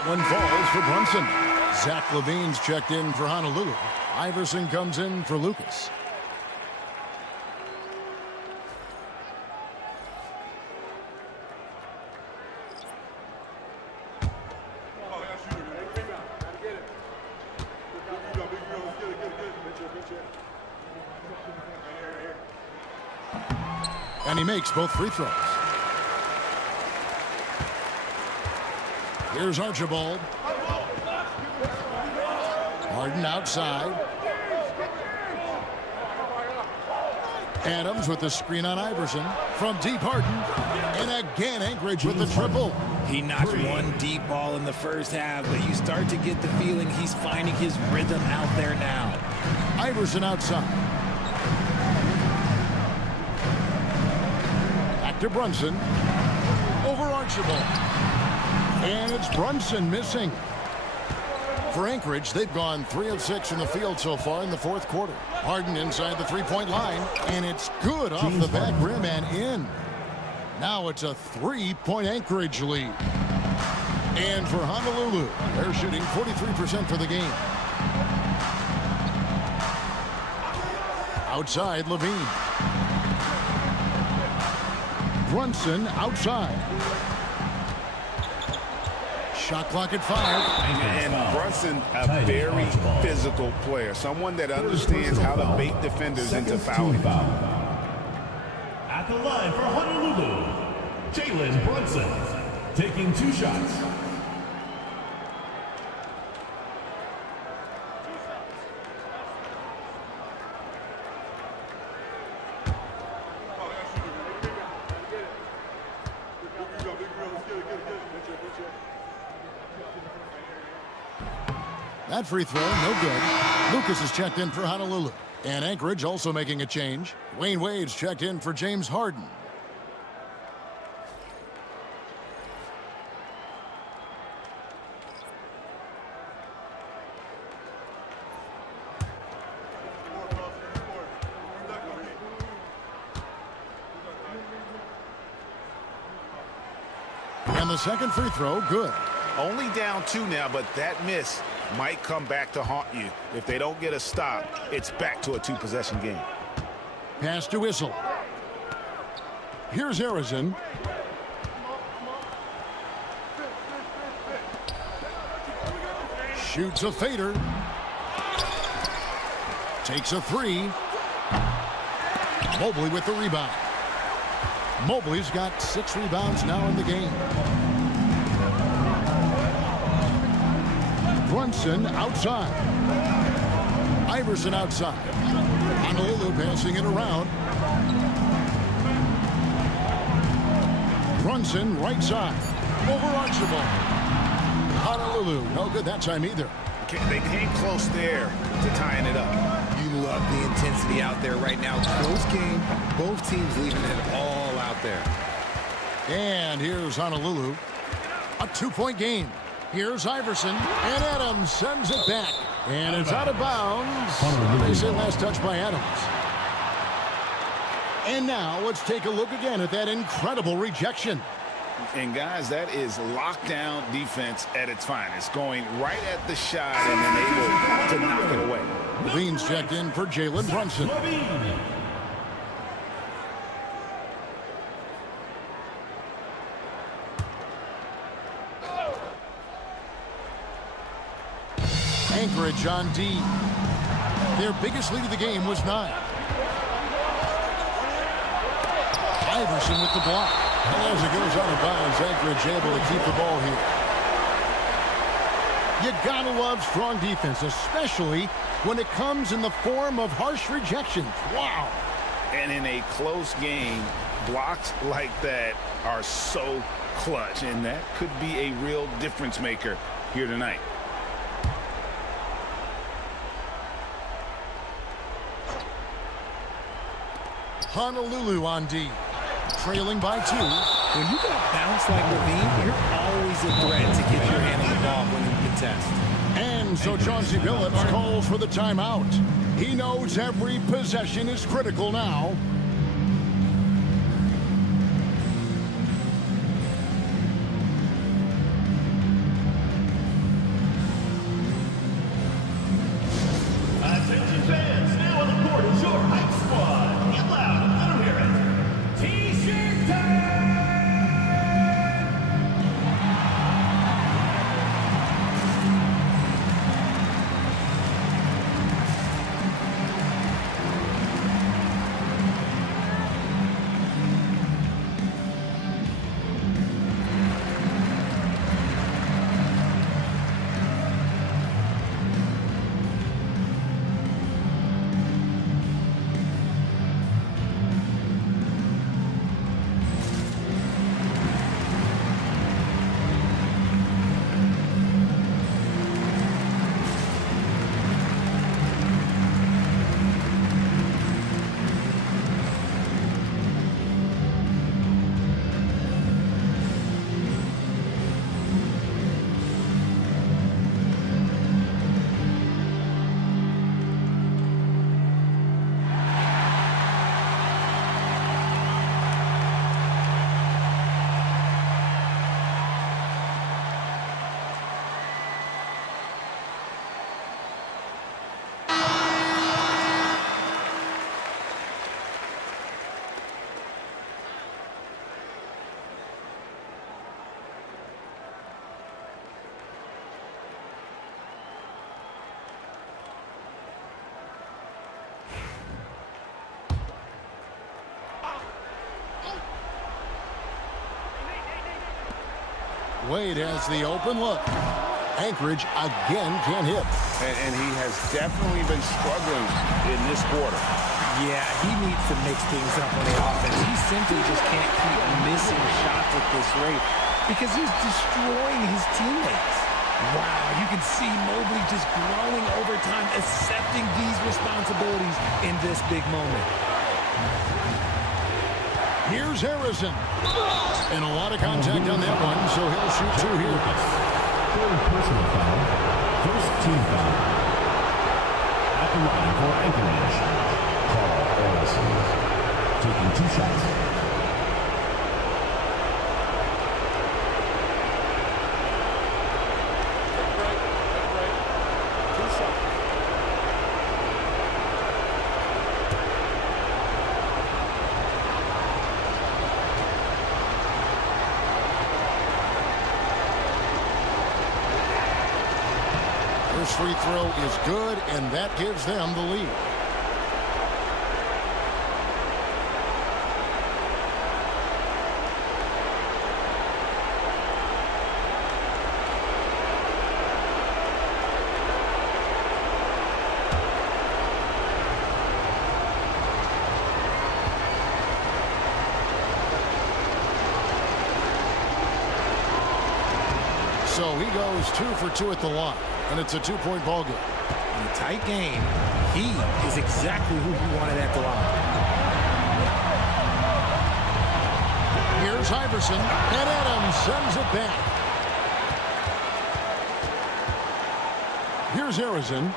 One falls for Brunson. Zach LaVine's checked in for Honolulu. Iverson comes in for Lucas. And he makes both free throws. Here's Archibald. Harden outside. Adams with the screen on Iverson. From deep, Harden. And again, Anchorage with the triple. He knocked one deep ball in the first half, but you start to get the feeling he's finding his rhythm out there now. Iverson outside. Back to Brunson. Over Archibald. And it's Brunson missing. For Anchorage, they've gone 3 of 6 in the field so far in the fourth quarter. Harden inside the three-point line, and it's good off the back rim and in. Now it's a 3-point Anchorage lead. And for Honolulu, they're shooting 43% for the game. Outside, LaVine. Brunson outside. Shot clock at 5. And Brunson, a very physical player. Someone that understands how to bait defenders into fouling. At the line for Honolulu, Jalen Brunson, taking 2 shots. That free throw, no good. Lucas is checked in for Honolulu. And Anchorage also making a change. Wayne Wade's checked in for James Harden. And the second free throw, good. Only down 2 now, but that miss might come back to haunt you. If they don't get a stop, it's back to a 2-possession game. Pass to Whistle. Here's Harrison. Shoots a fader. Takes a 3. Mobley with the rebound. Mobley's got 6 rebounds now in the game. Brunson outside. Iverson outside. Honolulu passing it around. Brunson right side. Over Archibald. Honolulu, no good that time either. They came close there to tying it up. You love the intensity out there right now. Close game. Both teams leaving it all out there. And here's Honolulu. A 2-point game. Here's Iverson, and Adams sends it back. And it's out of bounds. They say last touch by Adams. And now let's take a look again at that incredible rejection. And guys, that is lockdown defense at its finest. Going right at the shot and then able to knock it away. Levine's checked in for Jalen Brunson. Anchorage on D. Their biggest lead of the game was 9. Iverson with the block. And as it goes out of bounds, Anchorage able to keep the ball here. You gotta love strong defense, especially when it comes in the form of harsh rejections. Wow. And in a close game, blocks like that are so clutch, and that could be a real difference maker here tonight. Honolulu on D, trailing by 2. When you got a bounce like Levine, you're always a threat to get your hand on the ball when you contest. And so Chauncey Billups calls for the timeout. He knows every possession is critical now. Attention fans, now on the court is your hype squad. Get loud, let them hear it. T-shirt time! Wade has the open look. Anchorage again can't hit. And he has definitely been struggling in this quarter. Yeah, he needs to mix things up on the offense. He simply just can't keep missing shots at this rate because he's destroying his teammates. Wow, you can see Mobley just growing over time, accepting these responsibilities in this big moment. Here's Harrison. And a lot of contact on that one, so he'll shoot two here. Third personal foul. First team foul. At the line for Anchorage, Carl Ellison. Taking 2 shots. First free throw is good, and that gives them the lead. So he goes 2 for 2 at the line, and it's a 2-point ball game. In a tight game, he is exactly who you wanted at the line. Here's Iverson, and Adams sends it back. Here's Harrison.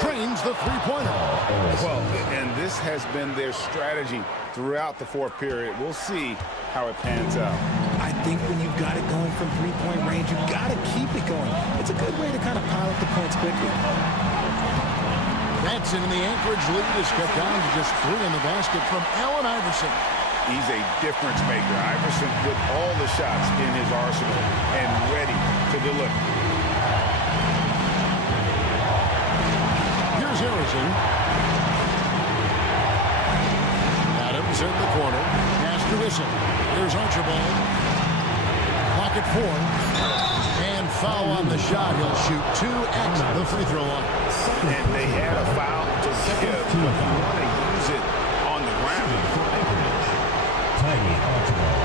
Trains the three-pointer. Well, and this has been their strategy throughout the fourth period. We'll see how it pans out. I think when you've got it going from three-point range, you've got to keep it going. It's a good way to kind of pile up the points quickly. That's in, and the Anchorage lead is cut down to just 3 in the basket from Allen Iverson. He's a difference maker. Iverson with all the shots in his arsenal and ready to deliver. Here's Harrison. Adams in the corner. Pass to Whistle. Here's Archibald. Clock at 4. And foul on the shot. He'll shoot 2 at the free throw line. And they had a foul to give, but you want to use it on the ground. Tiny Archibald.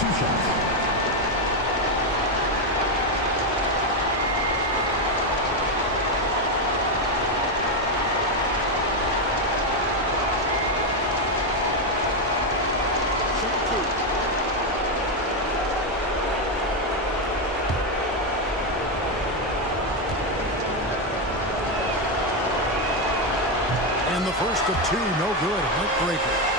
2 shots. And the first of 2, no good. Heartbreaker.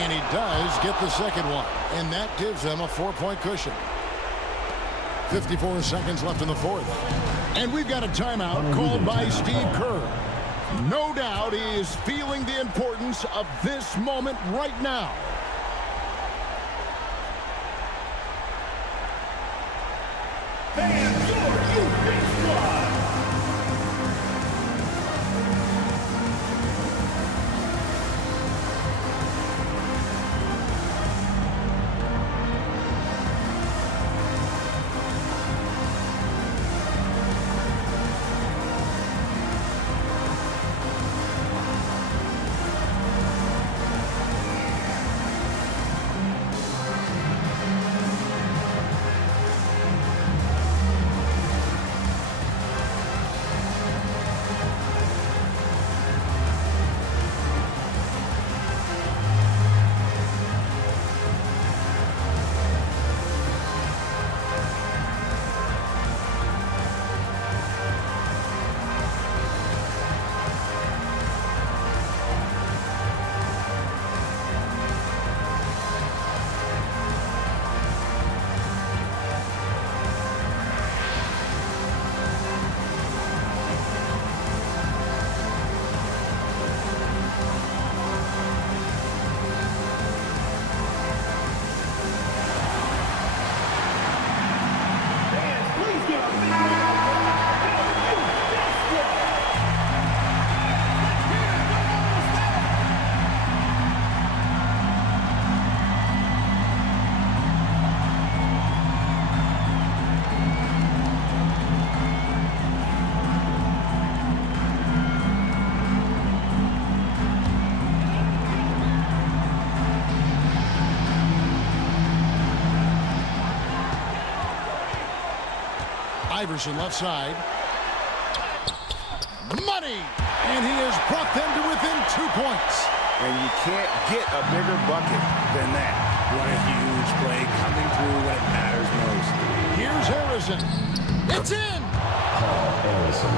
And he does get the second one, and that gives them a 4-point cushion. 54 seconds left in the fourth. And we've got a timeout called by Steve Kerr. No doubt he is feeling the importance of this moment right now. Fans, your Ukraine squad. Iverson left side. Money! And he has brought them to within 2 points. And you can't get a bigger bucket than that. What a huge play coming through when it matters most. Here's Harrison. It's in! Paul Harrison.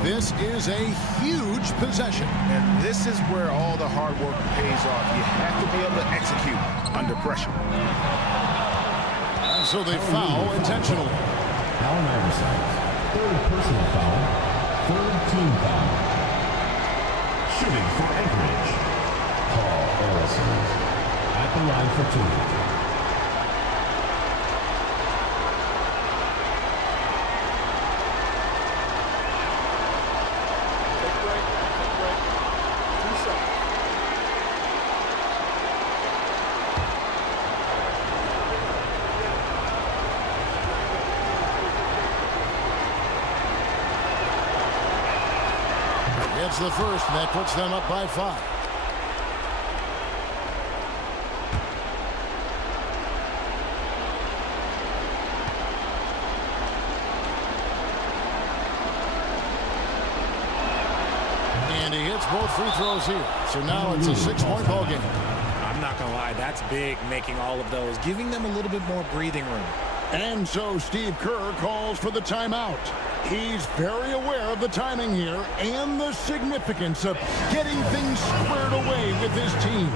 This is a huge possession. And this is where all the hard work pays off. You have to be able to execute under pressure. And so they foul intentionally. Allen Iverson, third personal foul, third team foul. Shooting for Anchorage, Paul Harrison at the line for 2. It's the first, and that puts them up by 5. And he hits both free throws here. So now it's a 6-point ball game. I'm not going to lie, that's big, making all of those, giving them a little bit more breathing room. And so Steve Kerr calls for the timeout. He's very aware of the timing here and the significance of getting things squared away with his team.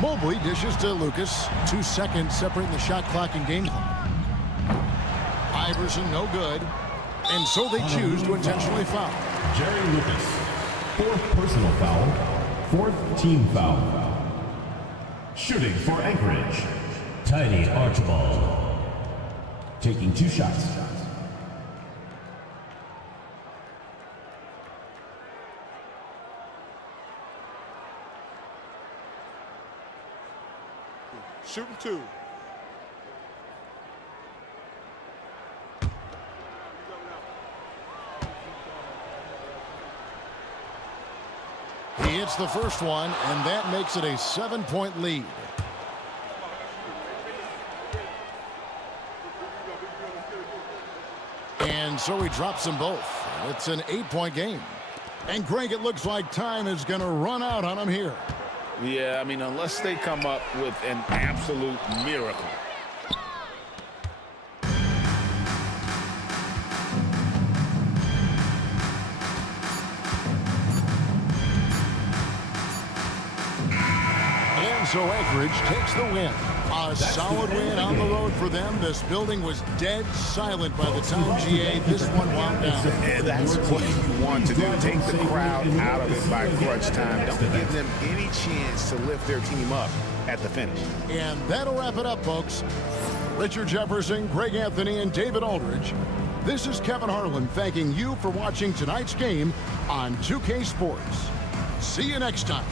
Mobley dishes to Lucas. 2 seconds separating the shot clock and game clock. Iverson no good. And so they choose to intentionally foul. Jerry Lucas, fourth personal foul, fourth team foul. Shooting for Anchorage, Tiny Archibald. Taking 2 shots. Shooting 2. He hits the first one, and that makes it a 7-point lead. And so he drops them both. It's an 8-point game. And Greg, it looks like time is going to run out on him here. Yeah, I mean, unless they come up with an absolute miracle. And so Anchorage takes the win. A solid win on the road for them. This building was dead silent by the time GA this one wound down. And that's what you want to do. Take the crowd out of it by crunch time. Don't give them any chance to lift their team up at the finish. And that'll wrap it up, folks. Richard Jefferson, Greg Anthony, and David Aldridge This is Kevin Harlan thanking you for watching tonight's game on 2K Sports. See you next time.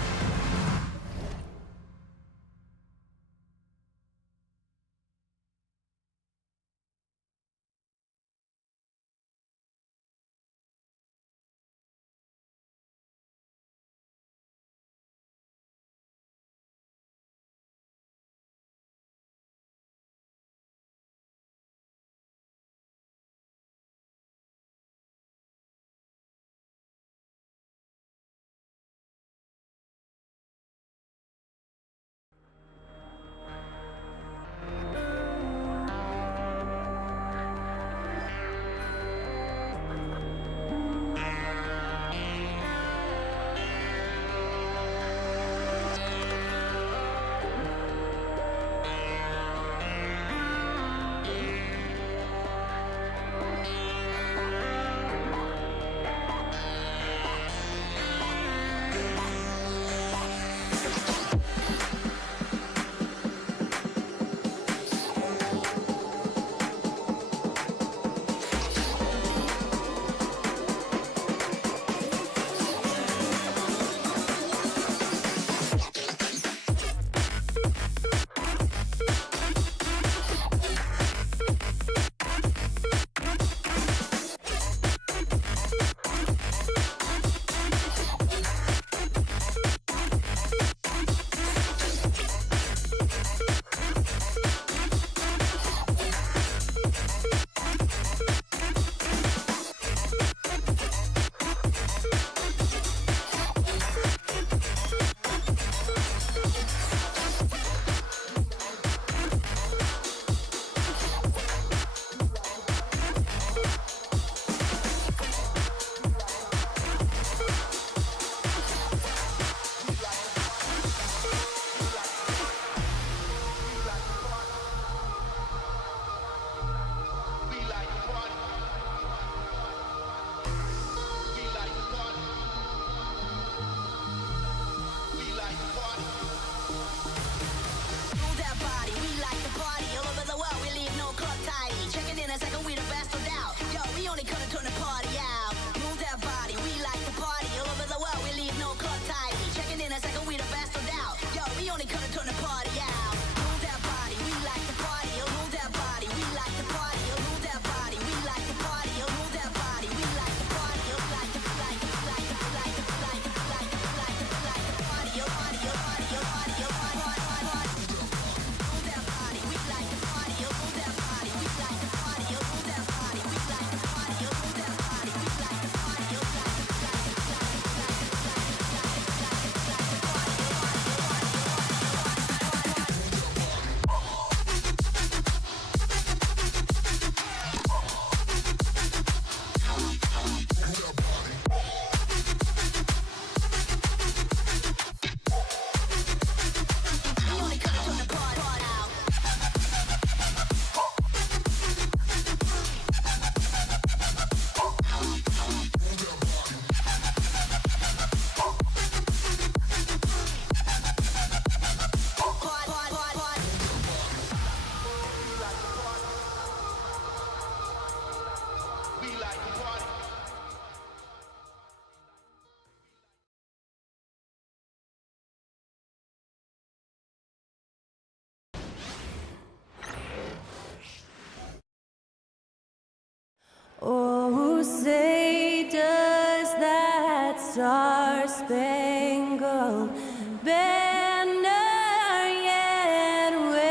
Oh, say does that star-spangled banner yet wave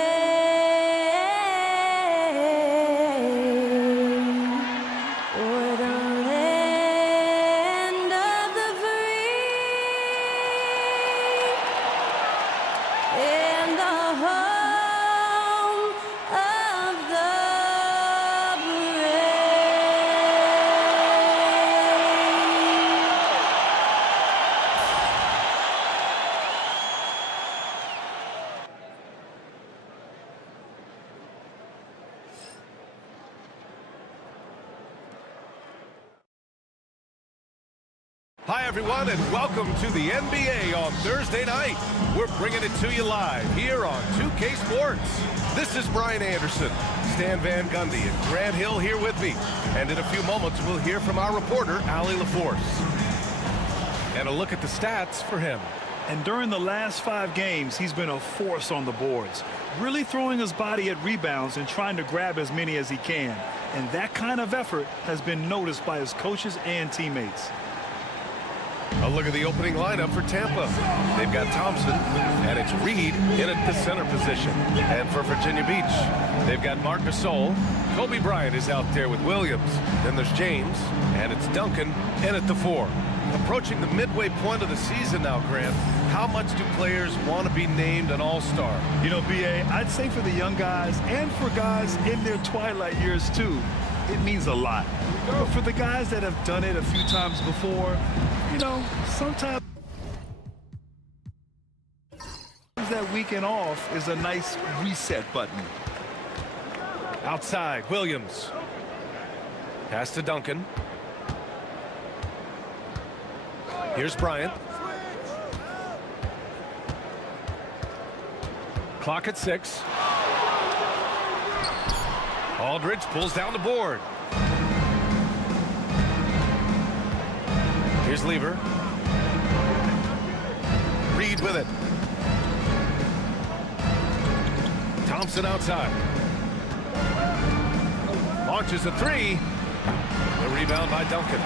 o'er the land of the free and the home of the brave. Hi, everyone, and welcome to the NBA on Thursday night. We're bringing it to you live here on 2K Sports. This is Brian Anderson, Stan Van Gundy, and Grant Hill here with me. And in a few moments, we'll hear from our reporter, Allie LaForce. And a look at the stats for him. And during the last 5 games, he's been a force on the boards, really throwing his body at rebounds and trying to grab as many as he can. And that kind of effort has been noticed by his coaches and teammates. A look at the opening lineup for Tampa. They've got Thompson, and it's Reed in at the center position. And for Virginia Beach, they've got Marc Gasol. Kobe Bryant is out there with Williams. Then there's James, and it's Duncan in at the 4. Approaching the midway point of the season now, Grant, how much do players want to be named an all-star? You know, B.A., I'd say for the young guys and for guys in their twilight years, too, it means a lot. But for the guys that have done it a few times before, you know, sometimes that weekend off is a nice reset button. Outside, Williams. Pass to Duncan. Here's Bryant. Clock at 6. Aldridge pulls down the board. Here's Lever. Reed with it. Thompson outside. Launches a 3. The rebound by Duncan.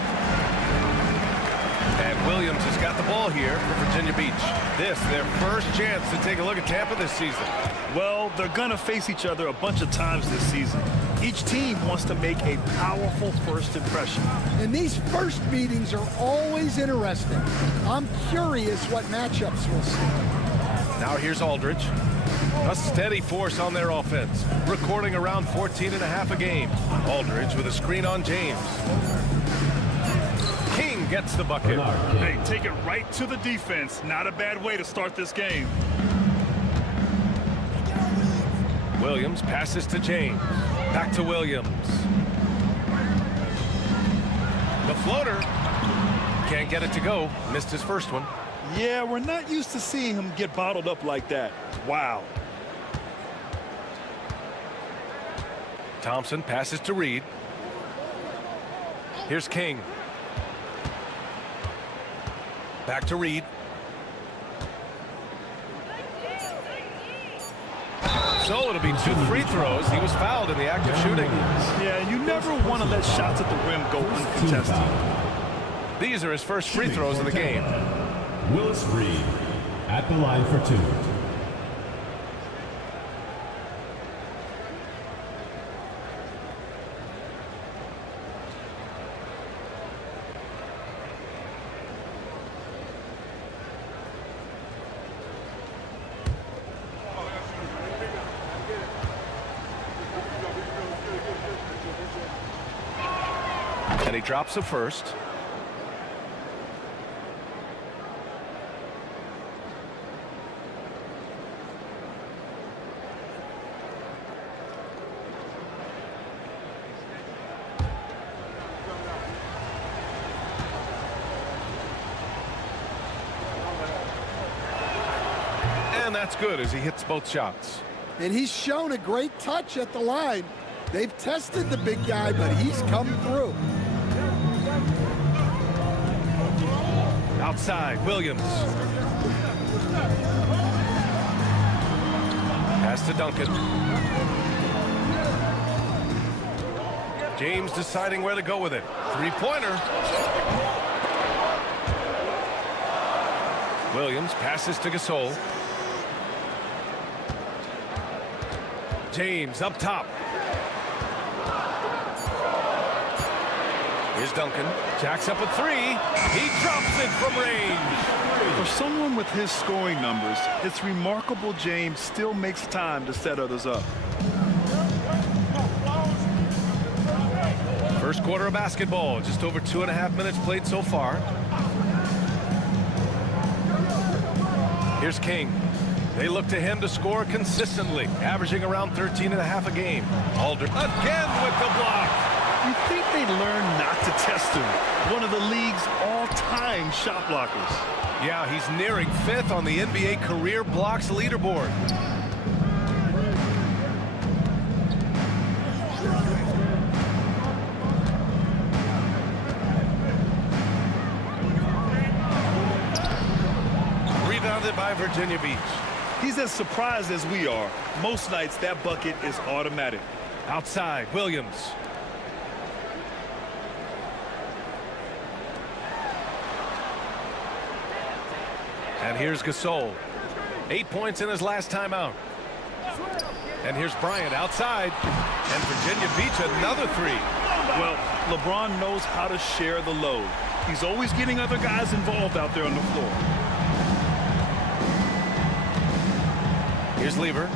And Williams has got the ball here for Virginia Beach. This, their first chance to take a look at Tampa this season. Well, they're going to face each other a bunch of times this season. Each team wants to make a powerful first impression. And these first meetings are always interesting. I'm curious what matchups we'll see. Now here's Aldridge. A steady force on their offense, recording around 14.5 a game. Aldridge with a screen on James. King gets the bucket. Hey, take it right to the defense. Not a bad way to start this game. Williams passes to James. Back to Williams. The floater. Can't get it to go. Missed his first one. Yeah, we're not used to seeing him get bottled up like that. Wow. Thompson passes to Reed. Here's King. Back to Reed. So it'll be 2 free throws. He was fouled in the act of shooting. Yeah, you never want to let shots at the rim go uncontested. These are his first free throws of the game. Willis Reed at the line for 2. And he drops the first. And that's good as he hits both shots. And he's shown a great touch at the line. They've tested the big guy, but he's come through. Outside, Williams. Pass to Duncan. James deciding where to go with it. 3-pointer. Williams passes to Gasol. James up top. Here's Duncan. Jacks up a 3. He drops it from range. For someone with his scoring numbers, it's remarkable James still makes time to set others up. First quarter of basketball. Just over 2.5 minutes played so far. Here's King. They look to him to score consistently, averaging around 13.5 a game. Aldridge again with the block. You think they'd learn not to test him. One of the league's all tying shot blockers. Yeah, he's nearing 5th on the NBA career blocks leaderboard. Rebounded by Virginia Beach. He's as surprised as we are. Most nights, that bucket is automatic. Outside, Williams. And here's Gasol. 8 points in his last time out. And here's Bryant outside. And Virginia Beach another 3. Well, LeBron knows how to share the load. He's always getting other guys involved out there on the floor. Here's Lever.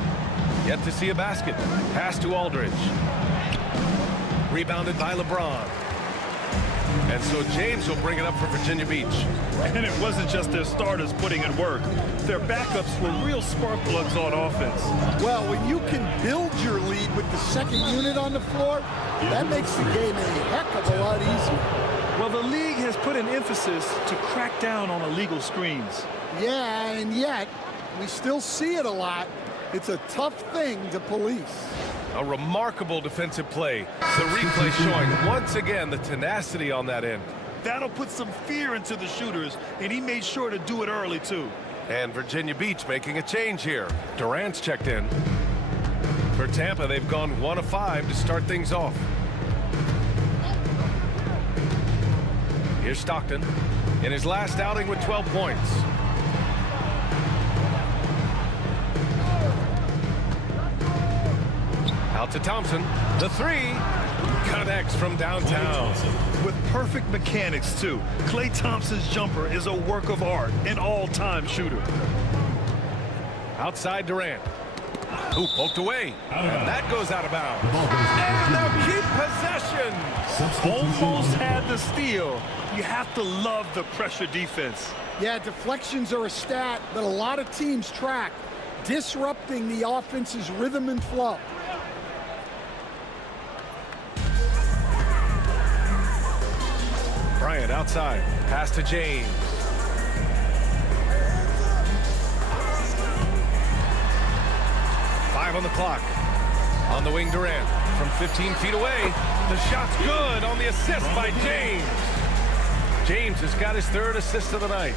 Yet to see a basket. Pass to Aldridge. Rebounded by LeBron. And so James will bring it up for Virginia Beach. And it wasn't just their starters putting in work. Their backups were real spark plugs on offense. Well, when you can build your lead with the second unit on the floor, that makes the game a heck of a lot easier. Well, the league has put an emphasis to crack down on illegal screens. Yeah, and yet we still see it a lot. It's a tough thing to police. A remarkable defensive play. The replay showing once again the tenacity on that end. That'll put some fear into the shooters, and he made sure to do it early, too. And Virginia Beach making a change here. Durant's checked in. For Tampa, they've gone 1 of 5 to start things off. Here's Stockton in his last outing with 12 points. Out to Thompson. The 3 connects from downtown. With perfect mechanics, too. Klay Thompson's jumper is a work of art, an all-time shooter. Outside Durant. Who poked away. And that goes out of bounds. And they'll keep possession. Almost had the steal. You have to love the pressure defense. Yeah, deflections are a stat that a lot of teams track, disrupting the offense's rhythm and flow. Bryant outside. Pass to James. Five on the clock. On the wing, Durant. From 15 feet away. The shot's good on the assist by James. James has got his 3rd assist of the night.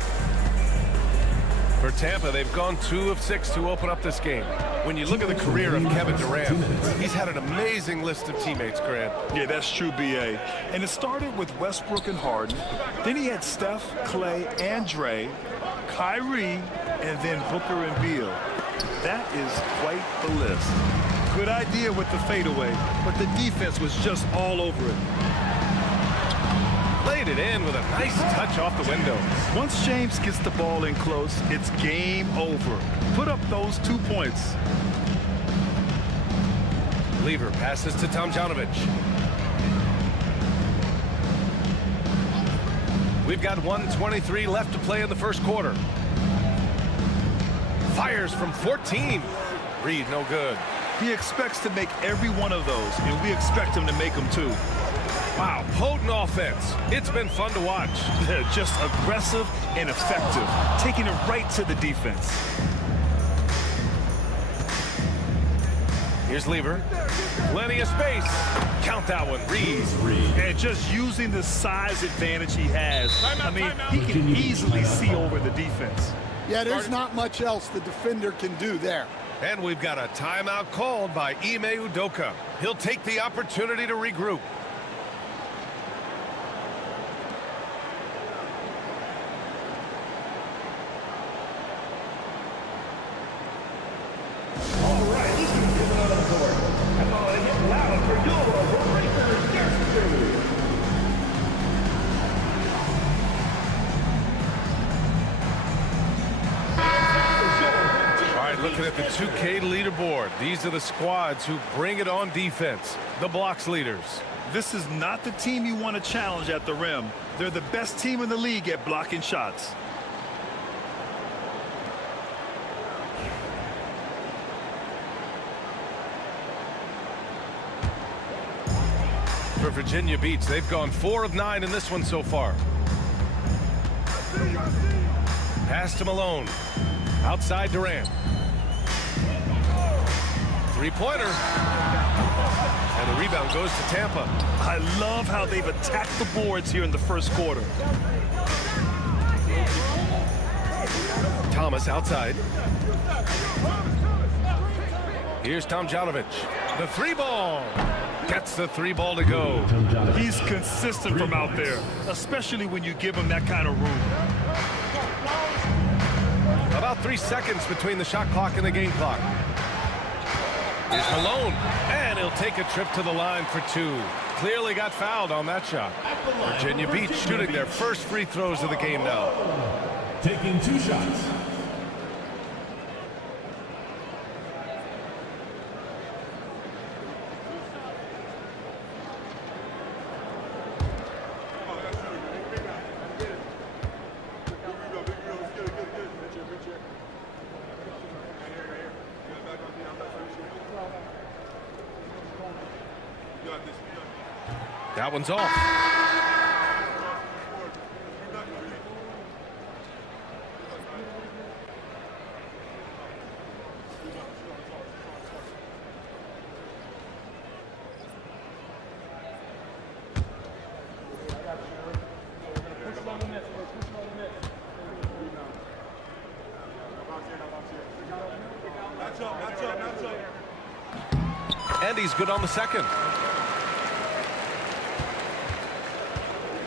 For Tampa, they've gone 2 of 6 to open up this game. When you look at the career of Kevin Durant, he's had an amazing list of teammates, Grant. Yeah, that's true, B.A. And it started with Westbrook and Harden. Then he had Steph, Klay, and Dre, Kyrie, and then Booker and Beal. That is quite the list. Good idea with the fadeaway, but the defense was just all over it. Laid it in with a nice touch off the window. Once James gets the ball in close, it's game over. Put up those 2 points. Lever passes to Tomjanovich. We've got 1:23 left to play in the first quarter. Fires from 14. Reed, no good. He expects to make every one of those, and we expect him to make them too. Wow, potent offense. It's been fun to watch. Just aggressive and effective, taking it right to the defense. Here's Lever. Plenty of space. Count that one. Reed. And just using the size advantage he has. I mean, he can easily see over the defense. Yeah, there's not much else the defender can do there. And we've got a timeout called by Ime Udoka. He'll take the opportunity to regroup. All right, this is coming out of the court. I'm going to get loud for your Breaker Destiny. All right, looking at the 2K leaderboard. These are the squads who bring it on defense. The blocks leaders. This is not the team you want to challenge at the rim. They're the best team in the league at blocking shots. For Virginia Beach, they've gone 4 of 9 in this one so far. Pass to Malone. Outside Durant. Three-pointer. And the rebound goes to Tampa. I love how they've attacked the boards here in the first quarter. Thomas outside. Here's Tomjanovich. The three ball. Gets the three ball to go. He's consistent from out there, especially when you give him that kind of room. About 3 seconds between the shot clock and the game clock. Here's Malone, and he'll take a trip to the line for two. Clearly got fouled on that shot. Virginia Beach shooting their first free throws of the game now. Taking 2 shots. That one's off. And he's good on the second.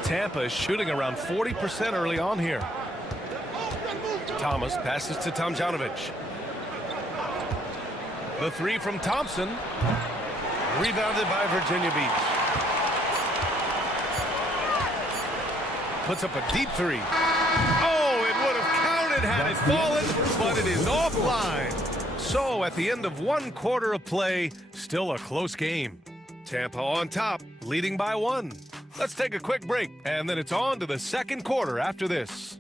Tampa is shooting around 40% early on here. Thomas passes to Tomjanovich. The three from Thompson. Rebounded by Virginia Beach. Puts up a deep three. Oh, it would have counted had it fallen, but it is offline. So at the end of 1 quarter of play, still a close game. Tampa on top, leading by 1. Let's take a quick break, and then it's on to the second quarter after this.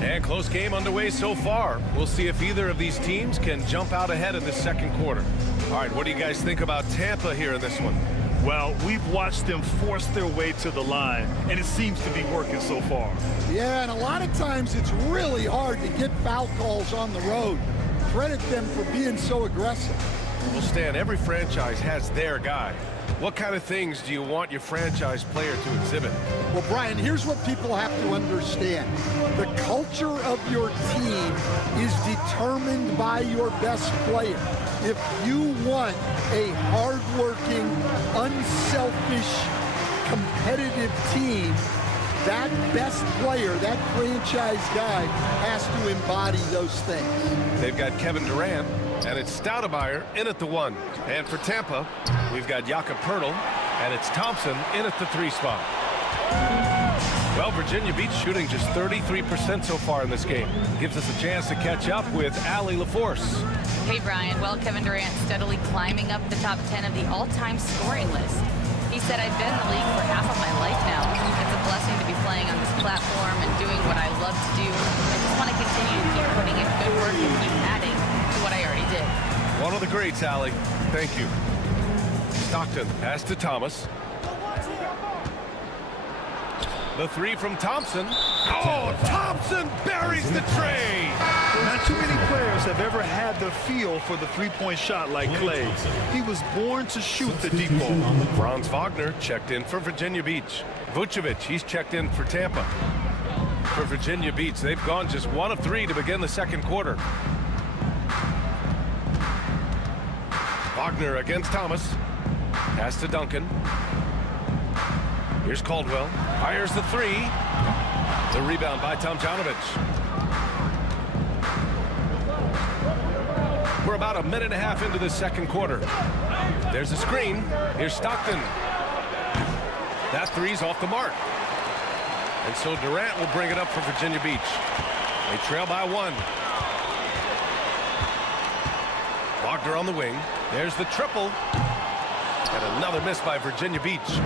And close game underway so far. We'll see if either of these teams can jump out ahead in the second quarter. All right, what do you guys think about Tampa here in this one? Well, we've watched them force their way to the line, and it seems to be working so far. Yeah, and a lot of times it's really hard to get foul calls on the road. Credit them for being so aggressive. Well, Stan, every franchise has their guy. What kind of things do you want your franchise player to exhibit? Well, Brian, here's what people have to understand. The culture of your team is determined by your best player. If you want a hardworking, unselfish, competitive team, that best player, that franchise guy, has to embody those things. They've got Kevin Durant, and it's Stoudemire in at the 1. And for Tampa, we've got Jakob Poeltl, and it's Thompson in at the 3 spot. Well, Virginia Beach shooting just 33% so far in this game. Gives us a chance to catch up with Allie LaForce. Hey, Brian. Well, Kevin Durant steadily climbing up the top 10 of the all-time scoring list. He said, I've been in the league for half of my life now. It's a blessing to be playing on this platform and doing what I love to do. I just want to continue to keep putting in good work and keep adding to what I already did. One of the greats, Allie. Thank you. Stockton pass to Thomas. The three from Thompson. Oh, Thompson buries the tray. Not too many players have ever had the feel for the three-point shot like Clay. He was born to shoot the deep ball. Franz Wagner checked in for Virginia Beach. Vucevic, he's checked in for Tampa. For Virginia Beach, they've gone just 1 of 3 to begin the second quarter. Wagner against Thomas. Pass to Duncan. Here's Caldwell. Fires the 3. The rebound by Tomjanovich. We're about a minute and a half into the second quarter. There's a screen. Here's Stockton. That 3's off the mark. And so Durant will bring it up for Virginia Beach. They trail by 1. Wagner on the wing. There's the triple. And another miss by Virginia Beach.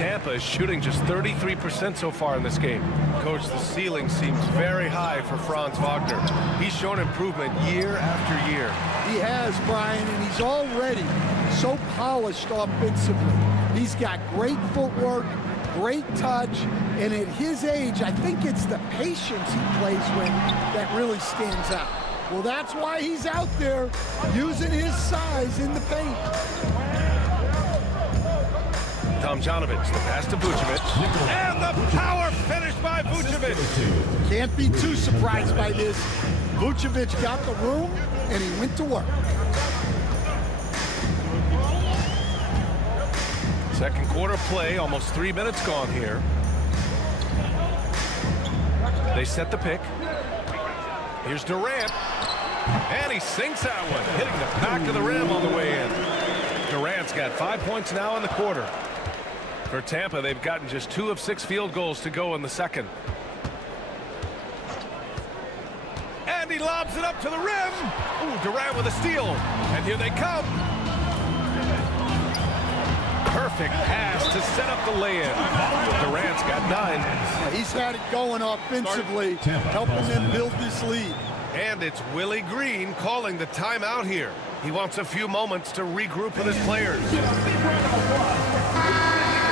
Tampa is shooting just 33% so far in this game. Coach, the ceiling seems very high for Franz Wagner. He's shown improvement year after year. He has, Brian, and he's already so polished offensively. He's got great footwork, great touch, and at his age, I think it's the patience he plays with that really stands out. Well, that's why he's out there using his size in the paint. Tomjanovic, the pass to Vucevic, and the power finish by Vucevic. Can't be too surprised by this. Vucevic got the room, and he went to work. Second quarter play, almost 3 minutes gone here. They set the pick. Here's Durant, and he sinks that one, hitting the back of the rim on the way in. Durant's got 5 points now in the quarter. For Tampa, they've gotten just 2 of 6 field goals to go in the second. And he lobs it up to the rim. Ooh, Durant with a steal. And here they come. Perfect pass to set up the lay-in. Durant's got 9. He's had it going offensively, helping them build this lead. And it's Willie Green calling the timeout here. He wants a few moments to regroup with his players.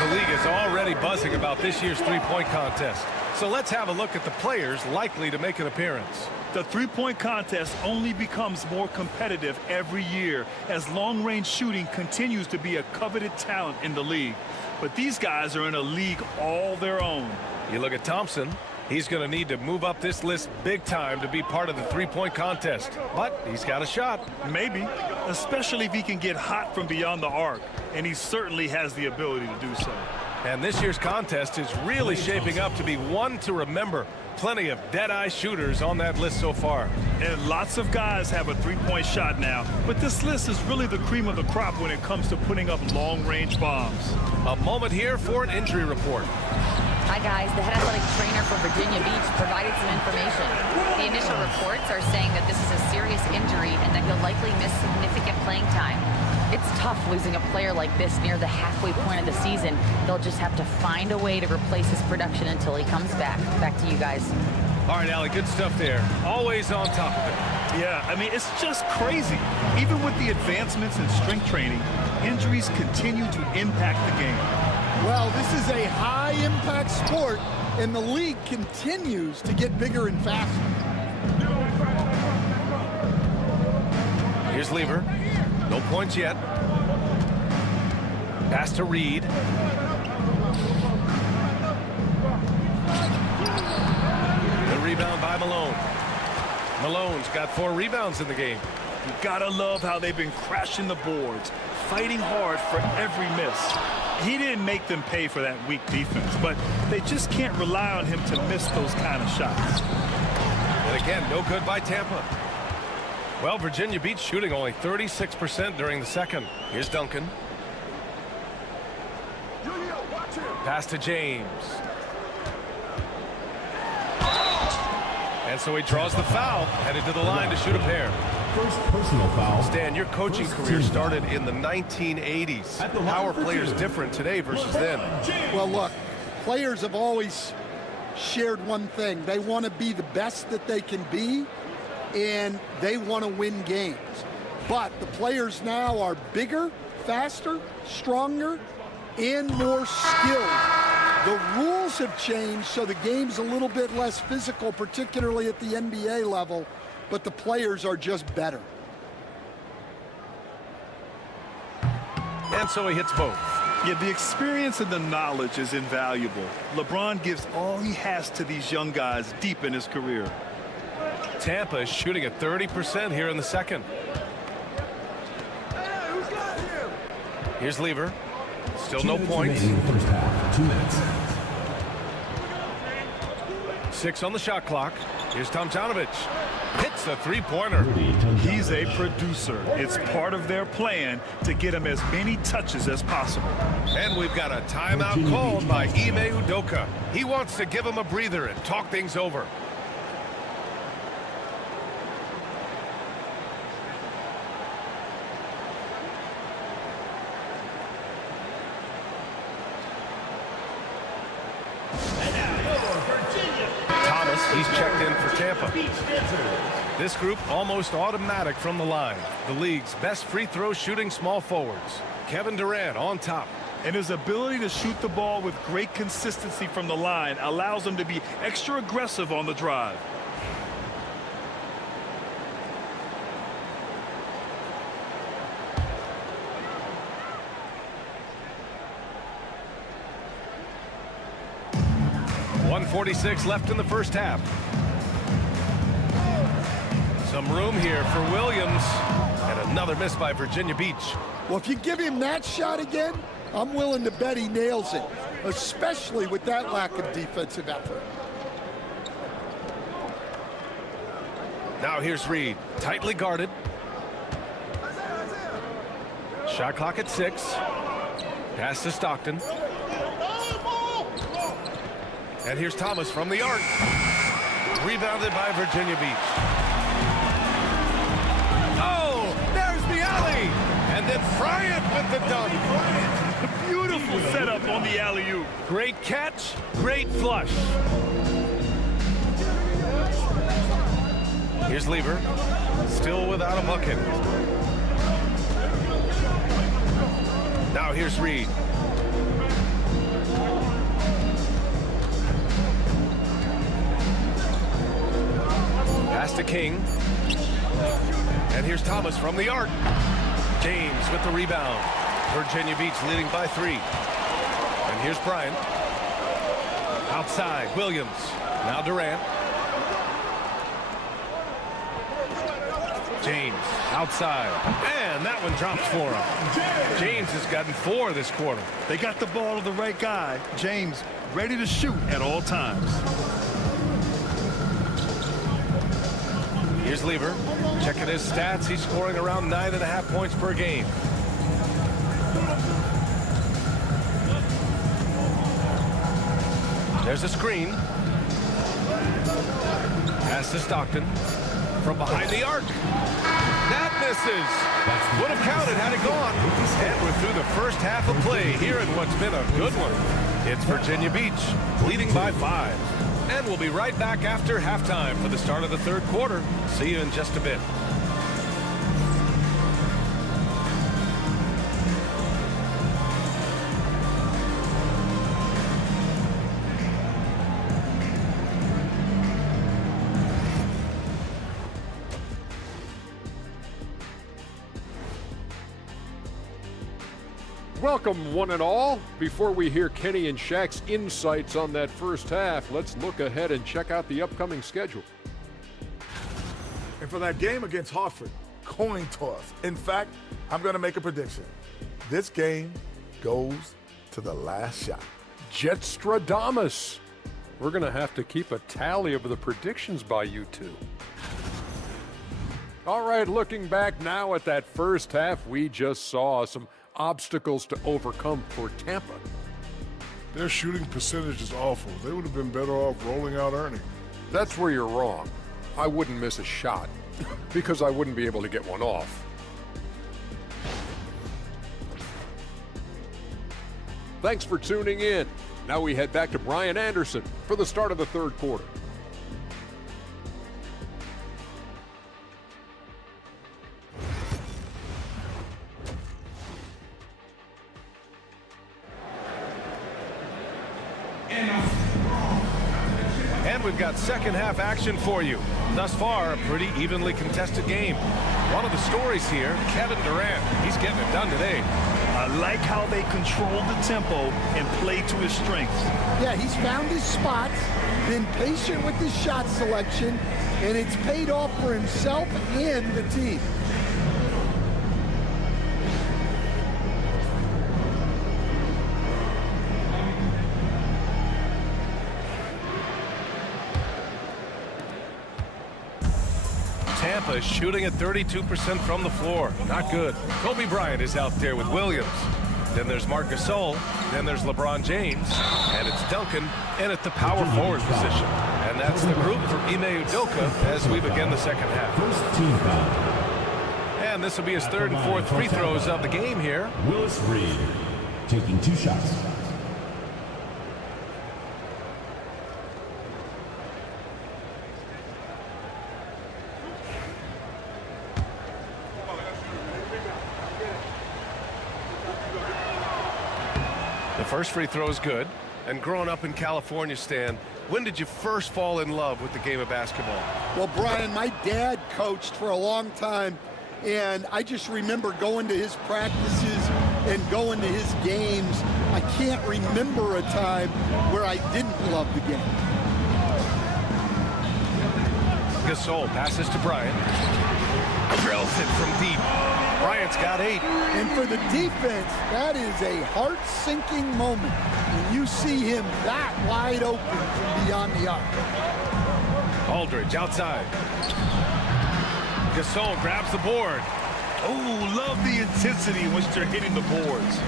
The league is already buzzing about this year's three-point contest. So let's have a look at the players likely to make an appearance. The three-point contest only becomes more competitive every year as long-range shooting continues to be a coveted talent in the league. But these guys are in a league all their own. You look at Thompson. He's going to need to move up this list big time to be part of the three-point contest. But he's got a shot. Maybe, especially if he can get hot from beyond the arc. And he certainly has the ability to do so. And this year's contest is really shaping up to be one to remember. Plenty of dead-eye shooters on that list so far. And lots of guys have a three-point shot now. But this list is really the cream of the crop when it comes to putting up long-range bombs. A moment here for an injury report. Hi, guys. The head athletic trainer for Virginia Beach provided some information. The initial reports are saying that this is a serious injury and that he'll likely miss significant playing time. It's tough losing a player like this near the halfway point of the season. They'll just have to find a way to replace his production until he comes back. Back to you guys. All right, Allie, good stuff there. Always on top of it. Yeah, I mean, it's just crazy. Even with the advancements in strength training, injuries continue to impact the game. Well, this is a high-impact sport, and the league continues to get bigger and faster. Here's Lever. No points yet. Pass to Reed. The rebound by Malone. Malone's got 4 rebounds in the game. You gotta love how they've been crashing the boards, fighting hard for every miss. He didn't make them pay for that weak defense, but they just can't rely on him to miss those kind of shots. And again, no good by Tampa. Well, Virginia Beach shooting only 36% during the second. Here's Duncan. Pass to James. And so he draws the foul, headed to the line to shoot a pair. First personal foul. Stan, your coaching career started in the 1980s. How are players different today versus then? Well, look, players have always shared one thing. They want to be the best that they can be, and they want to win games. But the players now are bigger, faster, stronger, and more skilled. The rules have changed, so the game's a little bit less physical, particularly at the NBA level, but the players are just better. And so he hits both. Yeah, the experience and the knowledge is invaluable. LeBron gives all he has to these young guys deep in his career. Tampa is shooting at 30% here in the second. Here's Lever. Still no points. First half, 2 minutes. 6 on the shot clock. Here's Tomjanovic. Hits a three-pointer. He's a producer. It's part of their plan to get him as many touches as possible. And we've got a timeout called by Ime Udoka. He wants to give him a breather and talk things over. He's checked in for Tampa. This group almost automatic from the line. The league's best free throw shooting small forwards. Kevin Durant on top. And his ability to shoot the ball with great consistency from the line allows him to be extra aggressive on the drive. .146 left in the first half. Some room here for Williams. And another miss by Virginia Beach. Well, if you give him that shot again, I'm willing to bet he nails it, especially with that lack of defensive effort. Now here's Reed, tightly guarded. Shot clock at 6. Pass to Stockton. And here's Thomas from the arc. Rebounded by Virginia Beach. Oh, there's the alley. And then Bryant with the dunk. Beautiful setup on the alley-oop. Great catch, great flush. Here's Lever, still without a bucket. Now here's Reed. Pass to King. And here's Thomas from the arc. James with the rebound. Virginia Beach leading by 3. And here's Bryant. Outside, Williams. Now Durant. James outside. And that one drops for him. James has gotten 4 this quarter. They got the ball to the right guy. James ready to shoot at all times. Here's Lever. Checking his stats. He's scoring around 9.5 points per game. There's a screen. Pass to Stockton. From behind the arc. That misses. Would have counted had it gone. And we're through the first half of play here in what's been a good one. It's Virginia Beach leading by 5. And we'll be right back after halftime for the start of the third quarter. See you in just a bit. Welcome, one and all. Before we hear Kenny and Shaq's insights on that first half, let's look ahead and check out the upcoming schedule. And for that game against Hartford, coin toss. In fact, I'm going to make a prediction. This game goes to the last shot. Jetstradamus. We're going to have to keep a tally of the predictions by you two. All right, looking back now at that first half, we just saw some obstacles to overcome for Tampa. Their shooting percentage is awful. They would have been better off rolling out Ernie. That's where you're wrong. I wouldn't miss a shot because I wouldn't be able to get one off. Thanks for tuning in. Now we head back to Brian Anderson for the start of the third quarter. And we've got second half action for you. Thus far, a pretty evenly contested game. One of the stories here, Kevin Durant. He's getting it done today. I like how they control the tempo and play to his strengths. Yeah, he's found his spots, been patient with his shot selection, and it's paid off for himself and the team. Tampa is shooting at 32% from the floor. Not good. Kobe Bryant is out there with Williams. Then there's Marc Gasol. Then there's LeBron James. And it's Duncan in at the power forward position. And that's the group for Ime Udoka as we begin the second half. First team foul. And this will be his third and fourth free throws of the game here. Willis Reed taking 2 shots. 2 shots. first free throw is good. And growing up in California, Stan, when did you first fall in love with the game of basketball? Well, Brian, my dad coached for a long time, and I just remember going to his practices and going to his games. I can't remember a time where I didn't love the game. Gasol passes to Bryant. Drills it from deep. Bryant's got 8. And for the defense, that is a heart-sinking moment when you see him that wide open from beyond the arc. Aldridge outside. Gasol grabs the board. Oh, love the intensity in which they're hitting the boards.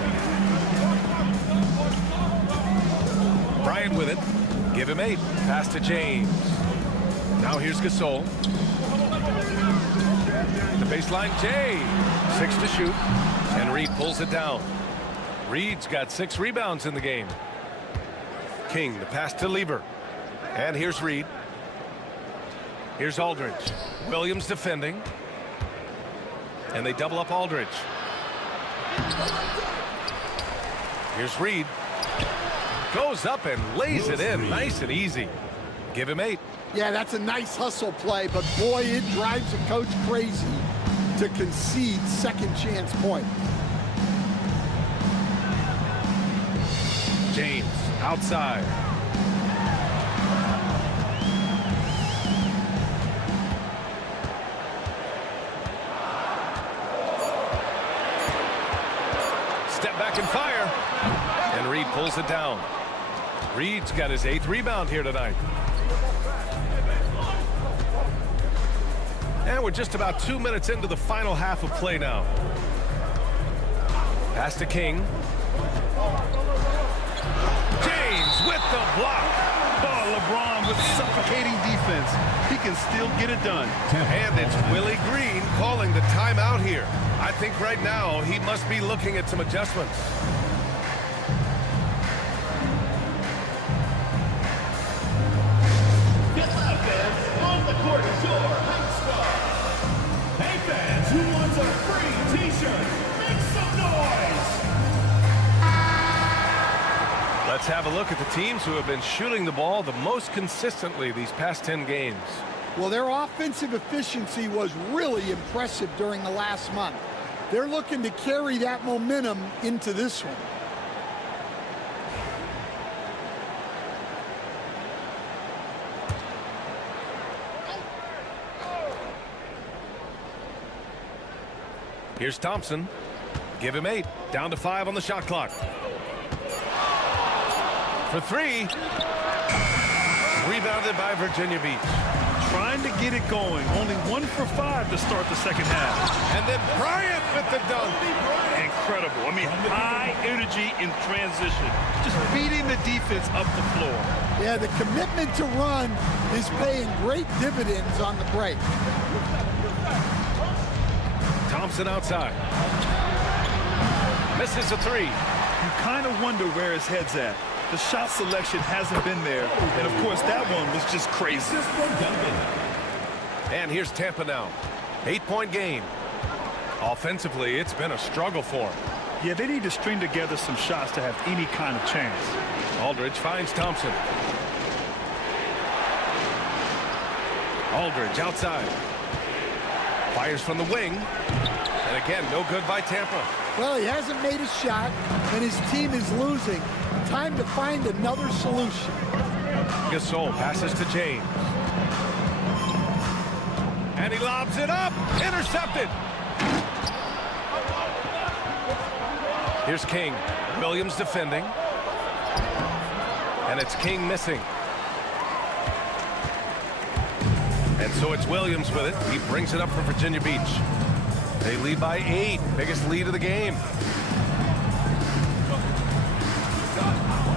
Bryant with it. Give him 8. Pass to James. Now here's Gasol. The baseline, James. 6 to shoot. And Reed pulls it down. Reed's got 6 rebounds in the game. King, the pass to Lever. And here's Reed. Here's Aldridge. Williams defending. And they double up Aldridge. Here's Reed. Goes up and lays it in. Nice and easy. Give him 8. Yeah, that's a nice hustle play, but boy, it drives a coach crazy to concede second chance point. James outside. Step back and fire. And Reed pulls it down. Reed's got his 8th rebound here tonight. And we're just about 2 minutes into the final half of play now. Pass to King. James with the block. Oh, LeBron with suffocating defense. He can still get it done. And it's Willie Green calling the timeout here. I think right now he must be looking at some adjustments. Get loud, fans. On the court is your hype squad. Hey, fans, who wants a free T-shirt? Make some noise. Let's have a look at the teams who have been shooting the ball the most consistently these past 10 games. Well, their offensive efficiency was really impressive during the last month. They're looking to carry that momentum into this one. Here's Thompson. Give him 8. Down to 5 on the shot clock. For 3. Rebounded by Virginia Beach. Trying to get it going. Only 1 for 5 to start the second half. And then Bryant with the dunk. Incredible. I mean, high energy in transition. Just beating the defense up the floor. Yeah, the commitment to run is paying great dividends on the break. Thompson outside. Misses a 3. You kind of wonder where his head's at. The shot selection hasn't been there. And, of course, that one was just crazy. And here's Tampa now. 8-point game. Offensively, it's been a struggle for them. Yeah, they need to string together some shots to have any kind of chance. Aldridge finds Thompson. Aldridge outside. Fires from the wing. And again, no good by Tampa. Well, he hasn't made a shot, and his team is losing. Time to find another solution. Gasol passes to James. And he lobs it up. Intercepted. Here's King. Williams defending. And it's King missing. And so it's Williams with it. He brings it up for Virginia Beach. They lead by 8. Biggest lead of the game.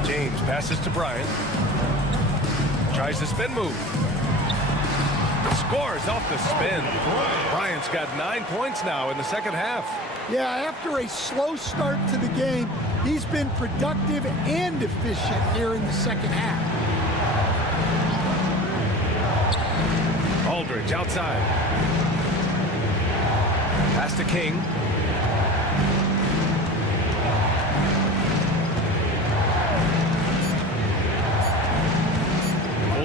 James passes to Bryant. Tries the spin move. Scores off the spin. Bryant's got 9 points now in the second half. Yeah, after a slow start to the game, he's been productive and efficient here in the second half. Aldridge outside. Pass to King.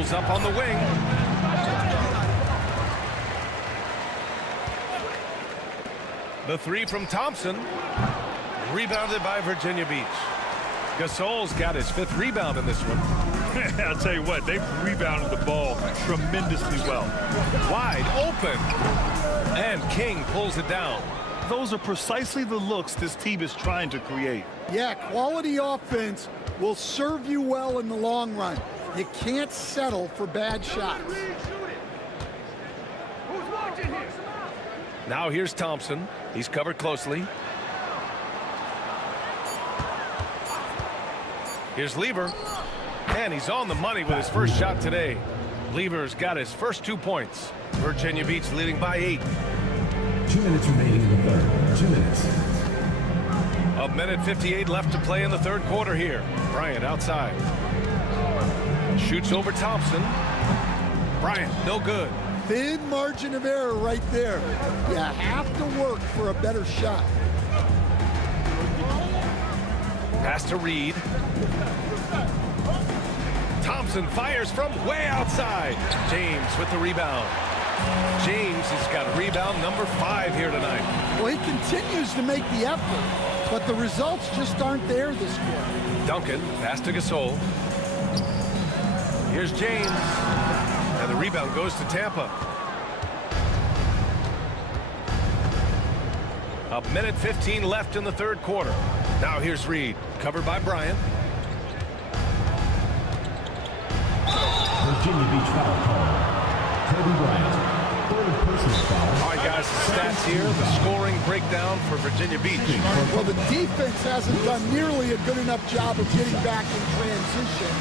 Goes up on the wing. The three from Thompson. Rebounded by Virginia Beach. Gasol's got his 5th rebound in this one. I'll tell you what, they've rebounded the ball tremendously well. Wide open. And King pulls it down. Those are precisely the looks this team is trying to create. Yeah, quality offense will serve you well in the long run. You can't settle for bad shots. Now here's Thompson. He's covered closely. Here's Lever. And he's on the money with his first shot today. Lever's got his first 2 points. Virginia Beach leading by 8. 2 minutes remaining in the third. 2 minutes. A minute 58 left to play in the third quarter here. Bryant outside. Shoots over Thompson. Bryant, no good. Thin margin of error right there. You have to work for a better shot. Pass to Reed. Thompson fires from way outside. James with the rebound. James has got rebound number 5 here tonight. Well, he continues to make the effort, but the results just aren't there this quarter. Duncan, pass to Gasol. Here's James. And the rebound goes to Tampa. A minute 15 left in the third quarter. Now here's Reed, covered by Bryant. Virginia Beach foul call. Kobe Bryant. 3rd personal foul. All right, guys, the stats here. The scoring breakdown for Virginia Beach. Well, the defense hasn't done nearly a good enough job of getting back in transition,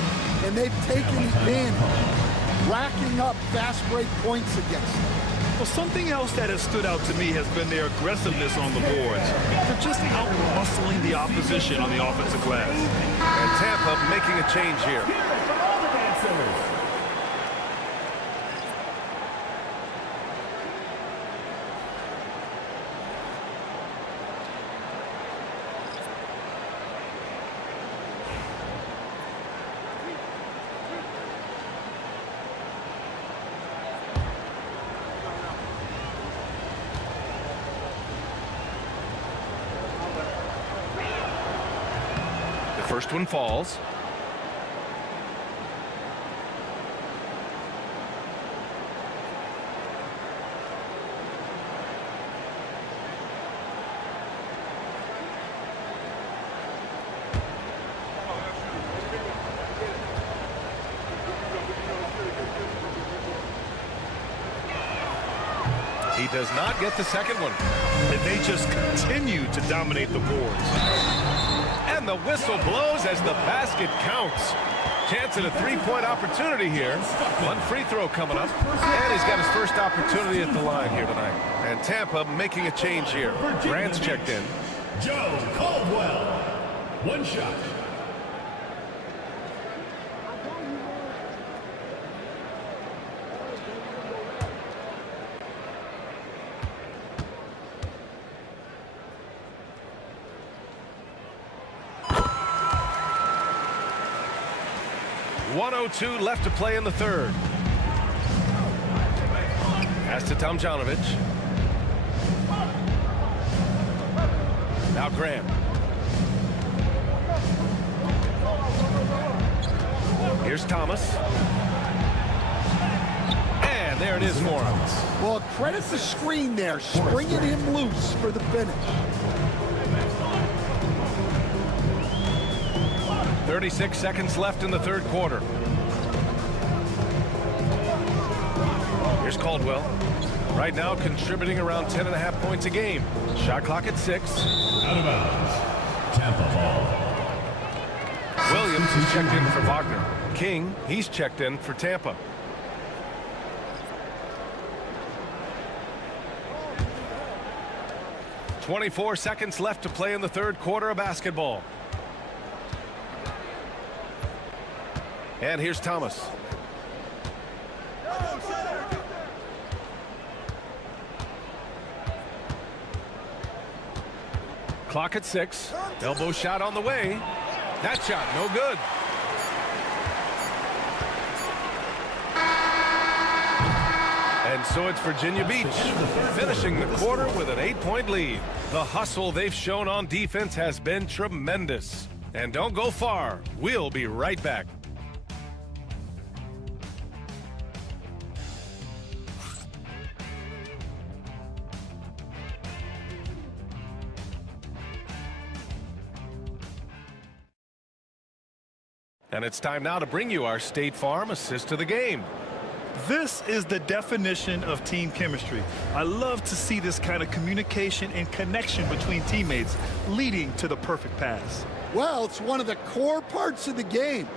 and they've taken advantage, racking up fast break points against them. Well, something else that has stood out to me has been their aggressiveness on the boards. They're just out-muscling the opposition on the offensive glass. And Tampa making a change here. First one falls. He does not get the second one. And they just continue to dominate the boards. And the whistle blows as the basket counts. Chance at a 3-point opportunity here. One free throw coming up. And he's got his first opportunity at the line here tonight. And Tampa making a change here. Grant's checked in. Joe Caldwell. 1 shot. .102 left to play in the third. Pass to Tomjanovic. Now Graham. Here's Thomas. And there it is for him. Well, credit the screen there, springing him loose for the finish. 36 seconds left in the third quarter. Here's Caldwell. Right now contributing around 10.5 points a game. Shot clock at 6. Out of bounds. Tampa ball. Williams is checked in for Wagner. King, he's checked in for Tampa. .24 seconds left to play in the third quarter of basketball. And here's Thomas. Clock at 6. Elbow shot on the way. That shot no good. And so it's Virginia Beach, finishing the quarter with an 8-point lead. The hustle they've shown on defense has been tremendous. And don't go far. We'll be right back. And it's time now to bring you our State Farm assist of the game. This is the definition of team chemistry. I love to see this kind of communication and connection between teammates leading to the perfect pass. Well, it's one of the core parts of the game.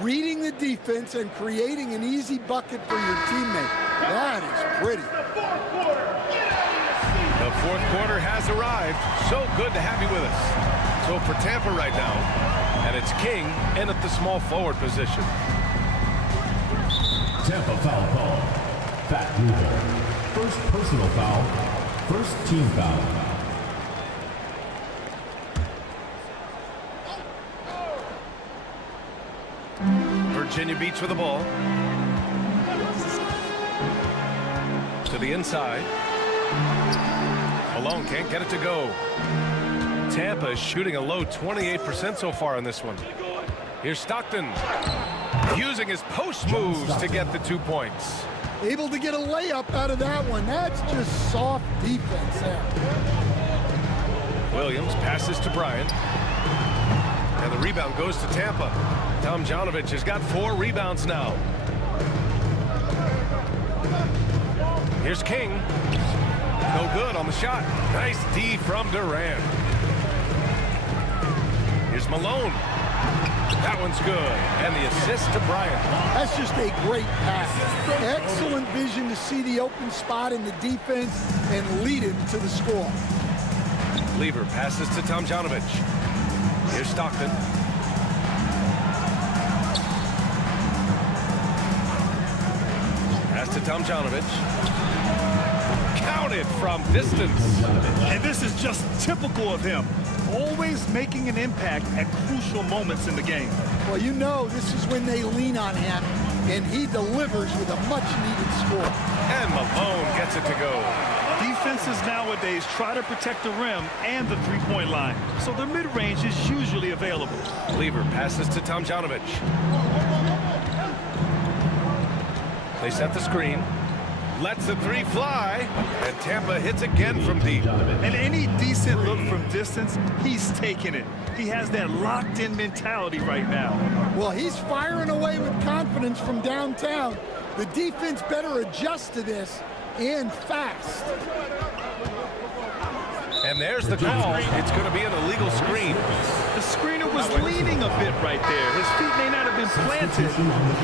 Reading the defense and creating an easy bucket for your teammate. That is pretty. The fourth quarter has arrived. So good to have you with us. So for Tampa right now, and it's King in at the small forward position. Tampa foul call. Fat Louisville. First personal foul. First team foul. Virginia Beach with the ball. To the inside. Malone can't get it to go. Tampa is shooting a low 28% so far in this one. Here's Stockton. Using his post moves to get the 2 points. Able to get a layup out of that one. That's just soft defense there. Williams passes to Bryant. And the rebound goes to Tampa. Tomjanovich has got 4 rebounds now. Here's King. No good on the shot. Nice D from Durant. Here's Malone. That one's good. And the assist to Bryant. That's just a great pass. Excellent vision to see the open spot in the defense and lead him to the score. Lever passes to Tomjanovich. Here's Stockton. Pass to Tomjanovich. Counted from distance. And this is just typical of him. Always making an impact at crucial moments in the game. Well, you know this is when they lean on him, and he delivers with a much-needed score. And Malone gets it to go. Defenses nowadays try to protect the rim and the three-point line, so the mid-range is usually available. Lever passes to Tomjanovich. They set the screen. Lets the 3 fly, and Tampa hits again from deep. And any decent look from distance, he's taking it. He has that locked-in mentality right now. Well, he's firing away with confidence from downtown. The defense better adjust to this, and fast. And there's the call. It's going to be an illegal screen. The screener was leaning a bit right there. His feet may not have been planted.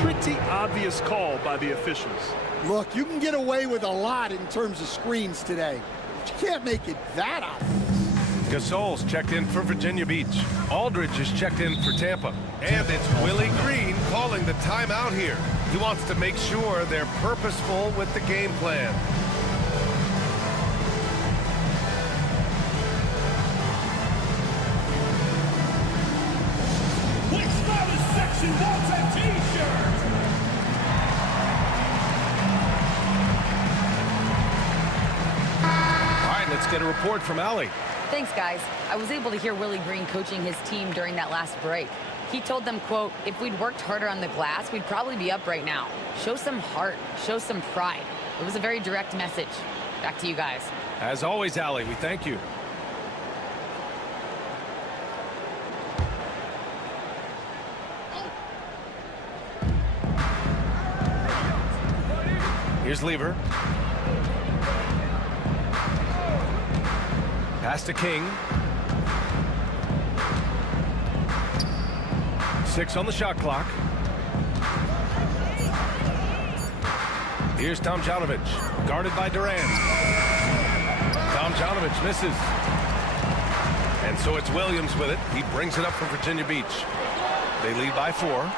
Pretty obvious call by the officials. Look, you can get away with a lot in terms of screens today, but you can't make it that obvious. Gasol's checked in for Virginia Beach. Aldridge is checked in for Tampa. And it's Willie Green calling the timeout here. He wants to make sure they're purposeful with the game plan. Which Spanish section wants a t-shirt? Let's get a report from Allie. Thanks, guys. I was able to hear Willie Green coaching his team during that last break. He told them, quote, if we'd worked harder on the glass, we'd probably be up right now. Show some heart. Show some pride. It was a very direct message. Back to you guys. As always, Allie, we thank you. Here's Lever. Pass to King. 6 on the shot clock. Here's Tomjanovich, guarded by Durant. Tomjanovich misses. And so it's Williams with it. He brings it up for Virginia Beach. They lead by 4.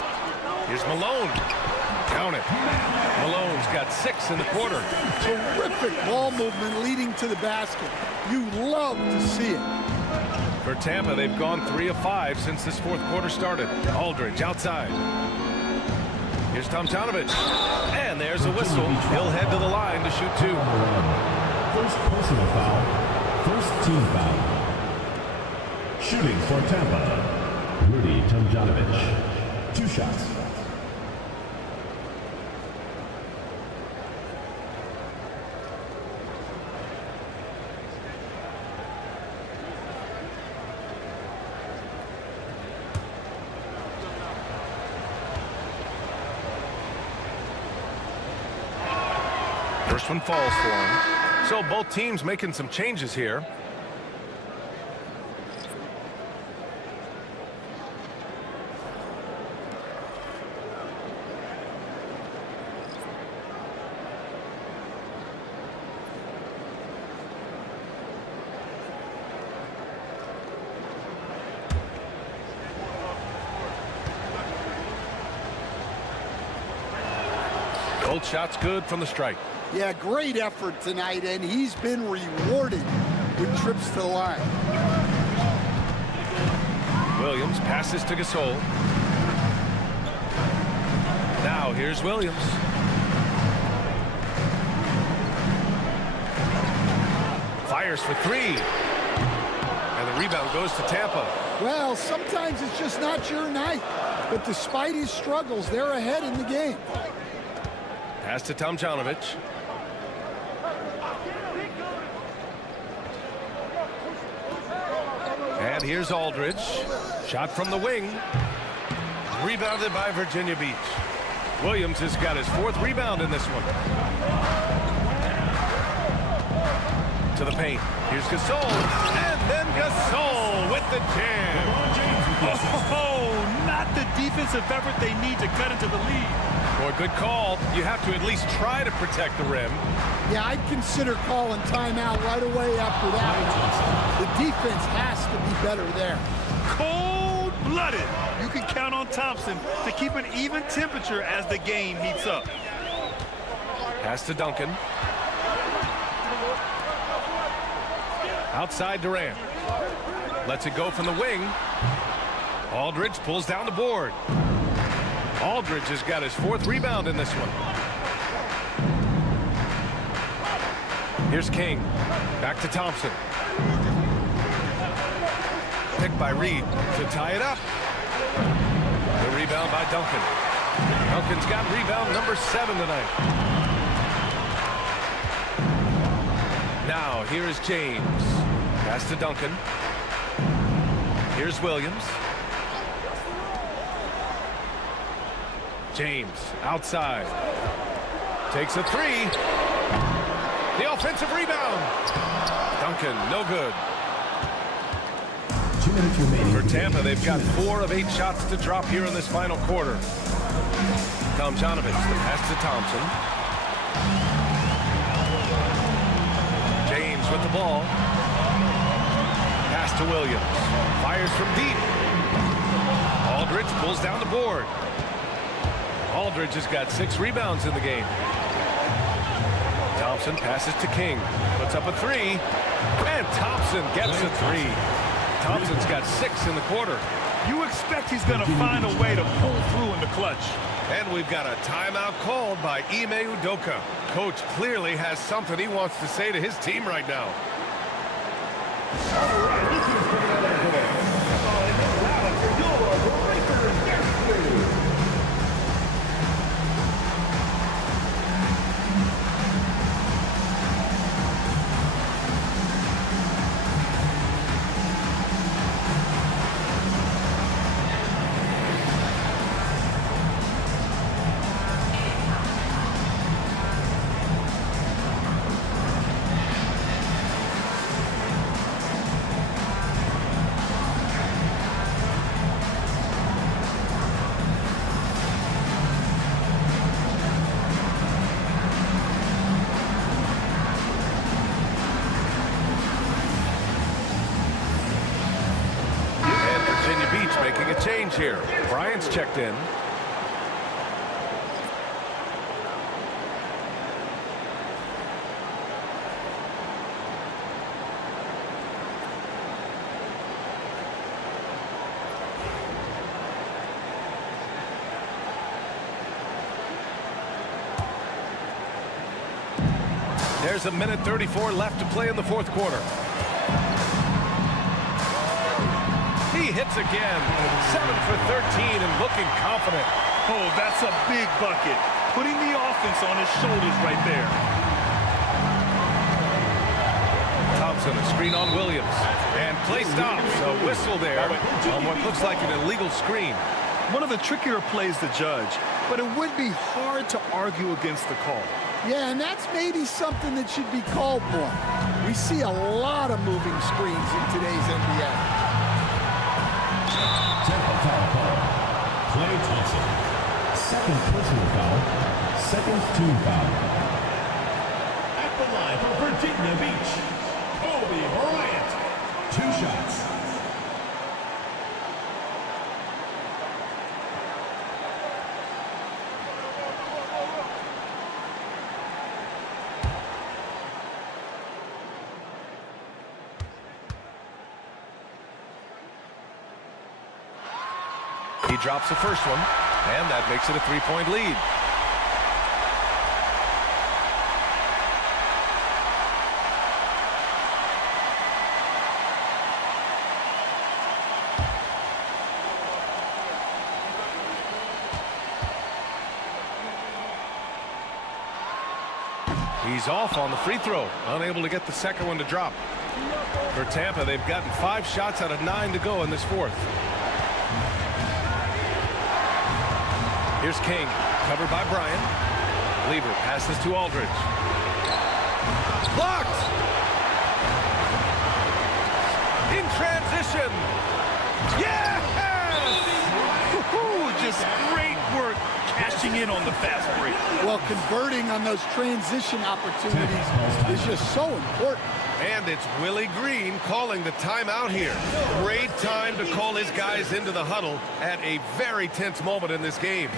Here's Malone. Count it. Malone's got 6 in the quarter. Terrific ball movement leading to the basket. You love to see it. For Tampa, they've gone 3 of 5 since this fourth quarter started. Aldridge outside. Here's Tomjanovich. And there there's a whistle. He'll head to the line to shoot 2. First personal foul. First team foul. Shooting for Tampa, Rudy Tomjanovich. 2 shots. First one falls for him. So both teams making some changes here. Both shots good from the strike. Yeah, great effort tonight, and he's been rewarded with trips to the line. Williams passes to Gasol. Now here's Williams. Fires for 3. And the rebound goes to Tampa. Well, sometimes it's just not your night. But despite his struggles, they're ahead in the game. Pass to Tomjanovich. And here's Aldridge. Shot from the wing. Rebounded by Virginia Beach. Williams has got his 4th rebound in this one. To the paint. Here's Gasol. And then Gasol with the jam. Oh, not the defensive effort they need to cut into the lead. Boy, good call. You have to at least try to protect the rim. Yeah, I'd consider calling timeout right away after that. The defense has to be better there. Cold-blooded. You can count on Thompson to keep an even temperature as the game heats up. Pass to Duncan. Outside Durant. Lets it go from the wing. Aldridge pulls down the board. Aldridge has got his 4th rebound in this one. Here's King. Back to Thompson. Picked by Reed to tie it up. The rebound by Duncan. Duncan's got rebound number 7 tonight. Now, here is James. Pass to Duncan. Here's Williams. James outside. Takes a 3. The offensive rebound. Duncan, no good. 2 minutes remaining. For Tampa, they've got 4 of 8 shots to drop here in this final quarter. Tomjanovich, the pass to Thompson. James with the ball. Pass to Williams. Fires from deep. Aldridge pulls down the board. Aldridge has got 6 rebounds in the game. Thompson passes to King. Puts up a 3. And Thompson gets a 3. Thompson's got 6 in the quarter. You expect he's going to find a way to pull through in the clutch. And we've got a timeout called by Ime Udoka. Coach clearly has something he wants to say to his team right now. Making a change here. Bryant's checked in. There's a minute 34 left to play in the fourth quarter. He hits again. 7 for 13 and looking confident. Oh, that's a big bucket. Putting the offense on his shoulders right there. Thompson, a screen on Williams. And play stops. A whistle there on what looks like an illegal screen. One of the trickier plays to judge, but it would be hard to argue against the call. Yeah, and that's maybe something that should be called more. We see a lot of moving screens in today's NBA. Tampa foul call. Klay Thompson. Second personal foul. Second team foul. At the line for Virginia Beach, Kobe Bryant. 2 shots. He drops the first one, and that makes it a 3-point lead. He's off on the free throw, unable to get the second one to drop. For Tampa, they've gotten 5 shots out of 9 to go in this fourth. Here's King, covered by Bryant. Lever passes to Aldridge. Blocked! In transition! Yes! Just great work cashing in on the fast break. Well, converting on those transition opportunities is just so important. And it's Willie Green calling the timeout here. Great time to call his guys into the huddle at a very tense moment in this game.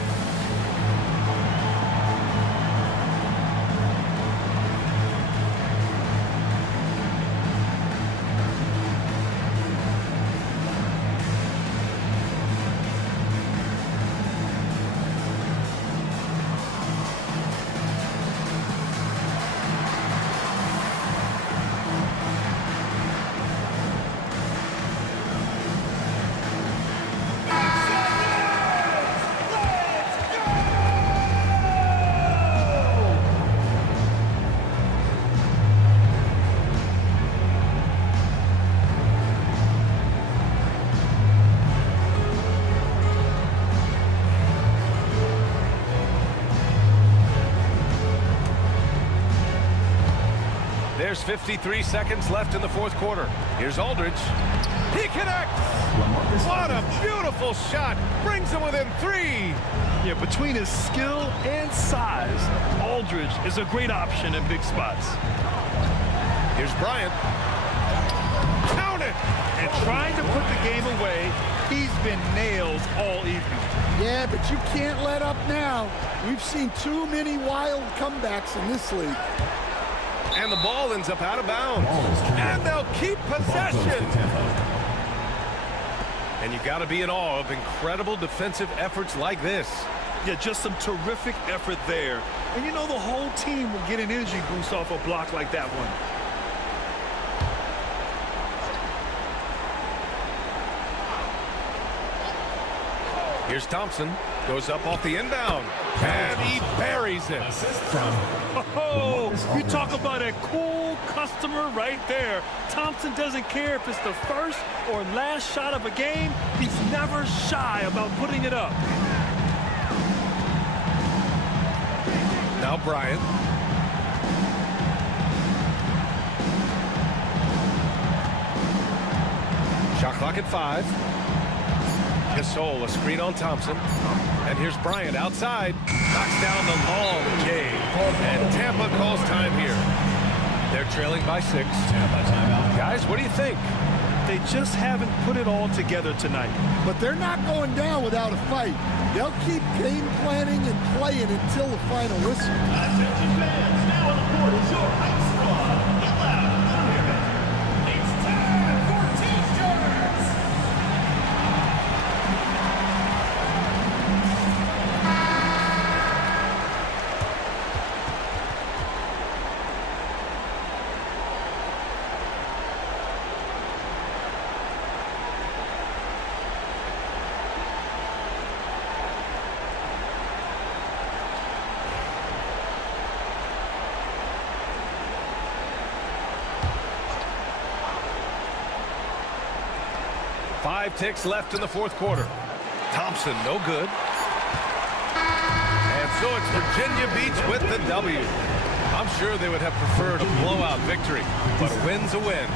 There's 53 seconds left in the fourth quarter. Here's Aldridge. He connects! What a beautiful shot! Brings him within 3! Yeah, between his skill and size, Aldridge is a great option in big spots. Here's Bryant. Count it! And trying to put the game away, he's been nails all evening. Yeah, but you can't let up now. We've seen too many wild comebacks in this league. And the ball ends up out of bounds. And they'll keep possession. And you got to be in awe of incredible defensive efforts like this. Yeah, just some terrific effort there. And you know the whole team will get an energy boost off a block like that one. Here's Thompson. Goes up off the inbound. And he buries it. Oh, you talk about a cool customer right there. Thompson doesn't care if it's the first or last shot of a game. He's never shy about putting it up. Now Bryant. Shot clock at 5. Gasol, a screen on Thompson. And here's Bryant outside. Knocks down the long J. And Tampa calls time here. They're trailing by 6. Guys, what do you think? They just haven't put it all together tonight. But they're not going down without a fight. They'll keep game planning and playing until the final whistle. Attention fans, now on the court is your high squad. Get loud, it's time for T-shirts. 5 ticks left in the fourth quarter. Thompson, no good. And so it's Virginia Beach with the W. I'm sure they would have preferred a blowout victory, but a win's a win.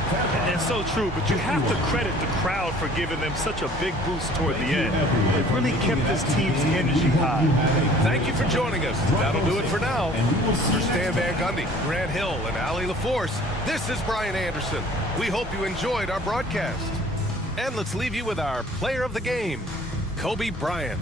And so true, but you have to credit the crowd for giving them such a big boost toward the end. It really kept this team's energy high. Thank you for joining us. That'll do it for now. For Stan Van Gundy, Grant Hill, and Ali LaForce, this is Brian Anderson. We hope you enjoyed our broadcast. And let's leave you with our player of the game, Kobe Bryant.